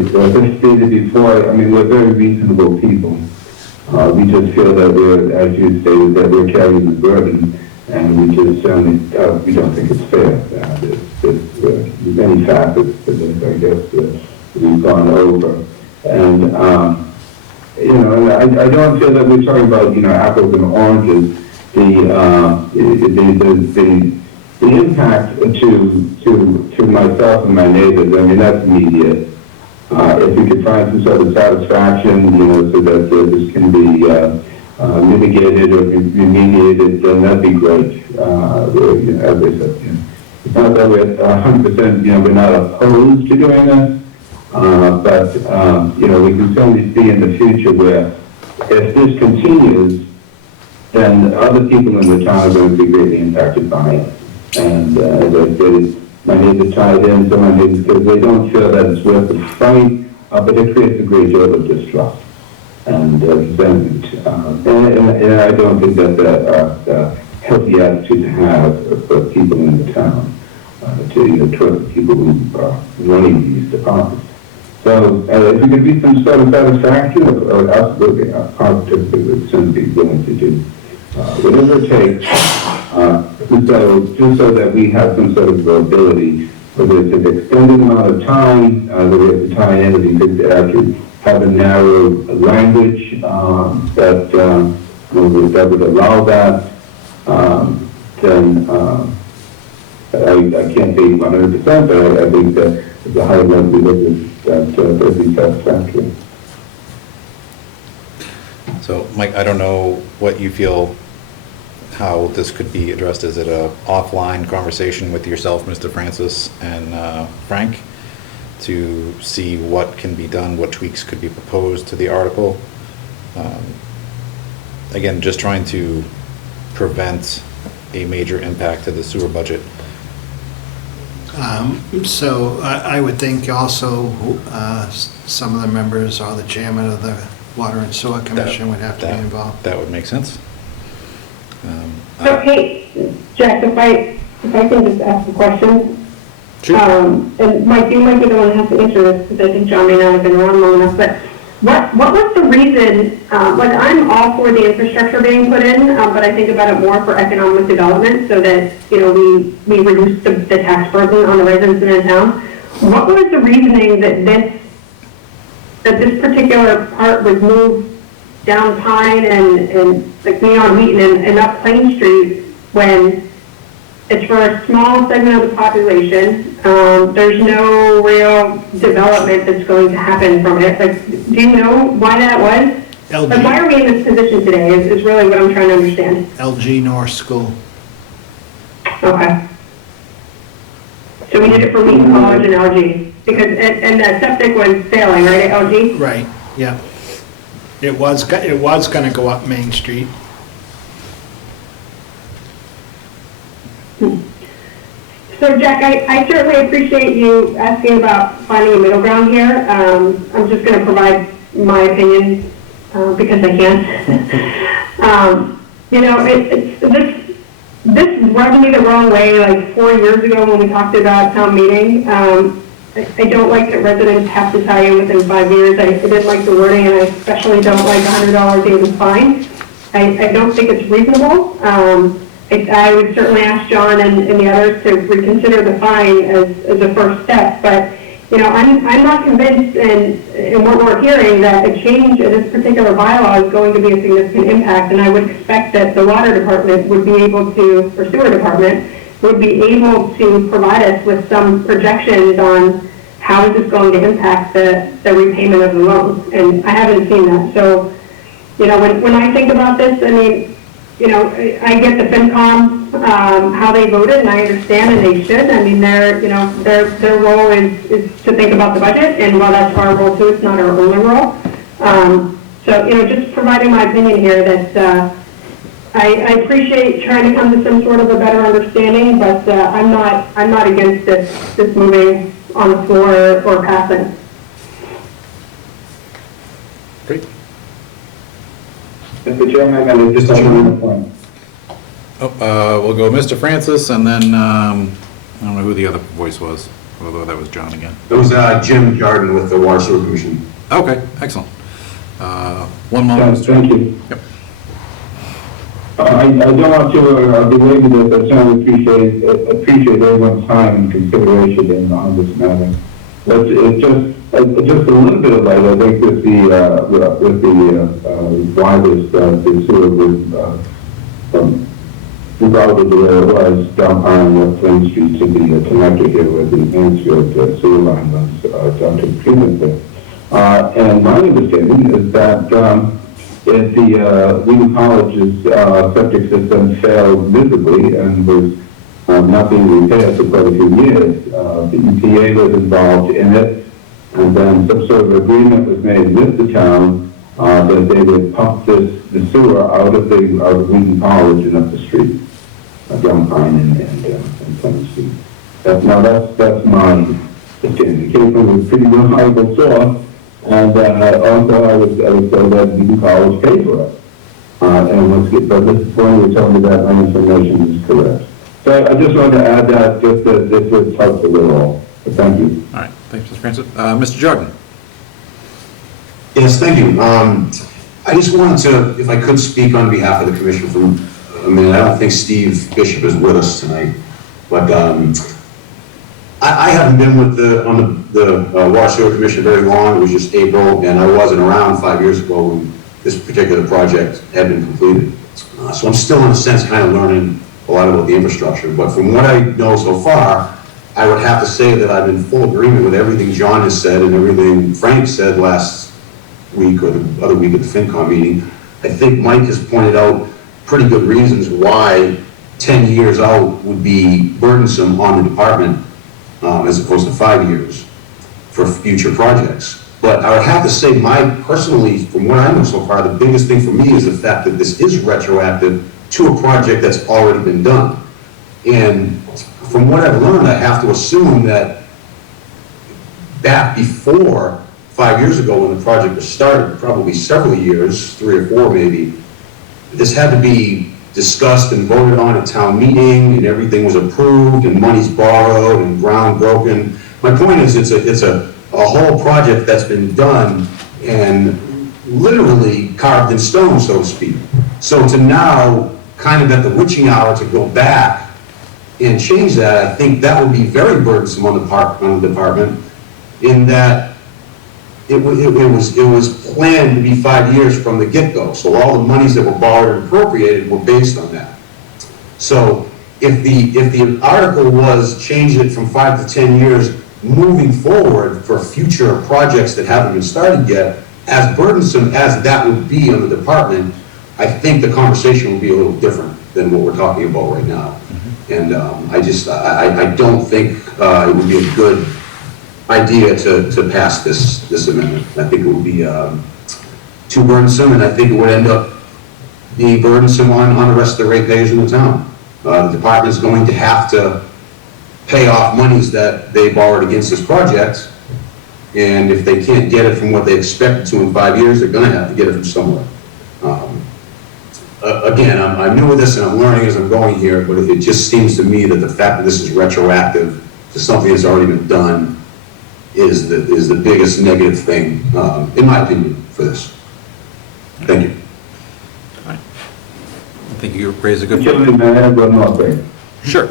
stated before, we're very reasonable people. We just feel that we're, as you stated, that we're carrying the burden, and we just certainly, we don't think it's fair. There's many facets to this, I guess, that we've gone over. And, I don't feel that we're talking about, apples and oranges. The impact to myself and my neighbors, that's immediate. If we could find some sort of satisfaction, so that this can be mitigated or remediated, then that'd be great. As I said, it's not that we're 100%, we're not opposed to doing this, but we can certainly see in the future where if this continues, then other people in the town are going to be greatly impacted by it. And as I said, my neighbor tied in, so my neighbors, because they don't feel that it's worth the fight, but it creates a great deal of distrust and resentment. And I don't think that's a healthy attitude to have for people in the town, toward the people who are running these departments. So if we could be some sort of satisfaction, absolutely, positively would soon be willing to do whatever it takes, just so that we have some sort of ability, whether it's an extended amount of time that we have to tie in, or we could actually have a narrow language that would allow that, then I can't say 100%, but I think that there's a high likelihood that that'd be satisfactory. So, Mike, I don't know what you feel, how this could be addressed. Is it a offline conversation with yourself, Mr. Francis, and Frank, to see what can be done, what tweaks could be proposed to the article? Again, just trying to prevent a major impact to the sewer budget. So I would think also some of the members or the chairman of the Water and Sewer Commission would have to be involved. That would make sense. So, hey, Jack, if I can just ask a question. Sure. And Mike, you might be the one who has to answer this, because I think John may not have been around long enough, but what was the reason, I'm all for the infrastructure being put in, but I think about it more for economic development, so that, we reduce the tax burden on the residents in the town. What was the reasoning that this particular part was moved down Pine and like beyond Wheaton and up Plain Street, when it's for a small segment of the population? There's no real development that's going to happen from it. Like, do you know why that was? LG. Like, why are we in this position today is really what I'm trying to understand. LG North School. Okay. So we did it for Wheaton College and LG, because, and the septic was failing, right, at LG? Right, yeah. It was going to go up Main Street. So Jack, I certainly appreciate you asking about finding a middle ground here. I'm just going to provide my opinion because I can. This rubbed me the wrong way like 4 years ago when we talked about town meeting. I don't like that residents have to tie in within 5 years. I didn't like the wording, and I especially don't like $100 even fine. I don't think it's reasonable. I would certainly ask John and the others to reconsider the fine as a first step, but I'm not convinced in what we're hearing that a change in this particular bylaw is going to be a significant impact, and I would expect that the water department would be able to, or sewer department, would be able to provide us with some projections on how is this going to impact the repayment of the loan, and I haven't seen that. So, when I think about this, I mean, I get the FinCom, how they voted, and I understand, and they should. I mean, their role is to think about the budget, and while that's our role too, it's not our only role. So, just providing my opinion here that I appreciate trying to come to some sort of a better understanding, but I'm not against this moving on the floor or passing. Great. Mr. Chairman, I just have one point. We'll go Mr. Francis, and then, I don't know who the other voice was, although that was John again. It was Jim Jordan with the Water Sewer Commission. Okay, excellent. One moment, Mr. Thank you. Yep. I don't want to belabor this. I certainly appreciate everyone's time and consideration on this matter. But it's just a little bit of light, I think, with the why the sewer was regardless of where it was down on Plain Street to the connector here where the Mansfield sewer line was down to the treatment plant. And my understanding is that if the Wheaton College's septic system failed miserably and was not being repaired for quite a few years, the EPA was involved in it, and then some sort of agreement was made with the town that they would pump the sewer out of Wheaton College and up the street, down Pine and Plymouth Street. That's my understanding. It came from a pretty reliable source, and also I was told that Wheaton College paid for it. But this is when you told me that my information is correct. So I just wanted to add that, just that this would help a little. But thank you. All right, thanks, Mr. Francis. Mr. Jordan. Yes, thank you. I just wanted to, if I could speak on behalf of the commission for a minute. I don't think Steve Bishop is with us tonight, but I haven't been with on the Water Sewer Commission very long. It was just April, and I wasn't around 5 years ago when this particular project had been completed. So I'm still, in a sense, kind of learning a lot about the infrastructure. But from what I know so far, I would have to say that I'm in full agreement with everything John has said and everything Frank said last week or the other week at the FinCom meeting. I think Mike has pointed out pretty good reasons why 10 years out would be burdensome on the department as opposed to 5 years for future projects. But I would have to say, personally, from what I know so far, the biggest thing for me is the fact that this is retroactive to a project that's already been done. And from what I've learned, I have to assume that back before 5 years ago when the project was started, probably several years, 3 or 4 maybe, this had to be discussed and voted on at town meeting, and everything was approved, and money's borrowed, and ground broken. My point is, it's a whole project that's been done and literally carved in stone, so to speak. So to now, kind of at the witching hour, to go back and change that, I think that would be very burdensome on the department, in that it was planned to be 5 years from the get-go. So all the monies that were borrowed and appropriated were based on that. So if the article was changing it from 5 to 10 years moving forward for future projects that haven't been started yet, as burdensome as that would be on the department, I think the conversation would be a little different than what we're talking about right now. And I don't think it would be a good idea to pass this amendment. I think it would be too burdensome, and I think it would end up being burdensome on the rest of the ratepayers in the town. The department's going to have to pay off monies that they borrowed against this project, and if they can't get it from what they expected to in 5 years, they're going to have to get it from somewhere. Again, I'm new with this and I'm learning as I'm going here, but it just seems to me that the fact that this is retroactive to something that's already been done is the biggest negative thing, in my opinion, for this. Thank you. I think you raised a good Chairman, may I have one more thing? Sure.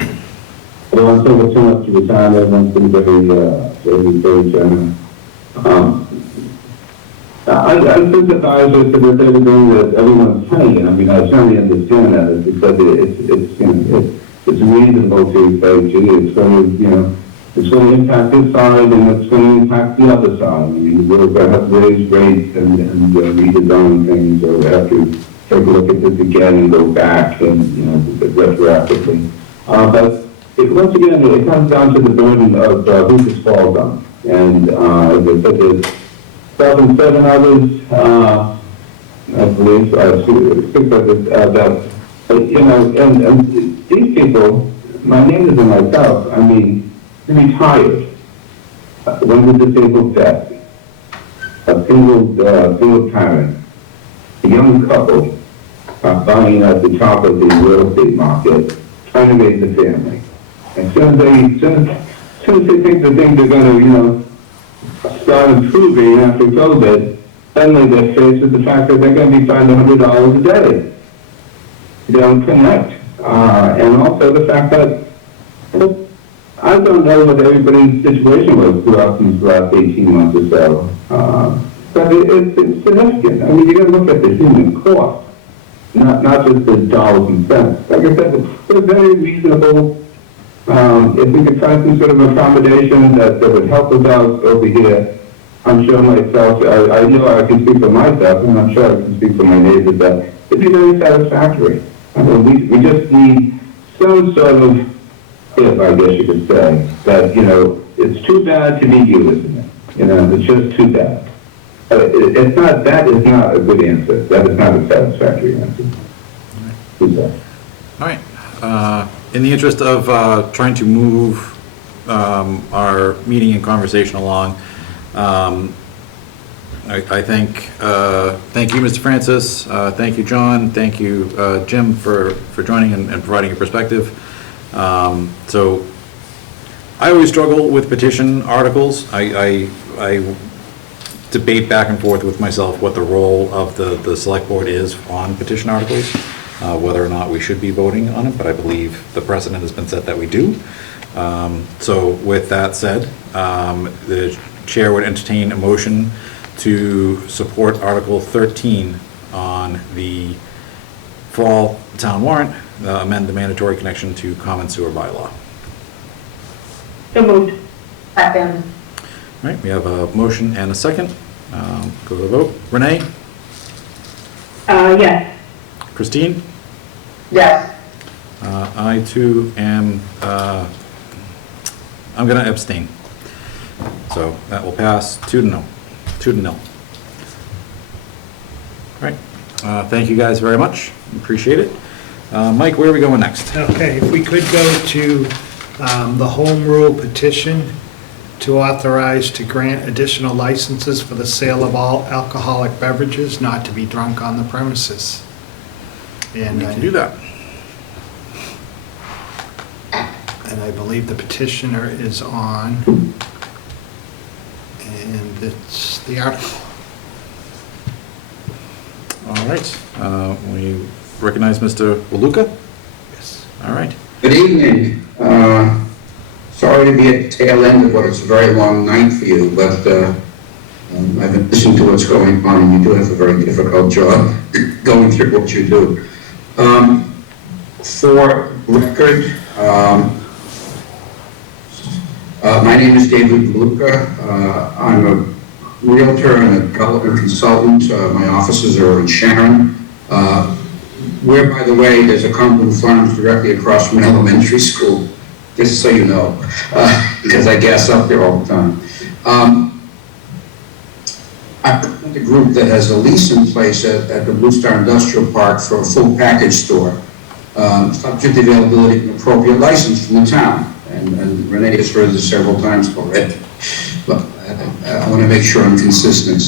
I don't want to take too much of the time. Everyone's been very generous. I sympathize with everything that everyone's saying. I mean, I certainly understand that. It's because it's reasonable to say, gee, it's going to, it's going to impact this side and it's going to impact the other side. I mean, we're going to have to raise rates and redesign things, or we have to take a look at this again and go back and, retroactively. But once again, it comes down to the burden of who this falls on. And as I said, there's 7 others, I believe, 6 others, that, and these people, my neighbors and myself, I mean, retired, one with a disabled vet, a single parent, a young couple, buying at the top of the real estate market, trying to raise a family. As soon as they think that things are going to, start improving after COVID, suddenly they're faced with the fact that they're going to be fined $100 a day. They don't connect. And also the fact that, I don't know what everybody's situation was throughout these last 18 months or so. But it's significant. I mean, you got to look at the human cost, not just the dollars and cents. Like I said, it's very reasonable. If we could find some sort of accommodation that would help us out over here, I'm sure myself, I know I can speak for myself, and I'm sure I can speak for my neighbors, that it'd be very satisfactory. I mean, we just need some sort of, if I guess you could say, that, you know, it's too bad to be you, isn't it? You know, it's just too bad. It's not, that is not a good answer. That is not a satisfactory answer. Too bad. All right. In the interest of trying to move our meeting and conversation along, I think, thank you, Mr. Francis, thank you, John, thank you, Jim, for joining and providing your perspective. So I always struggle with petition articles. I debate back and forth with myself what the role of the select board is on petition articles, whether or not we should be voting on it, but I believe the precedent has been set that we do. So with that said, the chair would entertain a motion to support Article 13 on the fall town warrant, amend the mandatory connection to common sewer bylaw. So moved. Second. All right, we have a motion and a second. Go to the vote. Renee? Yes. Christine? Yes. I too am, I'm going to abstain. So that will pass 2-0. 2-0. All right. Thank you guys very much. Appreciate it. Mike, where are we going next? Okay, if we could go to the home rule petition to authorize to grant additional licenses for the sale of all alcoholic beverages not to be drunk on the premises. And we can do that. And I believe the petitioner is on, and it's the article. All right. We recognize Mr. Luca? Yes. All right. Good evening. Sorry to be at the tail end of what is a very long night for you, but I've been listening to what's going on, and you do have a very difficult job going through what you do. For record, my name is David Luca. I'm a realtor and a development consultant. My offices are in Sharon, where, by the way, there's a Cumberland Farms directly across from an elementary school, just so you know, because I gas up there all the time. I'm the group that has a lease in place at the Blue Star Industrial Park for a full package store, subject to availability of an appropriate license from the town. And Renee has heard this several times already, but I want to make sure I'm consistent.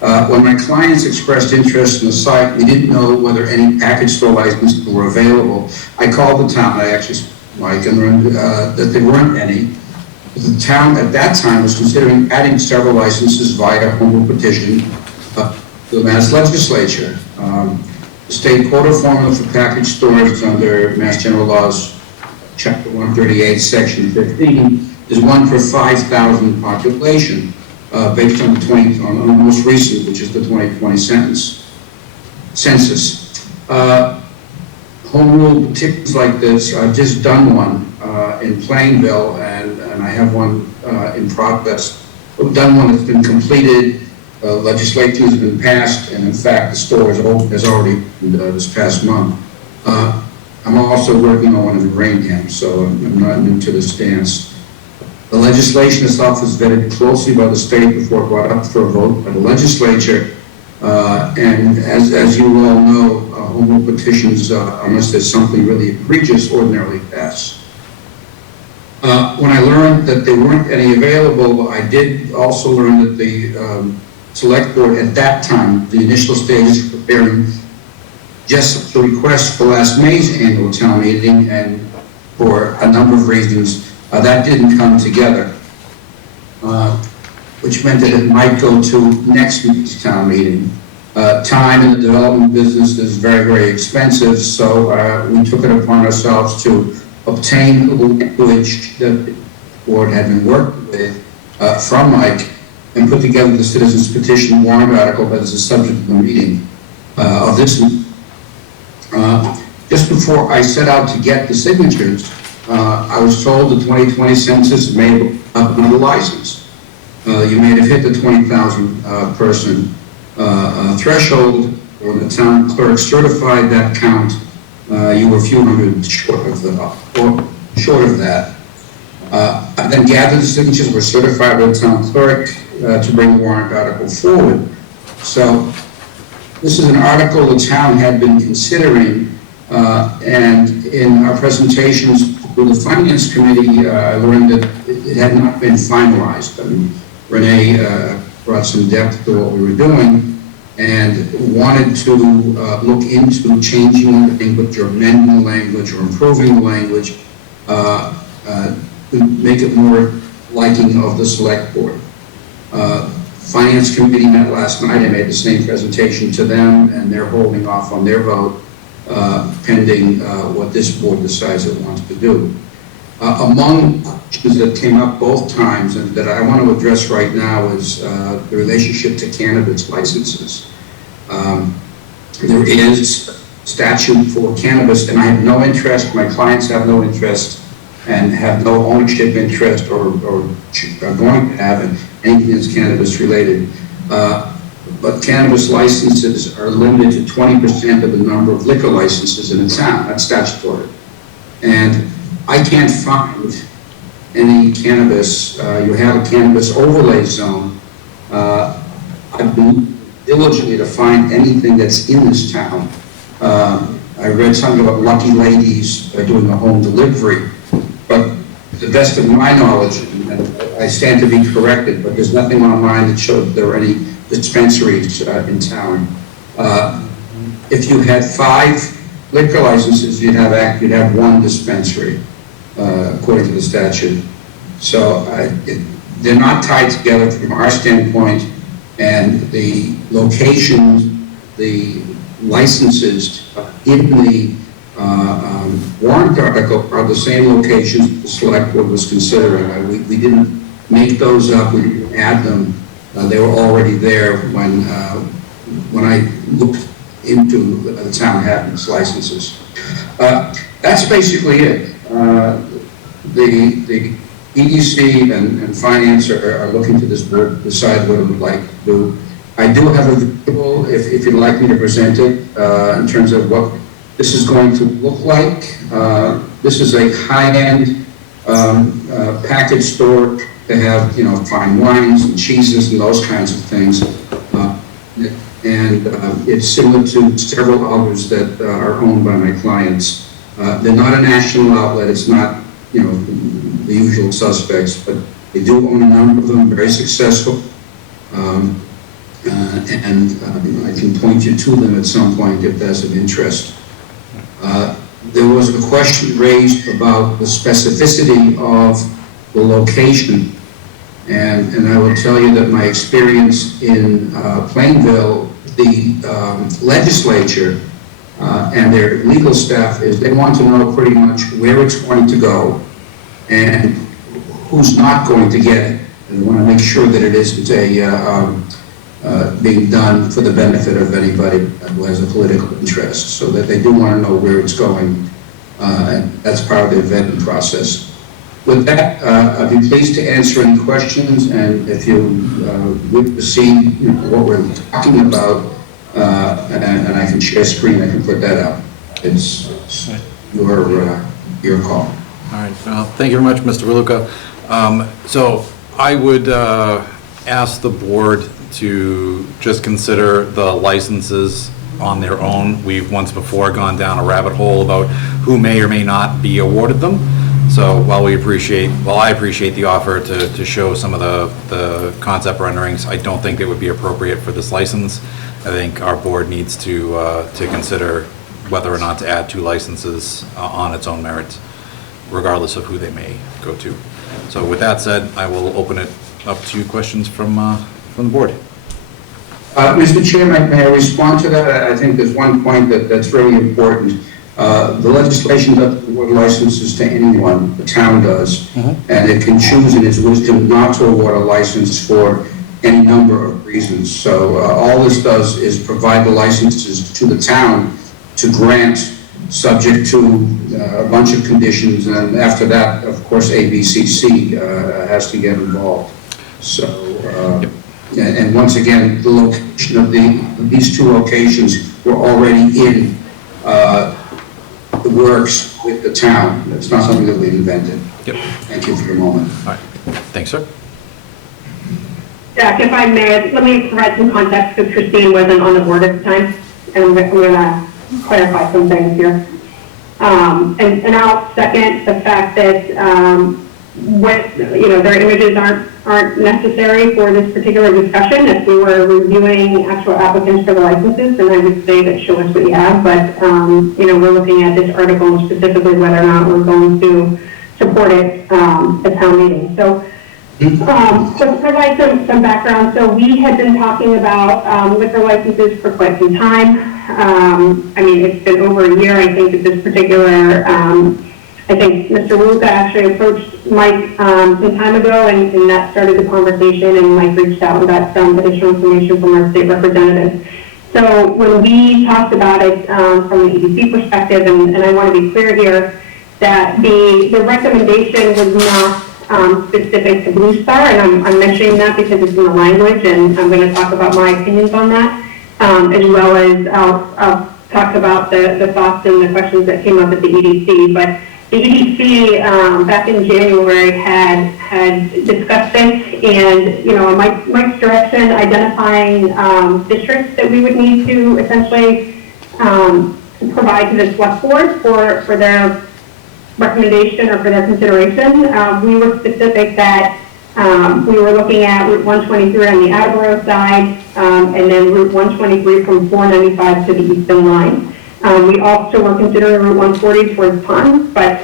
When my clients expressed interest in the site, we didn't know whether any package store licenses were available. I called the town, I actually, Mike, and learned that there weren't any. The town at that time was considering adding several licenses via home rule petition to the Mass Legislature. The state quota formula for package stores is under Mass General Laws, Chapter 138, Section 15, is 1 per 5,000 population, based on on the most recent, which is the 2020 census. Home rule petitions like this, I've just done one in Plainville, and I have one in progress. I've done one that's been completed, legislation has been passed, and in fact, the store has already opened this past month. I'm also working on one in Rainham, so I'm not new to this dance. The legislation itself is vetted closely by the state before brought up for a vote by the legislature. And as you all know, home rule petitions, unless there's something really egregious, ordinarily pass. When I learned that there weren't any available, I did also learn that the select board at that time, the initial stages of preparing just the request for last May's annual town meeting, and for a number of reasons, that didn't come together, which meant that it might go to next week's town meeting. Time in the development business is very, very expensive, so we took it upon ourselves to obtain the language that the board had been working with from Mike, and put together the citizens petition warrant article that is the subject of the meeting of this. Just before I set out to get the signatures, I was told the 2020 census made up another license. you may have hit the 20,000 person threshold. When the town clerk certified that count, you were a few hundred short of that. I then gathered the signatures, were certified by the town clerk to bring the warrant article forward. So this is an article the town had been considering, and in our presentations with the Finance Committee, I learned that it had not been finalized. I mean, Renee brought some depth to what we were doing and wanted to look into changing the language or amending the language or improving the language to make it more liking of the select board. Finance Committee met last night. I made the same presentation to them, and they're holding off on their vote pending what this board decides it wants to do. Among questions that came up both times and that I want to address right now is the relationship to cannabis licenses. There is statute for cannabis, and I have no interest, my clients have no interest, and have no ownership interest or are going to have in anything that's cannabis related. But cannabis licenses are limited to 20% of the number of liquor licenses in a town. That's statutory. And I can't find any cannabis. You have a cannabis overlay zone. I've been diligently to find anything that's in this town. I read something about Lucky Ladies doing a home delivery, but to the best of my knowledge, and I stand to be corrected, but there's nothing online that showed there were any dispensaries in town. If you had 5 liquor licenses, you'd have 1 dispensary, according to the statute. So they're not tied together from our standpoint, and the locations, the licenses in the warrant article are the same locations the select board was considering. We didn't make those up, we didn't add them. They were already there when I looked into the town having its licenses. That's basically it. The EDC and finance are looking to this board to decide what it would like to do. I do have a visual, if you'd like me to present it, in terms of what this is going to look like. This is a high-end package store to have, fine wines and cheeses and those kinds of things. And it's similar to several others that are owned by my clients. They're not a national outlet. It's not, the usual suspects, but they do own a number of them, very successful. And I can point you to them at some point if that's of interest. There was a question raised about the specificity of the location. And I will tell you that my experience in Plainville, the legislature and their legal staff is they want to know pretty much where it's going to go and who's not going to get it. And they want to make sure that it isn't being done for the benefit of anybody who has a political interest, so that they do want to know where it's going. And that's part of the vetting process. With that, I'd be pleased to answer any questions, and if you would see what we're talking about, and I can share screen, I can put that up. It's your call. All right, thank you very much, Mr. Luca. So I would ask the board to just consider the licenses on their own. We've once before gone down a rabbit hole about who may or may not be awarded them. So while I appreciate the offer to show some of the concept renderings, I don't think it would be appropriate for this license. I think our board needs to consider whether or not to add 2 licenses on its own merits, regardless of who they may go to. So with that said, I will open it up to questions from the board. Mr. Chairman, may I respond to that? I think there's one point that's really important. The legislation doesn't award licenses to anyone, the town does, and it can choose in its wisdom not to award a license for any number of reasons. So all this does is provide the licenses to the town to grant, subject to a bunch of conditions, and after that, of course, ABCC has to get involved. So And once again, the location of these two locations were already in the works with the town. It's not something that we invented. Yep. Thank you for your moment. All right. Thanks, sir. Jack, if I may, let me provide some context because Christine wasn't on the board at the time, and I'm going to clarify some things here. And I'll second the fact that their images aren't necessary for this particular discussion. If we were reviewing actual applicants for the licenses, then I would say that show us what you have. But we're looking at this article and specifically whether or not we're going to support it at town meeting. So to provide some background, so we had been talking about liquor licenses for quite some time. It's been over a year, I think, at this particular, I think Mr. Luca actually approached Mike some time ago, and that started the conversation, and Mike reached out and got some additional information from our state representative. So when we talked about it from the EDC perspective, and I want to be clear here, that the recommendation was not specific to Blue Star, and I'm mentioning that because it's in the language, and I'm going to talk about my opinions on that, as well as I'll talk about the thoughts and the questions that came up at the EDC. But the EDC back in January had discussed this, and Mike's direction, identifying districts that we would need to essentially provide to the select board for their recommendation or for their consideration. We were specific that we were looking at Route 123 on the Attleboro side, and then Route 123 from 495 to the eastern line. We also were considering Route 140 towards Pond, but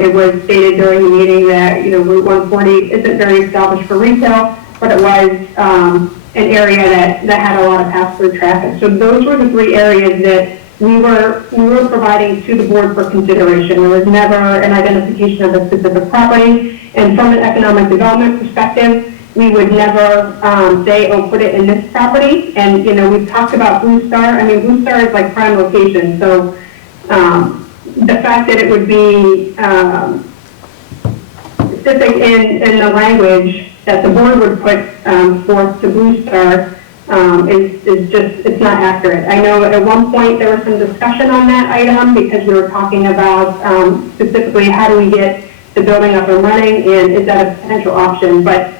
it was stated during the meeting that Route 140 isn't very established for retail, but it was an area that had a lot of pass-through traffic. So those were the three areas that we were providing to the board for consideration. There was never an identification of a specific property, and from an economic development perspective, we would never say, oh, put it in this property. And we've talked about Blue Star. Blue Star is like prime location, so the fact that it would be specific in the language that the board would put forth to Blue Star is just, it's not accurate. I know at one point there was some discussion on that item because we were talking about specifically how do we get the building up and running, and is that a potential option? But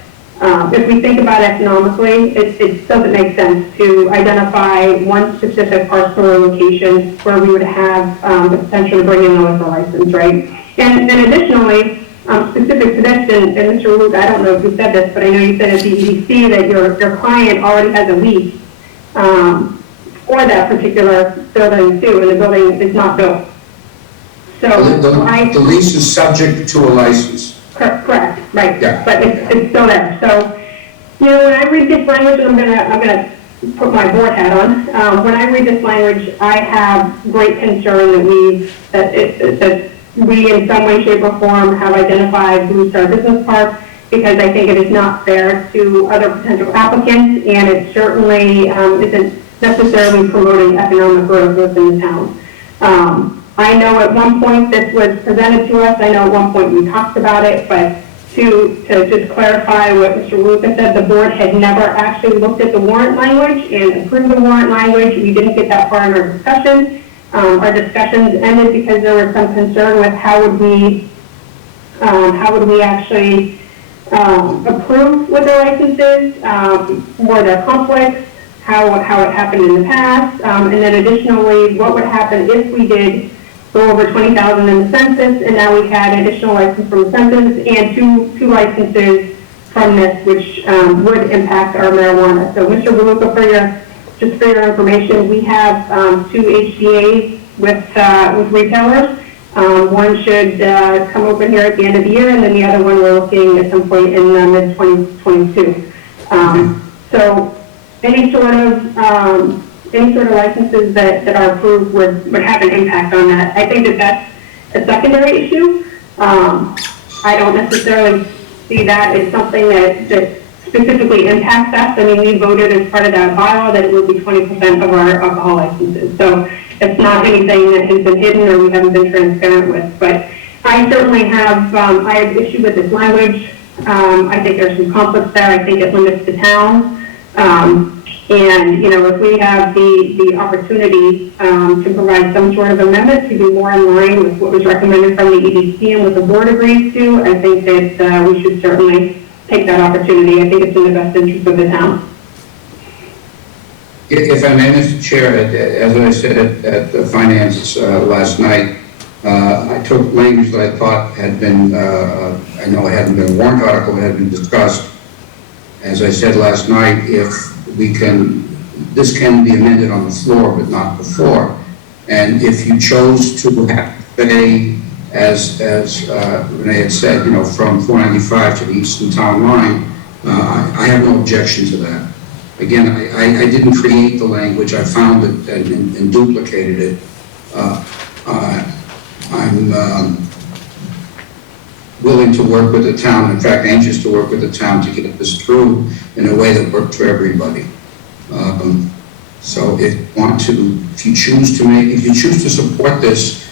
if we think about it economically, it doesn't make sense to identify one specific parcel or location where we would have the potential to bring in a liquor license, right? And additionally, specific to this, and Mr. Luke, I don't know if you said this, but I know you said at the EDC that your client already has a lease for that particular building too, and the building is not built. So the lease is subject to a license. Correct, right, yeah. But it's still there. So, when I read this language, and I'm gonna put my board hat on. When I read this language, I have great concern that we in some way, shape, or form have identified Blue Star Business Park, because I think it is not fair to other potential applicants, and it certainly isn't necessarily promoting economic growth within the town. I know at one point this was presented to us. I know at one point we talked about it, but to just clarify what Mr. Luca said, the board had never actually looked at the warrant language and approved the warrant language. We didn't get that far in our discussion. Our discussions ended because there was some concern with how would we actually approve liquor licenses, were there conflicts, how it happened in the past, and then additionally, what would happen if we did go over 20,000 in the census, and now we had additional license from the census and two licenses from this, which would impact our marijuana. So, Mr. Luca, just for your information, we have 2 HDAs with retailers. One should come open here at the end of the year, and then the other one we're looking at some point in mid-2022. So, any sort of licenses that are approved would have an impact on that. I think that's a secondary issue. I don't necessarily see that as something that specifically impacts us. We voted as part of that bylaw that it would be 20% of our alcohol licenses. So it's not anything that has been hidden or we haven't been transparent with. But I certainly have, I have issue with this language. I think there's some conflicts there. I think it limits the town. And, you know, if we have the opportunity to provide some sort of amendment to be more in line with what was recommended from the EDC and what the board agrees to, I think that we should certainly take that opportunity. I think it's in the best interest of the town. If I may, Mr. Chair, as I said at the finance last night, I took language that I thought had been, I know it hadn't been a warrant article, it had been discussed. As I said last night, if we can, this can be amended on the floor, but not before. And if you chose to have today, as Renee had said, you know, from 495 to the eastern town line, I have no objection to that. Again, I didn't create the language, I found it and duplicated it. I'm willing to work with the town, in fact, anxious to work with the town to get this through in a way that worked for everybody. So if you choose to support this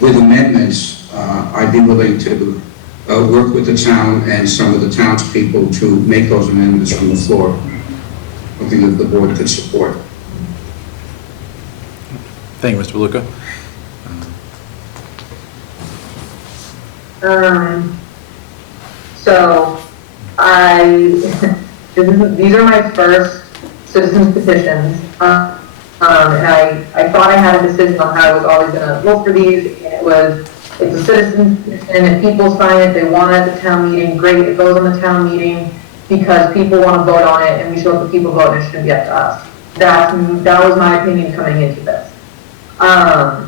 with amendments, I'd be willing to work with the town and some of the townspeople to make those amendments from the floor. Something that the board could support. Thank you, Mr. Luca. So these are my first citizens petitions, and I thought I had a decision on how I was always going to look for these. It's a citizen's petition. If people sign it, they want it at the town meeting, great, it goes on the town meeting because people want to vote on it, and we should let the people vote, and it shouldn't be up to us. That was my opinion coming into this. Now,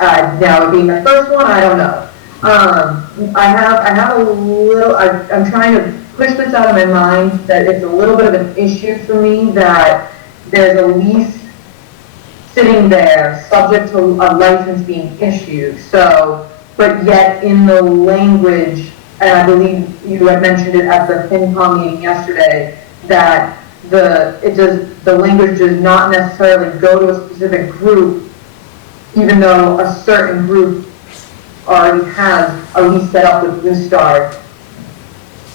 it being my first one, I don't know. I have a little, I'm trying to push this out of my mind that it's a little bit of an issue for me that there's a lease sitting there subject to a license being issued. So, but yet in the language, and I believe you had mentioned it at the FinCom meeting yesterday, that the language does not necessarily go to a specific group, even though a certain group already has a lease set up with Blue Star,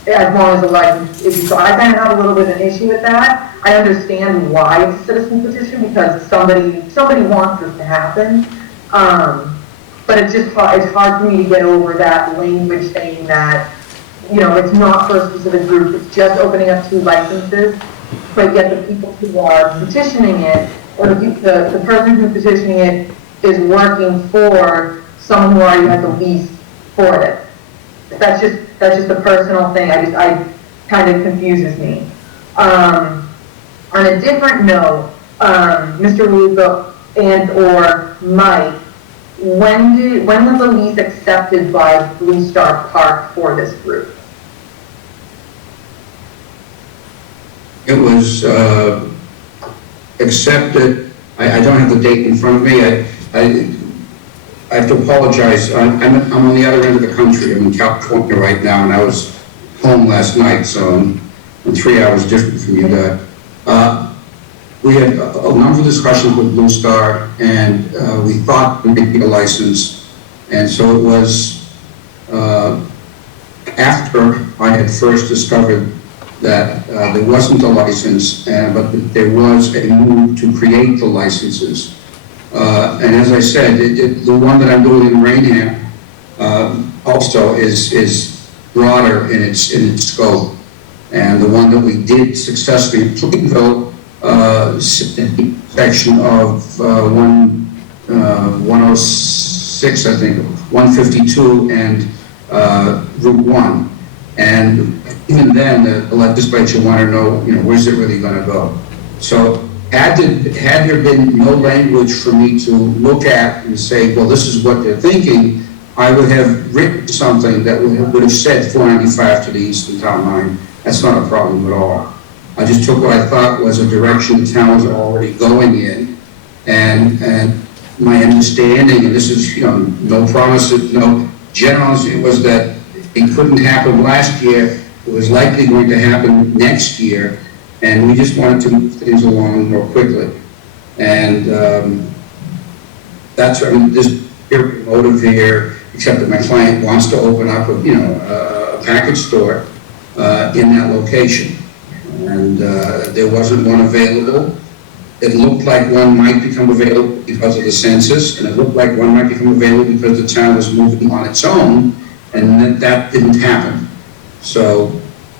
as long as the license is. So I kind of have a little bit of an issue with that. I understand why it's a citizen petition, because somebody wants this to happen. But it's hard for me to get over that language saying that, you know, it's not for a specific group, it's just opening up 2 licenses, but yet the people who are petitioning it, or the person who's petitioning it is working for someone who already has a lease for it. That's just a personal thing. I kind of confuses me. On a different note, Mr. Luca and or Mike, when was the lease accepted by Blue Star Park for this group? It was accepted. I don't have the date in front of me. I have to apologize. I'm on the other end of the country. I'm in California right now, and I was home last night, so I'm 3 hours different from you guys. We had a number of discussions with Blue Star, and we thought we could get a license. And so it was after I had first discovered that there wasn't a license, but there was a move to create the licenses. And as I said, the one that I'm doing in Rainham also is broader in its scope. And the one that we did successfully in Plainville, section of 106, I think, 152 and Route 1. And even then, the legislature wanted to know, you know, where's it really going to go? So had there been no language for me to look at and say, well, this is what they're thinking, I would have written something that would have said 495 to the eastern town line. That's not a problem at all. I just took what I thought was a direction the town was already going in, and my understanding, and this is, you know, no promises, no generosity, was that it couldn't happen last year. It was likely going to happen next year, and we just wanted to move things along more quickly. And that's, I mean, there's motive here, except that my client wants to open up, a a package store in that location. And there wasn't one available. It looked like one might become available because of the census, and it looked like one might become available because the town was moving on its own, and that didn't happen. So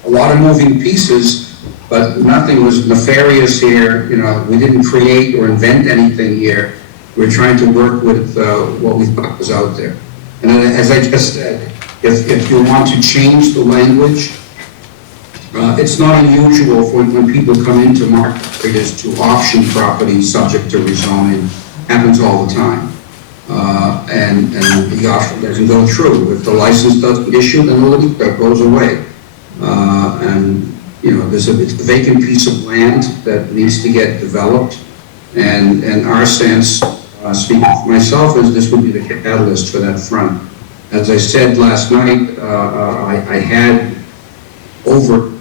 a lot of moving pieces, but nothing was nefarious here. You know, we didn't create or invent anything here. We're trying to work with what we thought was out there. And as I just said, if you want to change the language, it's not unusual for when people come into market traders to auction properties subject to rezoning. Happens all the time. And the auction doesn't go through. If the license doesn't issue, then the lease goes away. And, you know, it's a vacant piece of land that needs to get developed. And our sense, speaking for myself, is this would be the catalyst for that front. As I said last night, I had over,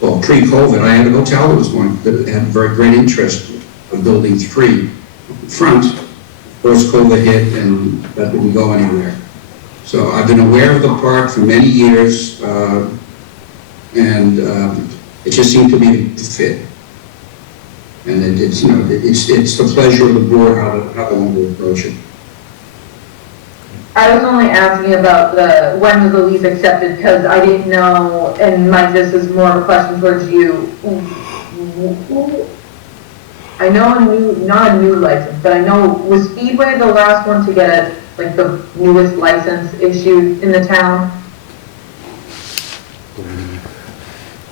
well, pre-COVID, I had a hotel that was going, that had very great interest of building 3 front. Of course, COVID hit and that didn't go anywhere. So I've been aware of the park for many years, and it just seemed to be a good fit. And it's, you know, it's the pleasure of the board how to want to approach it. I was only asking about when was the lease accepted, because I didn't know, and Mike, this is more of a question towards you. I know not a new license, but I know, was Speedway the last one to get like the newest license issued in the town?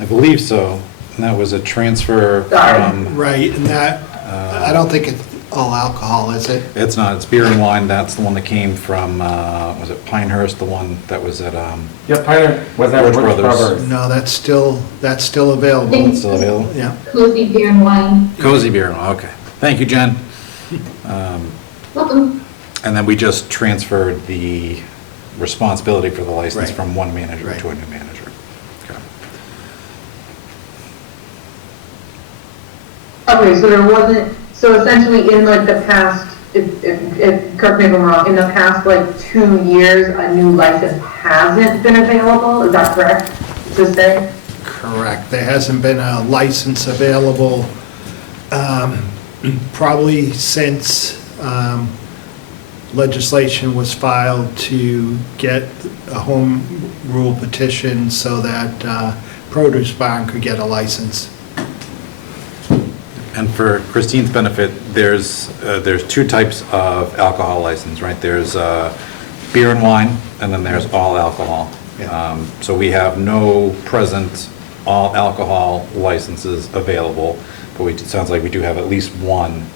I believe so. And that was a transfer from... Right, and that, I don't think it's all alcohol, is it? It's not, it's beer and wine. That's the one that came from, was it Pinehurst, the one that was at... Yeah, Pinehurst, was that Woods Brothers? No, that's still available. It's still available? Yeah. Cozy beer and wine. Cozy beer and wine, okay. Thank you, Jen. Welcome. And then we just transferred the responsibility for the license from one manager to a new manager. Okay, so there wasn't, so essentially in like the past, correct me if I'm wrong, in the past like 2 years, a new license hasn't been available, is that correct to say? Correct. There hasn't been a license available probably since legislation was filed to get a home rule petition so that Produce Barn could get a license. And for Christine's benefit, there's 2 types of alcohol license, right? There's beer and wine, and then there's all alcohol. So we have no present all alcohol licenses available, but it sounds like we do have at least 1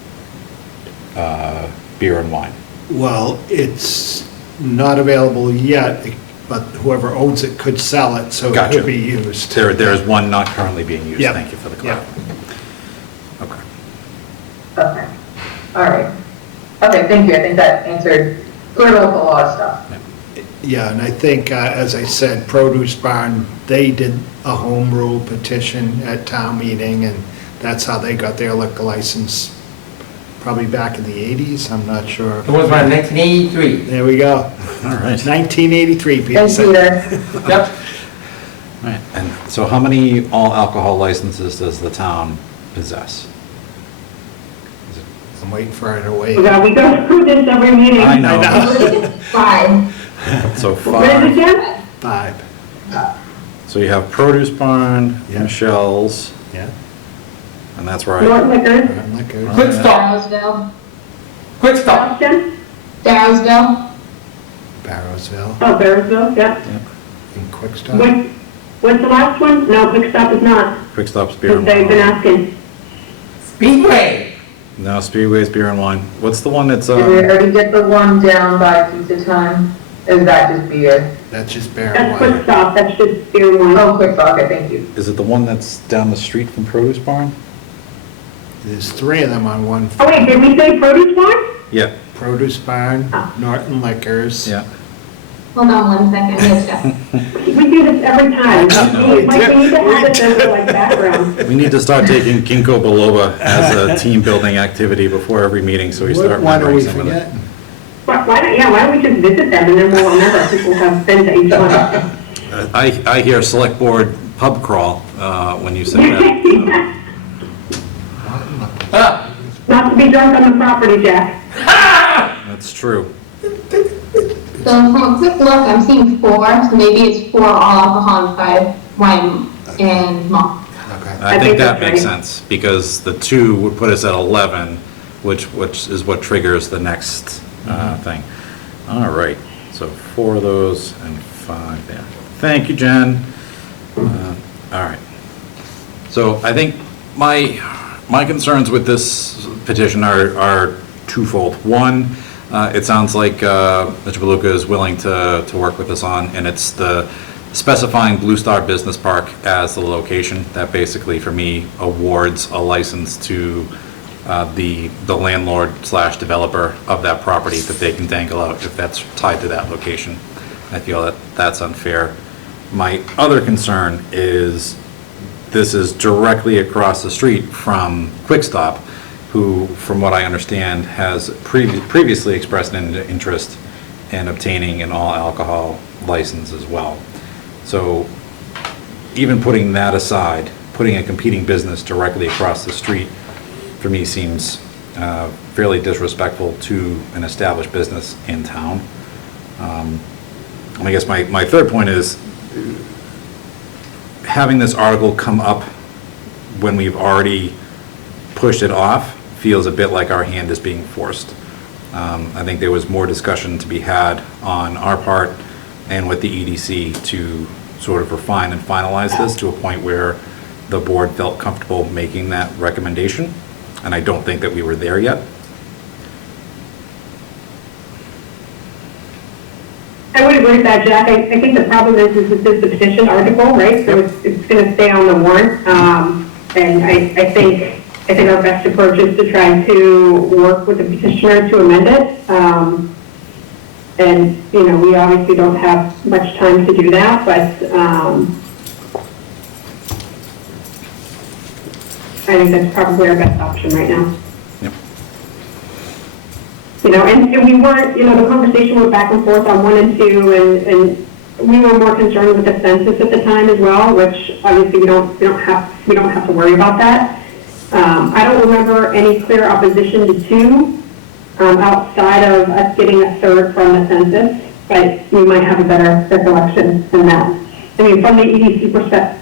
beer and wine. Well, it's not available yet, but whoever owns it could sell it, so it could be used. There is 1 not currently being used. Yep. Thank you for the clarity. Okay, all right. Okay, thank you, I think that cleared up a lot of stuff. Yeah, and I think, as I said, Produce Barn, they did a home rule petition at town meeting, and that's how they got their liquor license, probably back in the 80s, I'm not sure. It was around 1983. There we go. All right. 1983, Peter said. Yep. All right, and so how many all alcohol licenses does the town possess? I'm waiting for her to wait. Yeah, we go through this every meeting. I know. 5. So What is it 5. again? 5. So you have Produce Barn, Michelle's. Yeah. And that's where Norton Liquors. Liquors. Quick stop. Darrowsville. Quick stop. Austin? Darrowsville. Barrowsville. Oh, Barrowsville, yeah. And Quick Stop. What's the last one? No, Quick Stop is not. Quick Stop's beer and They've been wine. asking. Speedway. No, Speedway's beer and wine. What's the one that's, Did we already get the one down by Pizza Time? Is that just beer? That's just beer and That's wine. Quick Stop, that's just beer and wine. Oh, Quick Stop, okay, thank you. is it the one that's down the street from Produce Barn? There's 3 of them on one. Oh, wait, did we say Produce Barn? Yeah. Produce Barn, Norton Liquors. Yeah. Hold on 1 second, let's go. We do this every time. Mike, we need to have this as like background. We need to start taking Ginkgo biloba as a team building activity before every meeting, so we start Why don't remembering we some of forget? Why don't we just visit them and then we'll remember people have been to each one. I hear select board pub crawl when you say that. Not to be drunk on the property, Jack. That's true. So from a quick look, I'm seeing 4, so maybe it's 4 all alcohol and 5 wine and malt. I think that makes sense, because the 2 would put us at 11, which is what triggers the next thing. All right, so 4 of those and 5 there. Thank you, Jen. All right. So I think my concerns with this petition are twofold. One, it sounds like Mr. Luca is willing to work with us on, and it's the specifying Blue Star Business Park as the location. That basically, for me, awards a license to the landlord / developer of that property that they can dangle out if that's tied to that location. I feel that that's unfair. My other concern is this is directly across the street from Quick Stop, who, from what I understand, has previously expressed an interest in obtaining an all-alcohol license as well. So even putting that aside, putting a competing business directly across the street, for me, seems fairly disrespectful to an established business in town. And I guess my third point is having this article come up when we've already pushed it off feels a bit like our hand is being forced. I think there was more discussion to be had on our part and with the EDC to sort of refine and finalize this to a point where the board felt comfortable making that recommendation, and I don't think that we were there yet. I would agree with that, Jack. I think the problem is this is the petition article, right? So it's going to stay on the warrant. And I think our best approach is to try to work with the petitioner to amend it. And, you know, we obviously don't have much time to do that, but I think that's probably our best option right now. Yep. You know, and we weren't, you know, the conversation went back and forth on 1 and 2, and we were more concerned with the census at the time as well, which obviously we don't have to worry about that. I don't remember any clear opposition to 2 outside of us getting a third from the census, but we might have a better recollection than that. I mean, from the EDC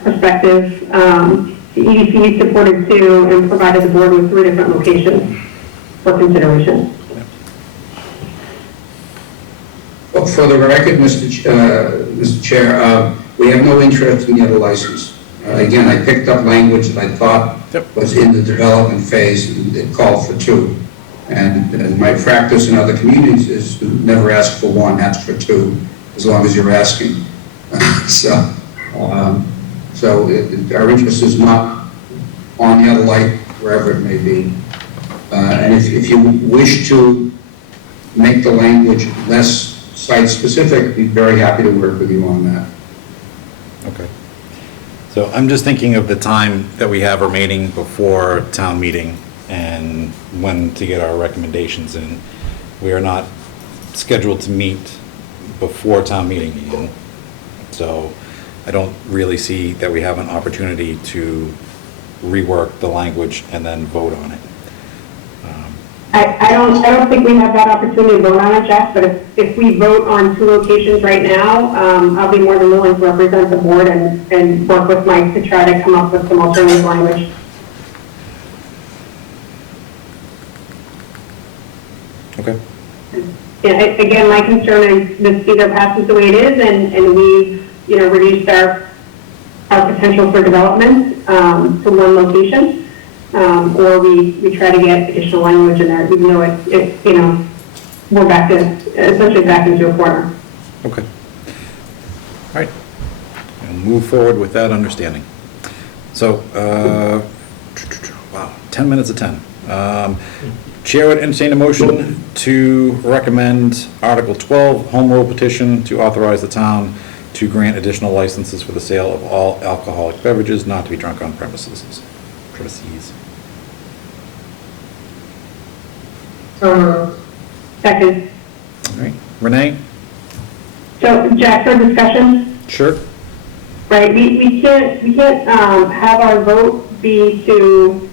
perspective, the EDC supported 2 and provided the board with 3 different locations for consideration. Well, for the record, Mr. Chair, we have no interest in the other license. Again, I picked up language that I thought was in the development phase and it called for 2. And my practice in other communities is to never ask for 1, ask for 2, as long as you're asking. So our interest is not on the other light, wherever it may be. And if you wish to make the language less site-specific, I'd be very happy to work with you on that. Okay. So I'm just thinking of the time that we have remaining before town meeting and when to get our recommendations in. We are not scheduled to meet before town meeting again. So I don't really see that we have an opportunity to rework the language and then vote on it. I don't think we have that opportunity to vote on it, Jeff, but if we vote on 2 locations right now, I'll be more than willing to represent the board and work with Mike to try to come up with some alternative language. Okay. Yeah, again, my concern is this either passes the way it is and we, you know, reduce our potential for development to 1 location. Or we try to get additional language in there, even though it you know, we're essentially back into a corner. Okay. All right. We'll move forward with that understanding. So, wow, 10 minutes of 10. Chair would entertain a motion to recommend Article 12, Home Rule Petition to authorize the town to grant additional licenses for the sale of all alcoholic beverages not to be drunk on premises. Second. All right, Renee? So, Jack, for discussion? Sure. right? We can't have our vote be to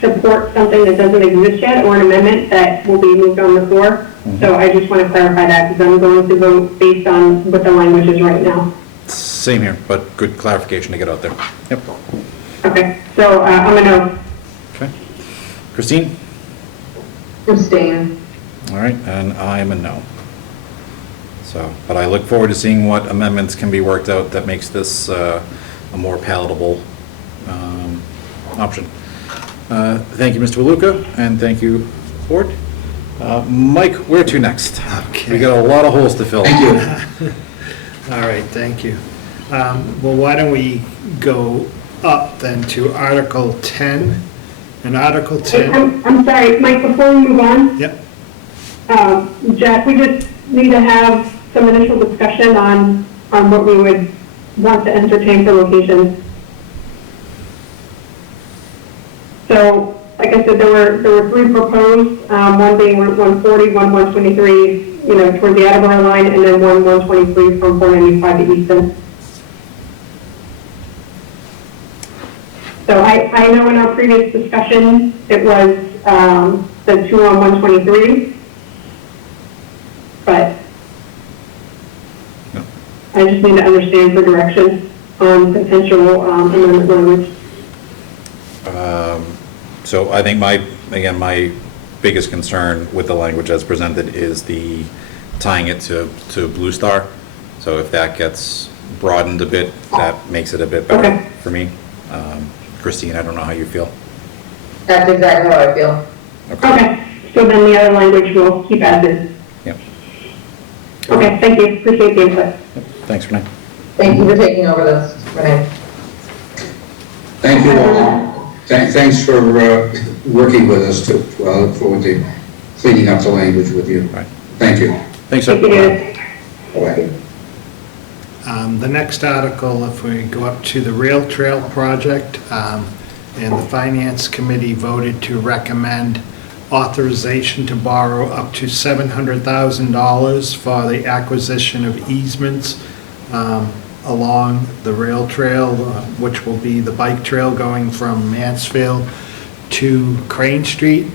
support something that doesn't exist yet or an amendment that will be moved on the floor. So I just want to clarify that because I'm going to vote based on what the language is right now. Same here, but good clarification to get out there. Yep. Okay, so I'm a no. Okay. Christine? Abstain. All right, and I am a no. So, but I look forward to seeing what amendments can be worked out that makes this a more palatable option. Thank you, Mr. Luca, and thank you, Board. Mike, where to next? Okay. We got a lot of holes to fill. Thank you. All right, thank you. Well, why don't we go up then to Article 10? And Article 10... I'm sorry, Mike, before we move on. Yep. Jack, we just need to have some initial discussion on what we would want to entertain for locations. So, like I said, there were three proposed, one being Route 140, one 123, toward the Attleboro line, and then one 123 from 495 to Easton. So I know in our previous discussion, it was the two on 123, but I just need to understand for direction on potential amendment language. So I think my biggest concern with the language as presented is the tying it to Blue Star. So if that gets broadened a bit, that makes it a bit better for me. Christine, I don't know how you feel. That's exactly how I feel. Okay, so then the other language will keep as is. Yep. Okay, thank you, appreciate the input. Thanks, Renee. Thank you for taking over this, Renee. Thank you all. Thanks for working with us too. I look forward to cleaning up the language with you. Right. Thank you. Thanks, sir. Bye. The next article, if we go up to the rail trail project, and the Finance Committee voted to recommend authorization to borrow up to $700,000 for the acquisition of easements along the rail trail, which will be the bike trail going from Mansfield to Crane Street.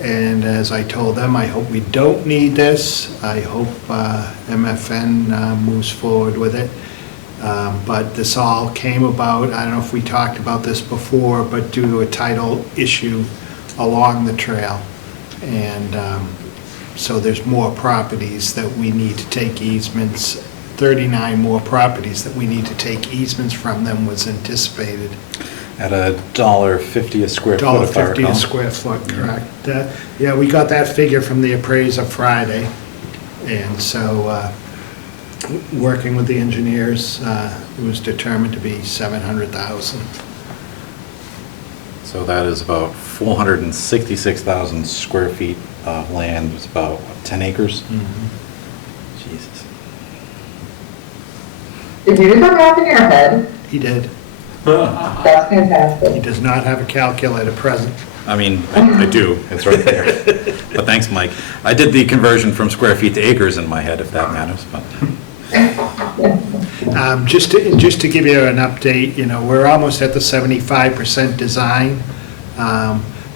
And as I told them, I hope we don't need this. I hope MFN moves forward with it. But this all came about, I don't know if we talked about this before, but due to a title issue along the trail. And so there's more properties that we need to take easements, 39 more properties that we need to take easements from than was anticipated. At $1.50 a square foot. $1.50 a square foot, correct. Yeah, we got that figure from the appraiser Friday. And so, working with the engineers, it was determined to be $700,000. So that is about 466,000 square feet of land. It's about 10 acres. Mm-hmm. Jesus. Did you do that math in your head? He did. That's fantastic. He does not have a calculator present. I mean, I do, it's right there. But thanks, Mike. I did the conversion from square feet to acres in my head, if that matters, but. Just to give you an update, we're almost at the 75% design.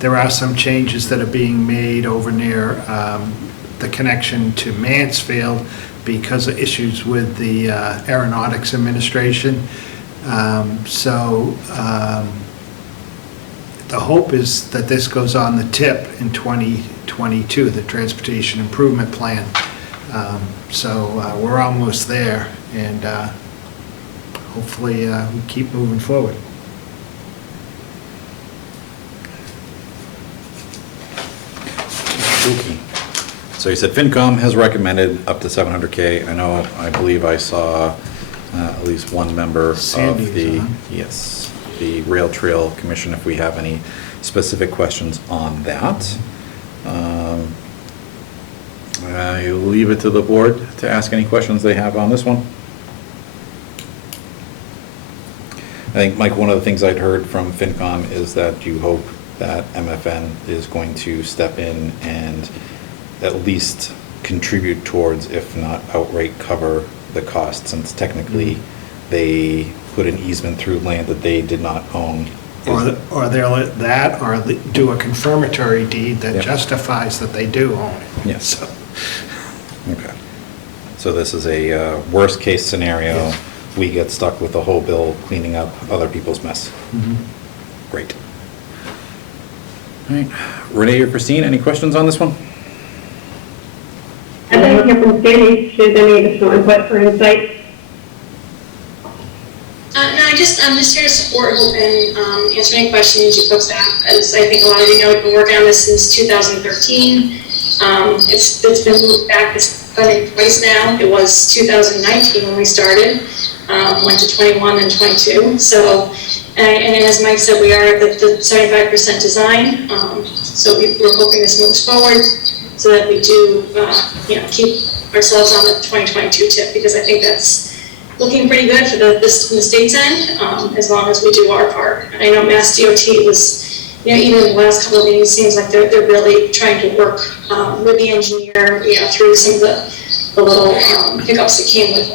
There are some changes that are being made over near the connection to Mansfield because of issues with the Aeronautics Administration. The hope is that this goes on the tip in 2022, the Transportation Improvement Plan. We're almost there, and hopefully we keep moving forward. Spooky. So you said FinCom has recommended up to 700K. I believe I saw at least one member Sandy of the, is on. yes, the Rail Trail Commission, if we have any specific questions on that. I leave it to the board to ask any questions they have on this one. I think, Mike, one of the things I'd heard from FinCom is that you hope that MFN is going to step in and at least contribute towards, if not outright cover the cost, since technically they put an easement through land that they did not own. Or they'll let that, or do a confirmatory deed that Yep. justifies that they do own it. Yes. So, Okay. So this is a worst-case scenario. Yes. We get stuck with the whole bill cleaning up other people's mess. mhm. Great. All right. Renee or Christine, any questions on this one? I'd like to hear from Sandy if she has any additional input or insight. No, I'm just here to support and answer any questions you folks have. As I think a lot of you know, we've been working on this since 2013. It's been moved back twice now. It was 2019 when we started, went to 21 and 22. So, and as Mike said, we are at the 75% design. So we're hoping this moves forward so that we do, keep ourselves on the 2022 tip, because I think that's looking pretty good for the state's end, as long as we do our part. And I know Mass DOT was, even in the last couple of meetings, seems like they're really trying to work with the engineer, through some of the little hiccups that came with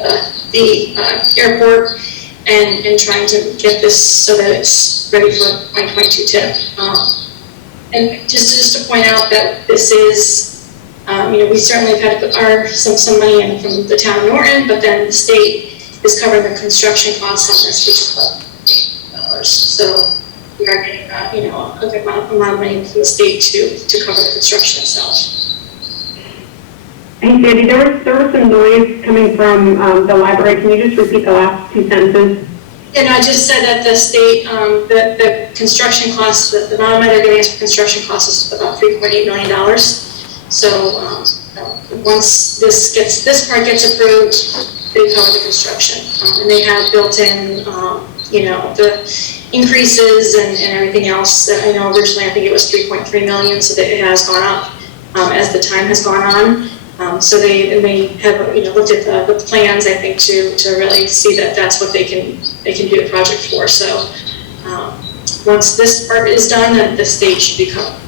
the airport, and trying to get this so that it's ready for 2022 tip. And just to point out that this is, we certainly have had to put some money in from the town of Norton, but then the state is covering the construction costs on this, which is about $8. So we are getting a good amount of money from the state to cover the construction itself. Hey Sandy, there was some noise coming from the library. Can you just repeat the last two sentences? And I just said that the state, the construction costs, the amount of money they're getting us for construction costs is about $3.8 million. So once this part gets approved, they cover the construction, and they have built in, the increases and everything else. I know originally I think it was 3.3 million, so that it has gone up as the time has gone on. So they have looked at the plans, I think, to really see that that's what they can do the project for. So once this part is done, then the state should be covered.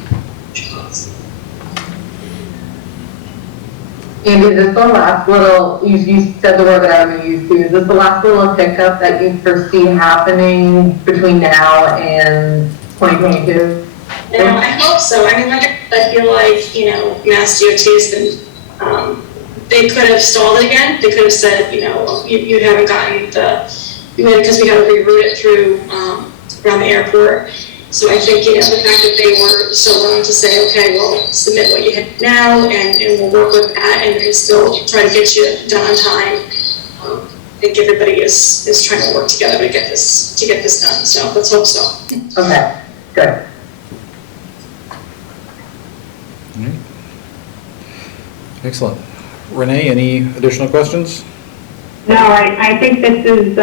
Andy, is this the last little, you said the word that I was going to use too, is this the last little hiccup that you foresee happening between now and 2022? I hope so. I mean, I feel like, Mass DOT has been, they could have stalled it again. They could have said, you haven't gotten because we got to reroute it through around the airport. So I think, the fact that they were so willing to say, okay, we'll submit what you have now, and we'll work with that, and still try to get you done on time. I think everybody is trying to work together to get this done. So let's hope so. Okay, good. All right. Excellent. Renee, any additional questions? No, I think this is,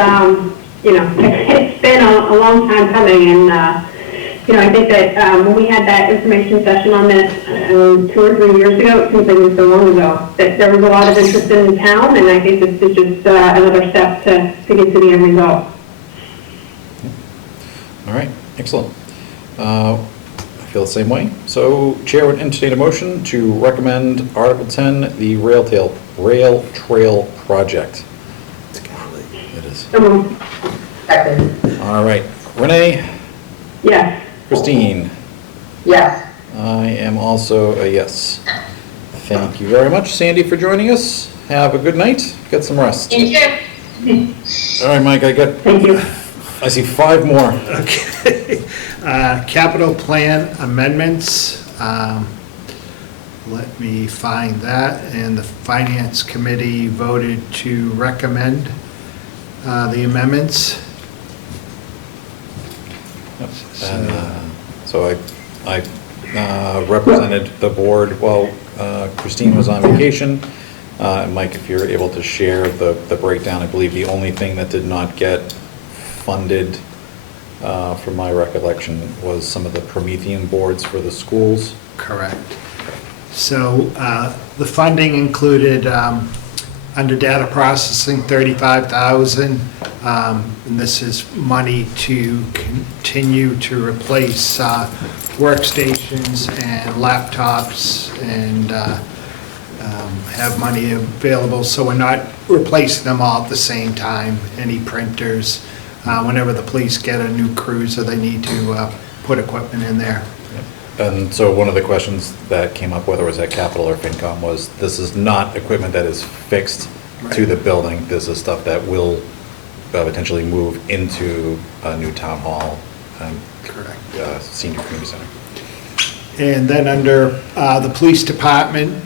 it's been a long time coming, and I think that when we had that information session on this 2 or 3 years ago, it seems like it was so long ago, that there was a lot of interest in the town, and I think this is just another step to get to the end result. All right, excellent. I feel the same way. So Chair would entertain a motion to recommend Article 10, the rail trail project. It is. Second. All right, Renee? Yes. Christine? Yes. I am also a yes. Thank you very much, Sandy, for joining us. Have a good night. Get some rest. Thank you. All right, Mike, Thank you. I see 5 more. Okay. Capital plan amendments. Let me find that. And the Finance Committee voted to recommend the amendments. Yep. So I represented the board while Christine was on vacation. Mike, if you're able to share the breakdown, I believe the only thing that did not get funded, from my recollection, was some of the Promethean boards for the schools. Correct. So the funding included, under data processing, $35,000. And this is money to continue to replace workstations and laptops and have money available, so we're not replacing them all at the same time, any printers. Whenever the police get a new cruiser, they need to put equipment in there. And so one of the questions that came up, whether it was at Capital or FinCom, was this is not equipment that is fixed to the building. This is stuff that will potentially move into a new town hall and senior community center. And then under the police department,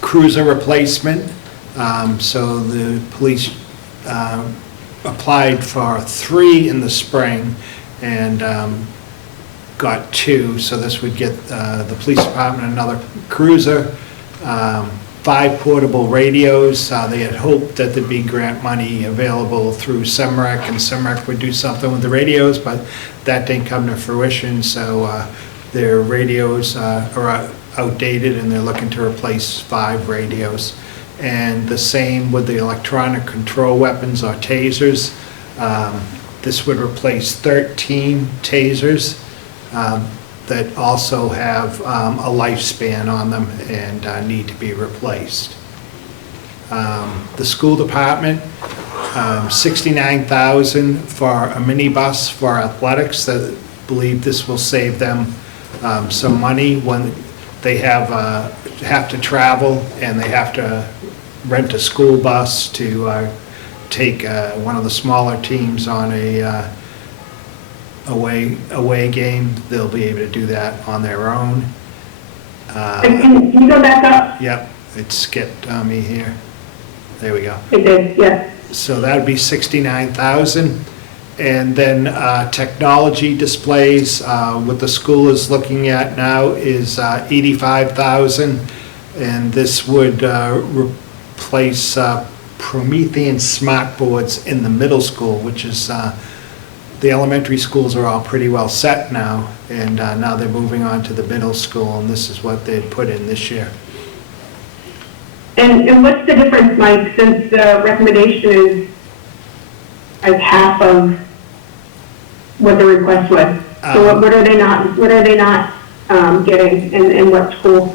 cruiser replacement. So the police applied for 3 in the spring and got 2. So this would get the police department another cruiser, 5 portable radios. They had hoped that there'd be grant money available through SEMREC, and SEMREC would do something with the radios, but that didn't come to fruition. So their radios are outdated, and they're looking to replace 5 radios. And the same with the electronic control weapons or tasers. This would replace 13 tasers that also have a lifespan on them and need to be replaced. The school department, $69,000 for a minibus for athletics. That believe this will save them some money when they have to travel and they have to rent a school bus to take one of the smaller teams on a away game. They'll be able to do that on their own. Can you go back up? Yep, it skipped me here. There we go. It did, yeah. So that would be $69,000. And then technology displays, what the school is looking at now is $85,000. And this would replace Promethean smart boards in the middle school, which is the elementary schools are all pretty well set now, and now they're moving on to the middle school, and this is what they'd put in this year. And what's the difference, Mike, since the recommendation is like half of what the request was? So what are they not getting in what school?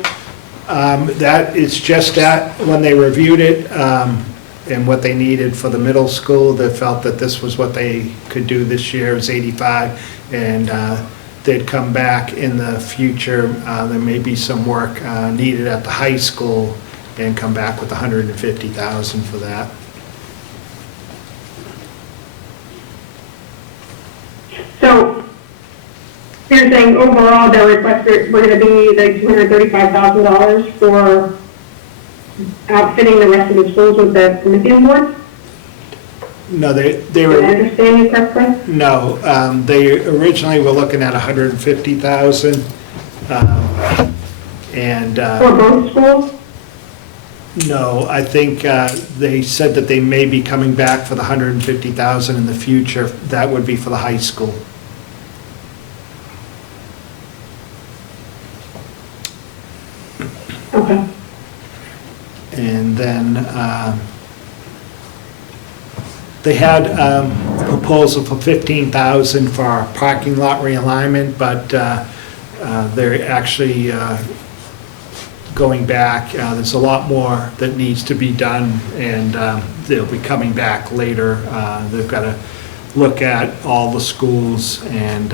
That it's just that when they reviewed it and what they needed for the middle school, they felt that this was what they could do this year is 85, and they'd come back in the future. There may be some work needed at the high school and come back with $150,000 for that. So you're saying overall their request were going to be like $235,000 for outfitting the rest of the schools with the Promethean board? No, they were. Did I understand you correctly? No, they originally were looking at $150,000, and for both schools? No, I think they said that they may be coming back for the $150,000 in the future. That would be for the high school. Okay. And then they had a proposal for $15,000 for our parking lot realignment, but they're actually going back. There's a lot more that needs to be done, and they'll be coming back later. They've got to look at all the schools, and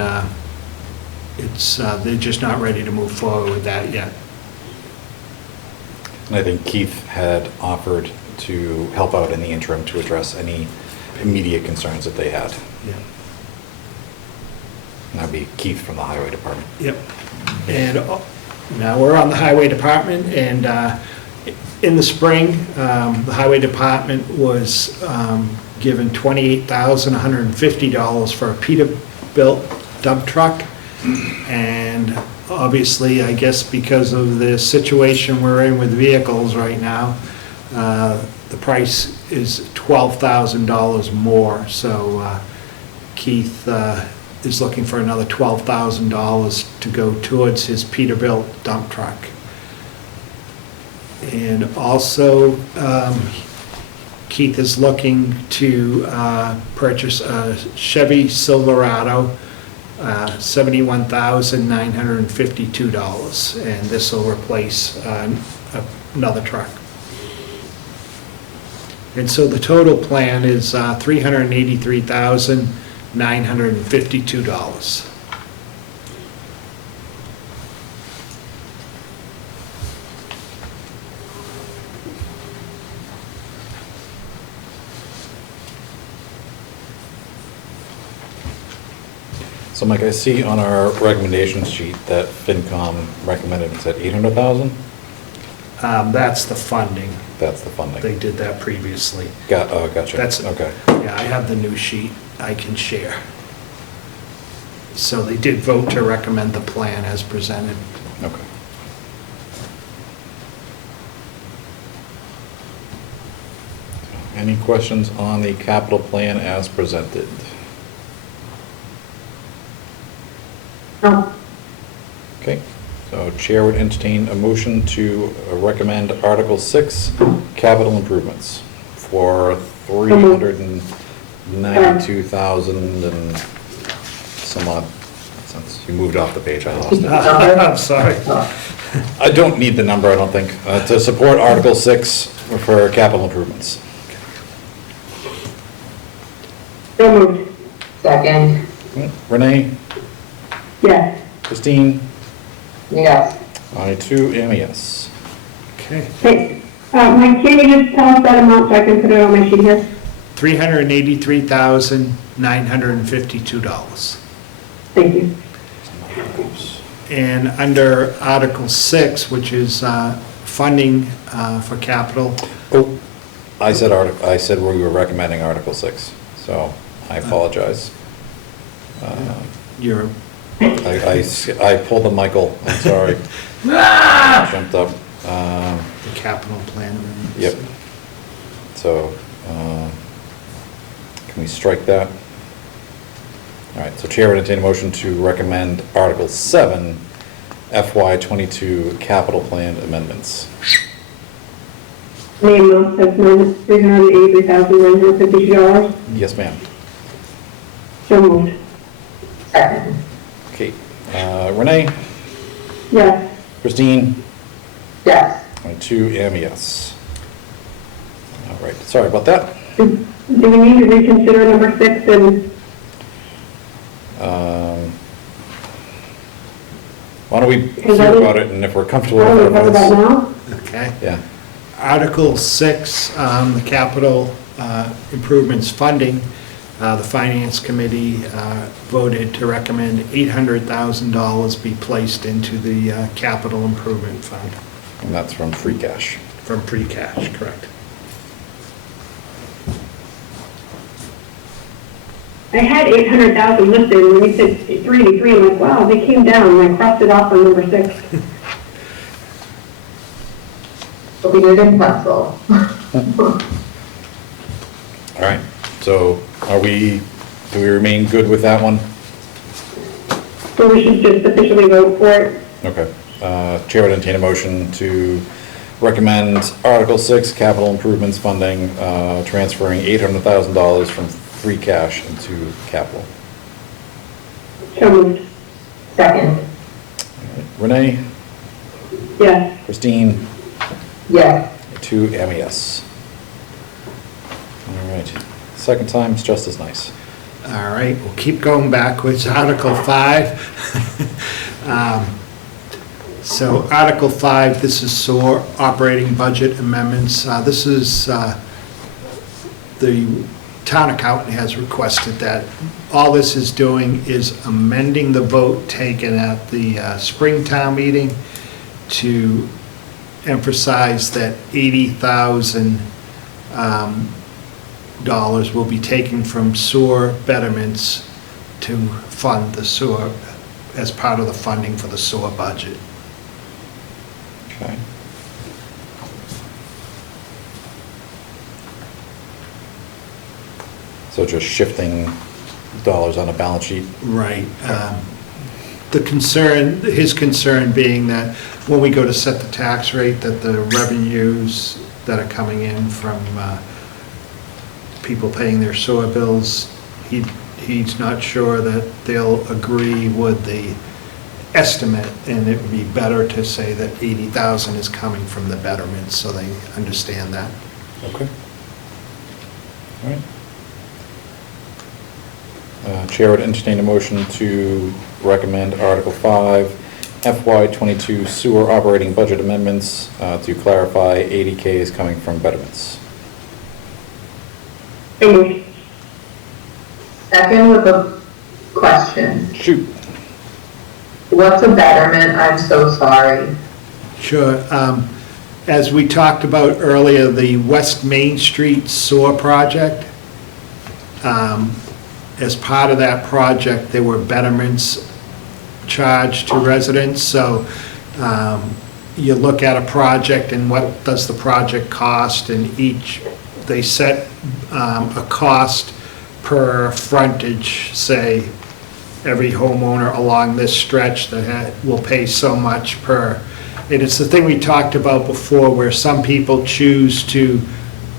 they're just not ready to move forward with that yet. And I think Keith had offered to help out in the interim to address any immediate concerns that they had. Yeah. And that'd be Keith from the Highway Department. Yep. And now we're on the Highway Department, and in the spring, the Highway Department was given $28,150 for a Peterbilt dump truck. And obviously, I guess because of the situation we're in with vehicles right now, the price is $12,000 more. So Keith is looking for another $12,000 to go towards his Peterbilt dump truck. And also, Keith is looking to purchase a Chevy Silverado, $71,952, and this will replace a another truck. And so the total plan is $383,952. So Mike, I see on our recommendation sheet that FinCom recommended, it said 800,000? That's the funding. That's the funding. They did that previously. Gotcha. That's, okay. Yeah, I have the new sheet I can share. So they did vote to recommend the plan as presented. Okay. Any questions on the capital plan as presented? No. Okay, so Chair would entertain a motion to recommend Article 6, capital improvements for 392,000 and some odd cents. You moved off the page, I lost it. I'm sorry. I don't need the number, I don't think, to support Article 6 for capital improvements. So moved. Second. Renee? Yes. Christine? Yes. I too am a yes. Okay. Hey, Mike, can you just tell us that amount so I can put it on my sheet here? $383,952. Thank you. And under Article 6, which is funding for capital. Oh, I said we were recommending Article 6, so I apologize. You're... I pulled the Michael, I'm sorry. Jumped up. The capital plan. Yep. So, can we strike that? All right, so Chair would entertain a motion to recommend Article 7, FY22 capital plan amendments. The amount of $383,952. Yes, ma'am. So moved. Second. Okay, Renee? Yes. Christine? Yes. I too am a yes. All right, sorry about that. Do we need to reconsider number 6 and? Why don't we hear about it, and if we're comfortable with it. Talk about now? Okay. Yeah. Article 6, the capital improvements funding, the Finance Committee voted to recommend $800,000 be placed into the capital improvement fund. And that's from free cash. From free cash, correct. I had 800,000 listed, and when we said 383, I'm like, wow, they came down, and I crossed it off on number 6. But we did in pencil. All right, so do we remain good with that one? So we should just officially vote for it. Okay. Chair would entertain a motion to recommend Article 6, capital improvements funding, transferring $800,000 from free cash into capital. So moved. Second. Renee? Yes. Christine? Yes. Two MES. All right. Second time's just as nice. All right, we'll keep going backwards. Article 5. So Article 5, this is SOAR operating budget amendments. This is, the town accountant has requested that. All this is doing is amending the vote taken at the spring town meeting to emphasize that $80,000 will be taken from sewer betterments to fund the sewer as part of the funding for the sewer budget. Okay. So just shifting dollars on a balance sheet? Right. The concern, his concern being that when we go to set the tax rate, that the revenues that are coming in from people paying their sewer bills, he's not sure that they'll agree with the estimate, and it would be better to say that 80,000 is coming from the betterment, so they understand that. Okay. All right. Chair would entertain a motion to recommend Article 5, FY22 sewer operating budget amendments to clarify 80K is coming from betterments. Second with a question. Shoot. What's a betterment? I'm so sorry. Sure. As we talked about earlier, the West Main Street sewer project, as part of that project, there were betterments charged to residents. So you look at a project and what does the project cost, and they set a cost per frontage, say every homeowner along this stretch that will pay so much per. And it's the thing we talked about before, where some people choose to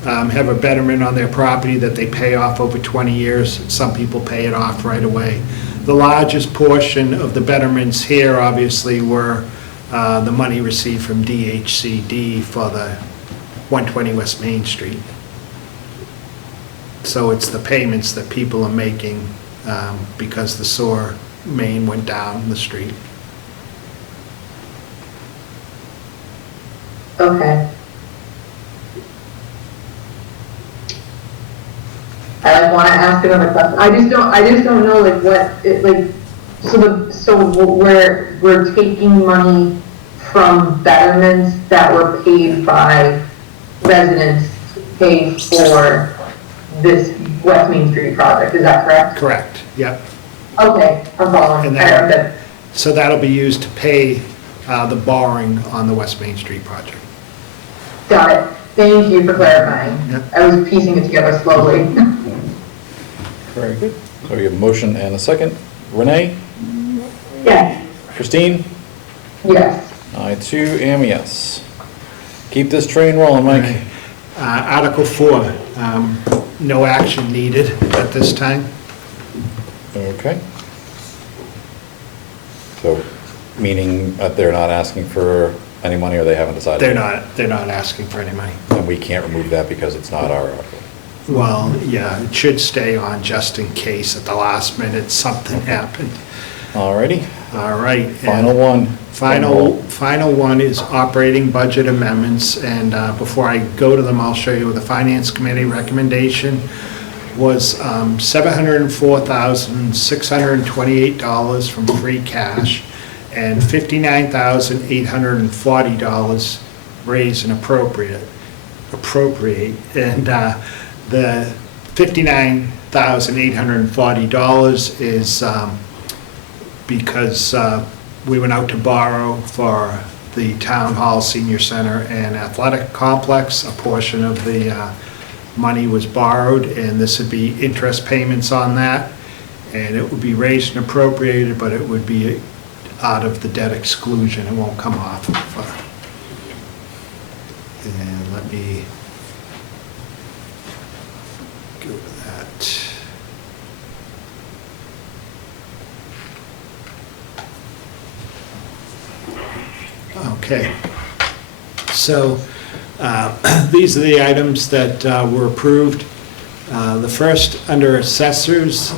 have a betterment on their property that they pay off over 20 years. Some people pay it off right away. The largest portion of the betterments here, obviously, were the money received from DHCD for the 120 West Main Street. So it's the payments that people are making because the sewer main went down the street. Okay. I want to ask another question. I just don't know like what it like. So we're taking money from betterments that were paid by residents to pay for this West Main Street project. Is that correct? Correct. Yep. Okay, I'm following. And so that'll be used to pay the borrowing on the West Main Street project. Got it. Thank you for clarifying. Yep. I was piecing it together slowly. Very good. So we have a motion and a second. Renee? Yes. Christine? Yes. I too am a yes. Keep this train rolling, Mike. Right. Article 4, no action needed at this time. Okay. So, meaning that they're not asking for any money, or they haven't decided? They're not asking for any money. And we can't remove that because it's not our article. Well, yeah, it should stay on just in case at the last minute something happened. Alrighty. All right. Final one. Final one is operating budget amendments, and before I go to them, I'll show you the Finance Committee recommendation was $704,628 from free cash and $59,840 raise and appropriate. And the $59,840 is because we went out to borrow for the Town Hall Senior Center and Athletic Complex. A portion of the money was borrowed, and this would be interest payments on that. And it would be raised and appropriated, but it would be out of the debt exclusion. It won't come off of. And let me go to that. Okay, so these are the items that were approved. The first, under assessors,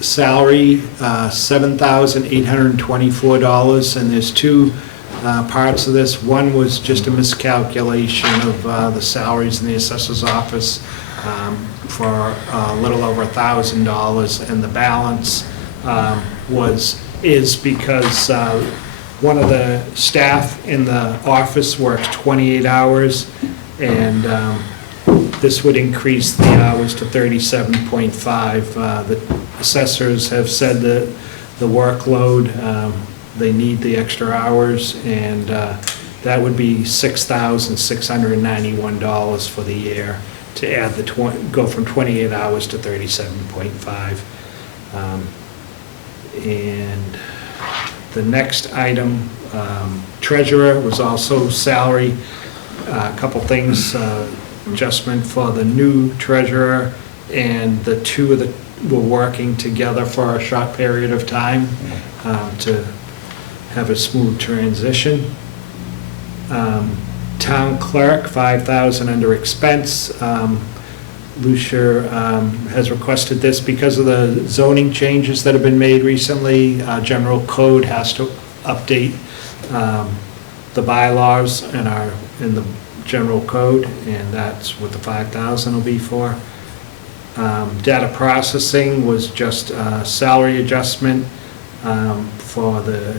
salary, $7,824, and there's two parts of this. One was just a miscalculation of the salaries in the assessor's office for a little over $1,000, and the balance is because one of the staff in the office works 28 hours, and this would increase the hours to 37.5. The assessors have said that the workload, they need the extra hours, and that would be $6,691 for the year to add go from 28 hours to 37.5. And the next item, treasurer, was also salary. A couple things, adjustment for the new treasurer and the two of the were working together for a short period of time to have a smooth transition. Town clerk, $5,000 under expense. Lucia has requested this because of the zoning changes that have been made recently. General code has to update the bylaws in the general code, and that's what the $5,000 will be for. Data processing was just a salary adjustment for the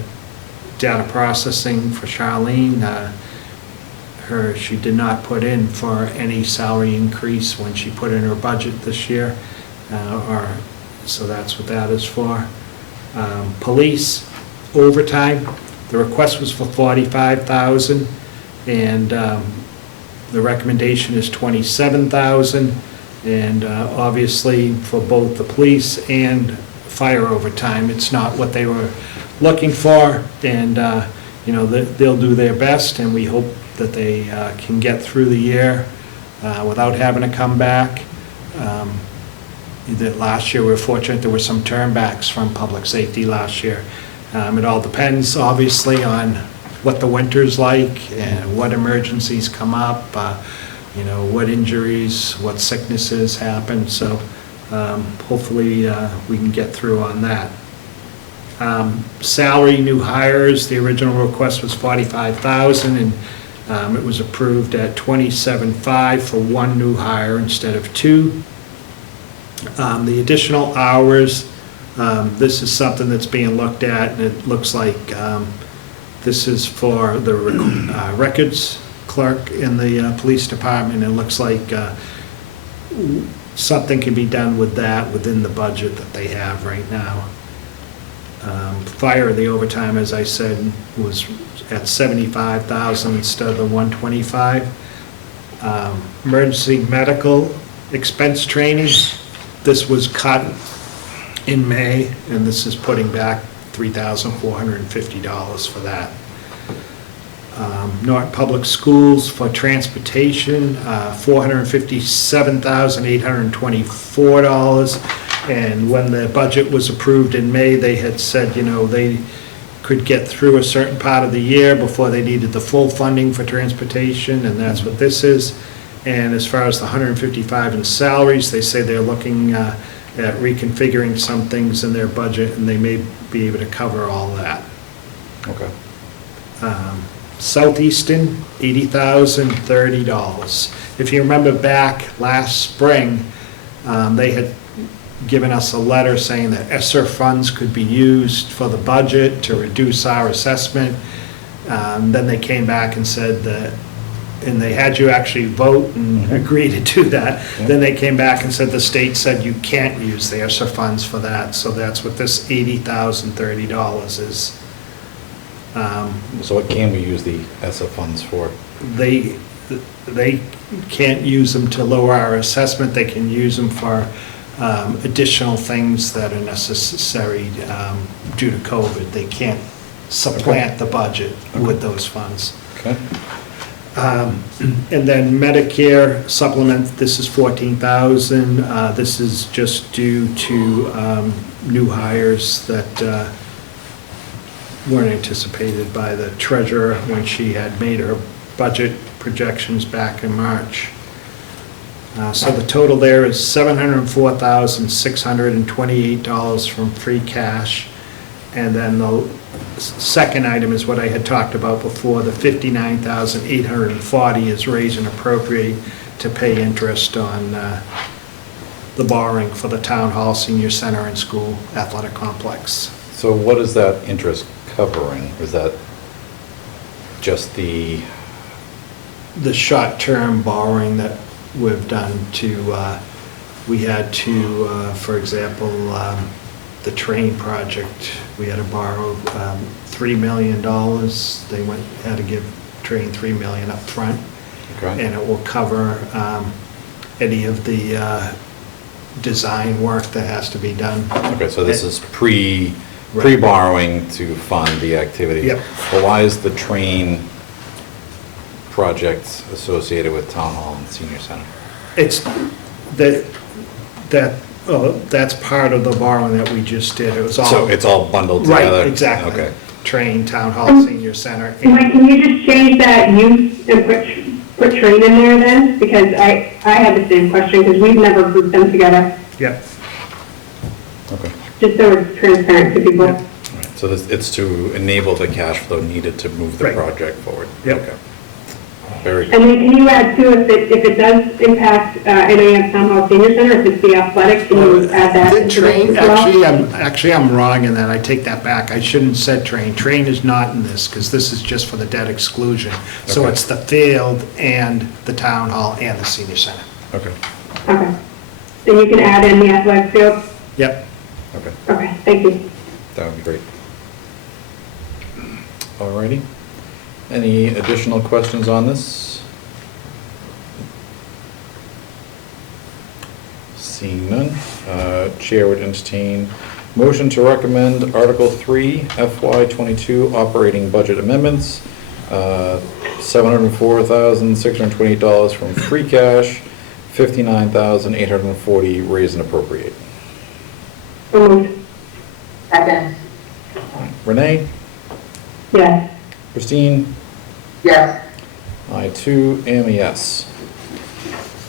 data processing for Charlene. She did not put in for any salary increase when she put in her budget this year, so that's what that is for. Police overtime, the request was for $45,000, and the recommendation is $27,000, and obviously for both the police and fire overtime, it's not what they were looking for, and they'll do their best, and we hope that they can get through the year without having to come back. Last year, we were fortunate there were some turnbacks from public safety last year. It all depends, obviously, on what the winter's like and what emergencies come up, what injuries, what sicknesses happen. So hopefully we can get through on that. Salary, new hires, the original request was $45,000, and it was approved at $27,500 for one new hire instead of two. The additional hours, this is something that's being looked at, and it looks like this is for the records clerk in the police department. It looks like something can be done with that within the budget that they have right now. Fire, the overtime, as I said, was at $75,000 instead of the $125,000. Emergency medical expense training, this was cut in May, and this is putting back $3,450 for that. Norton Public Schools for transportation, $457,824. And when the budget was approved in May, they had said, they could get through a certain part of the year before they needed the full funding for transportation, and that's what this is. And as far as the $155,000 in salaries, they say they're looking at reconfiguring some things in their budget, and they may be able to cover all that. Okay. Southeastern, $80,030. If you remember back last spring, they had given us a letter saying that ESSER funds could be used for the budget to reduce our assessment. Then they came back and said that, and they had you actually vote and agree to do that. Yeah. Then they came back and said the state said you can't use the ESSER funds for that. So that's what this $80,030 is. So what can we use the ESSA funds for? They can't use them to lower our assessment. They can use them for additional things that are necessary due to COVID. They can't supplant the budget with those funds. Okay. And then Medicare supplement, this is $14,000. This is just due to new hires that weren't anticipated by the treasurer when she had made her budget projections back in March. So the total there is $704,628 from free cash. And then the second item is what I had talked about before, the $59,840 is raise and appropriate to pay interest on the borrowing for the town hall, senior center, and school athletic complex. So what is that interest covering? Is that just the short-term borrowing that we've done to, we had to, for example, the train project, we had to borrow $3 million. They had to give train $3 million up front. Okay. And it will cover any of the design work that has to be done. Okay, so this is pre-borrowing to fund the activity. Yep. But why is the train project associated with town hall and senior center? It's That's part of the borrowing that we just did. It was all. So it's all bundled together? Right, exactly. Okay. Train, town hall, senior center. Mike, can you just change that use and put train in there then? Because I had the same question, because we've never grouped them together, Yep. Okay. just so it's transparent to people. All right, so it's to enable the cash flow needed to move the Right. project forward? Yep. Okay. Very good. And then can you add too, if it does impact, I know you have town hall senior center, if it's the athletic, can you add that The into this train, as well? actually, I'm wrong in that. I take that back. I shouldn't have said train. Train is not in this, because this is just for the debt exclusion. So Okay. it's the field and the town hall and the senior center. Okay. Okay. Then you can add in the athletic field? Yep. Okay. Okay, thank you. That would be great. All righty. Any additional questions on this? Seeing none, Chair would entertain motion to recommend Article 3 FY '22 operating budget amendments, $704,628 from free cash, $59,840 raise and appropriate. So moved. Second. Renee? Yes. Christine? Yes. I too am a yes.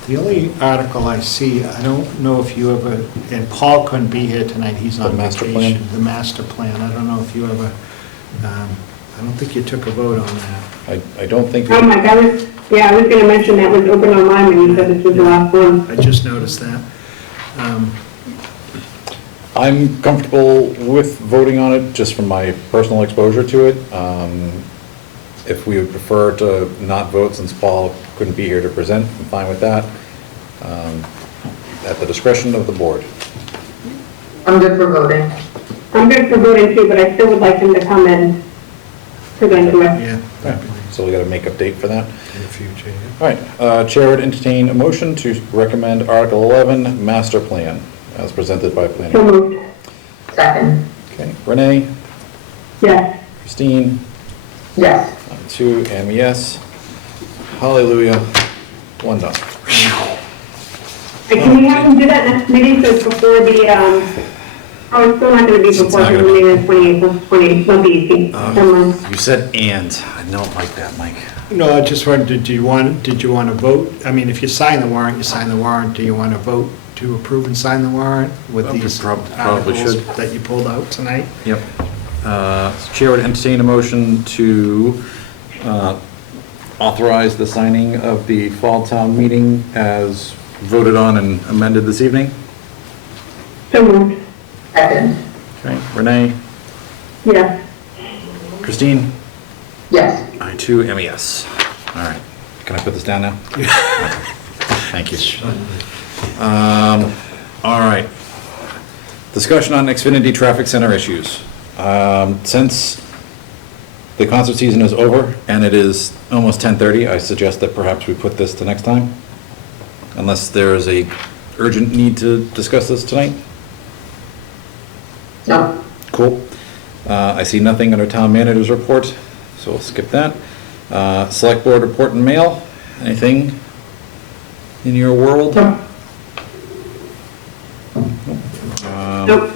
The only article I see, I don't know if you ever, and Paul couldn't be here tonight, he's on The master vacation. plan? The master plan, I don't know if you ever, I don't think you took a vote on that. I don't think. Oh, Mike, I was gonna mention that was open online when you said this was the last one. I just noticed that. I'm comfortable with voting on it, just from my personal exposure to it. If we would prefer to not vote, since Paul couldn't be here to present, I'm fine with that. At the discretion of the board. I'm good for voting. I'm good for voting too, but I still would like him to come and present to us. Yeah. Right. So we got a make-up date for that. In the future, yeah. All right, Chair would entertain a motion to recommend Article 11, Master Plan, as presented by Planning. So moved. Second. Okay, Renee? Yes. Christine? Yes. I too am yes. Hallelujah. One done. And can we have them do that next meeting, so it's before the, oh, it's still not gonna be before not the gonna be. meeting, the 28th, not the 18th. Never mind. You said and. I don't like that, Mike. No, I just wondered, did you want to vote? I mean, if you sign the warrant, you sign the warrant. Do you want to vote to approve and sign the warrant with Well, we these probably articles should. that you pulled out tonight? Yep. Chair would entertain a motion to authorize the signing of the fall town meeting as voted on and amended this evening. So moved. Second. Okay, Renee? Yes. Christine? Yes. I too am a yes. All right. Can I put this down now? Thank you. All right. Discussion on Xfinity Traffic Center issues. Since the concert season is over and it is almost 10:30, I suggest that perhaps we put this to next time, unless there is a urgent need to discuss this tonight. No. Cool. I see nothing under Town Manager's report, so we'll skip that. Select Board report and mail. Anything in your world? Nope. Nope.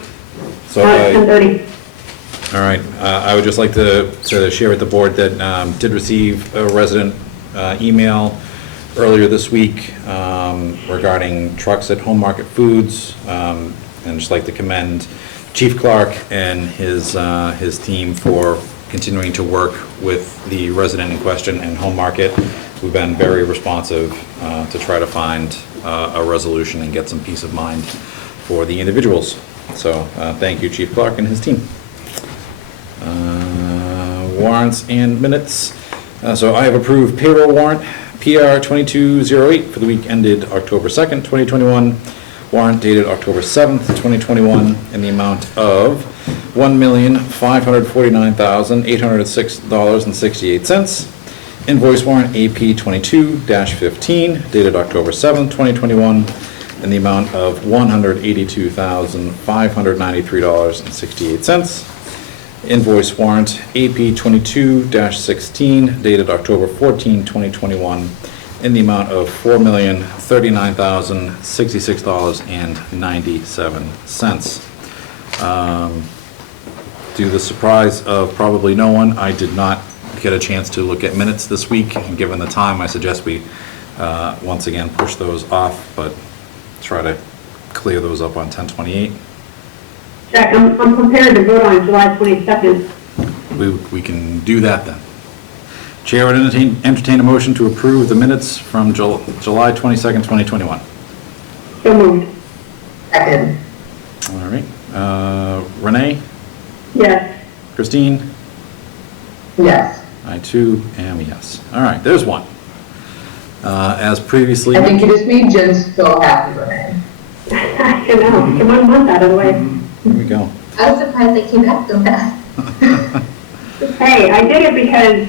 So Not 10:30. all right, I would just like to share with the board that did receive a resident email earlier this week regarding trucks at Home Market Foods, and just like to commend Chief Clark and his team for continuing to work with the resident in question and Home Market. We've been very responsive to try to find a resolution and get some peace of mind for the individuals. So thank you, Chief Clark and his team. Warrants and minutes. So I have approved payroll warrant PR 2208 for the week ended October 2nd, 2021. Warrant dated October 7th, 2021, in the amount of $1,549,806.68. Invoice warrant AP 22-15 dated October 7th, 2021, in the amount of $182,593.68. Invoice warrant AP 22-16 dated October 14, 2021, in the amount of $4,039,066.97. To the surprise of probably no one, I did not get a chance to look at minutes this week, and given the time, I suggest we once again push those off, but try to clear those up on 10/28. Jack, I'm prepared to vote on July 22nd. We can do that then. Chair would entertain a motion to approve the minutes from July 22nd, 2021. So moved. Second. All right. Renee? Yes. Christine? Yes. I too am yes. All right, there's one. As previously. I think you just made Jen so happy, Renee. I know, get 1 month out of the way. Here we go. I was surprised they came back so fast. Hey, I did it because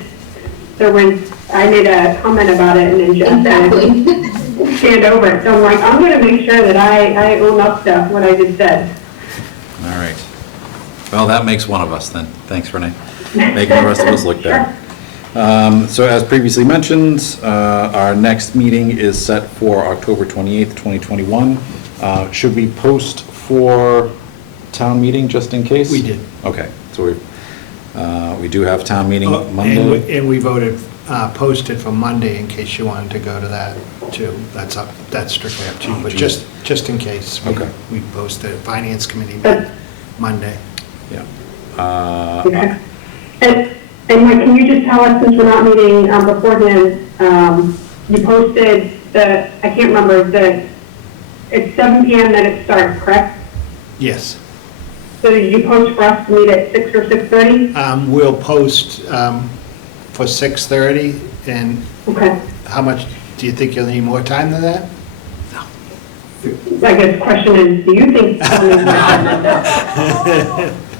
I made a comment about it and then Jen scanned over it. So I'm like, I'm gonna make sure that I own up to what I just said. All right. Well, that makes one of us then. Thanks, Renee. Making the rest of us look better. So as previously mentioned, our next meeting is set for October 28th, 2021. Should we post for town meeting just in case? We did. Okay, so we do have town meeting Monday. And we voted, posted for Monday in case you wanted to go to that too. That's strictly up to you, but just in case. We posted Finance Committee Monday. Yeah. Okay. And Mike, can you just tell us, since we're not meeting beforehand, you posted I can't remember, it's 7 p.m. that it starts, correct? Yes. So did you post for us to meet at 6 or 6:30? We'll post for 6:30, and how much, do you think you'll need more time than that? I guess the question is, do you think?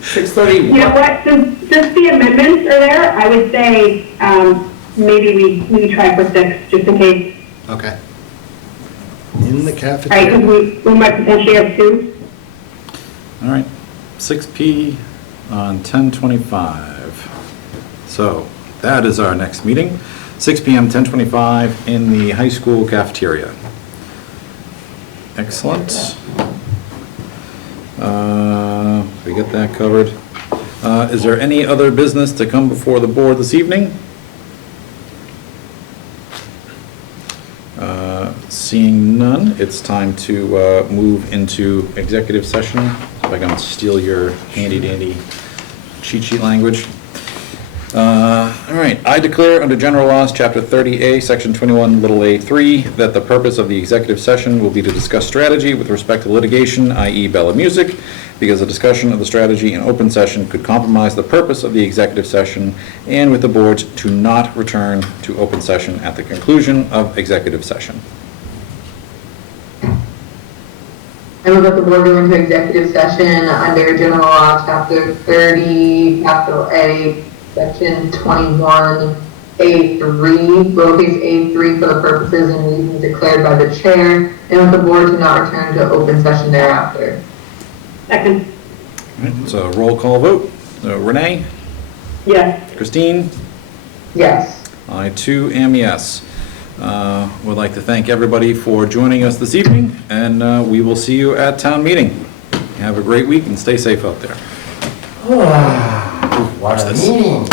6:30. You know what, since the amendments are there, I would say maybe we try for 6, just in case. Okay. In the Right, cafeteria. because we might potentially have 2. All right, 6 on 10/25. So that is our next meeting, 6 p.m., 10/25 in the high school cafeteria. Excellent. We get that covered. Is there any other business to come before the board this evening? Seeing none, it's time to move into executive session. If I can steal your handy dandy cheat sheet language. All right, I declare under General Laws, Chapter 30A, Section 21, little a3, that the purpose of the executive session will be to discuss strategy with respect to litigation, i.e. Bella Music, because a discussion of the strategy in open session could compromise the purpose of the executive session, and with the board to not return to open session at the conclusion of executive session. I move that the board go into executive session under General Law, Chapter 30, Capital A, Section 21, A3, lowercase a3, for the purposes and reasons declared by the chair, and with the board to not return to open session thereafter. Second. All right, so roll call vote. Renee? Yes. Christine? Yes. I too am yes. Would like to thank everybody for joining us this evening, and we will see you at town meeting. Have a great week and stay safe out there. What a meeting.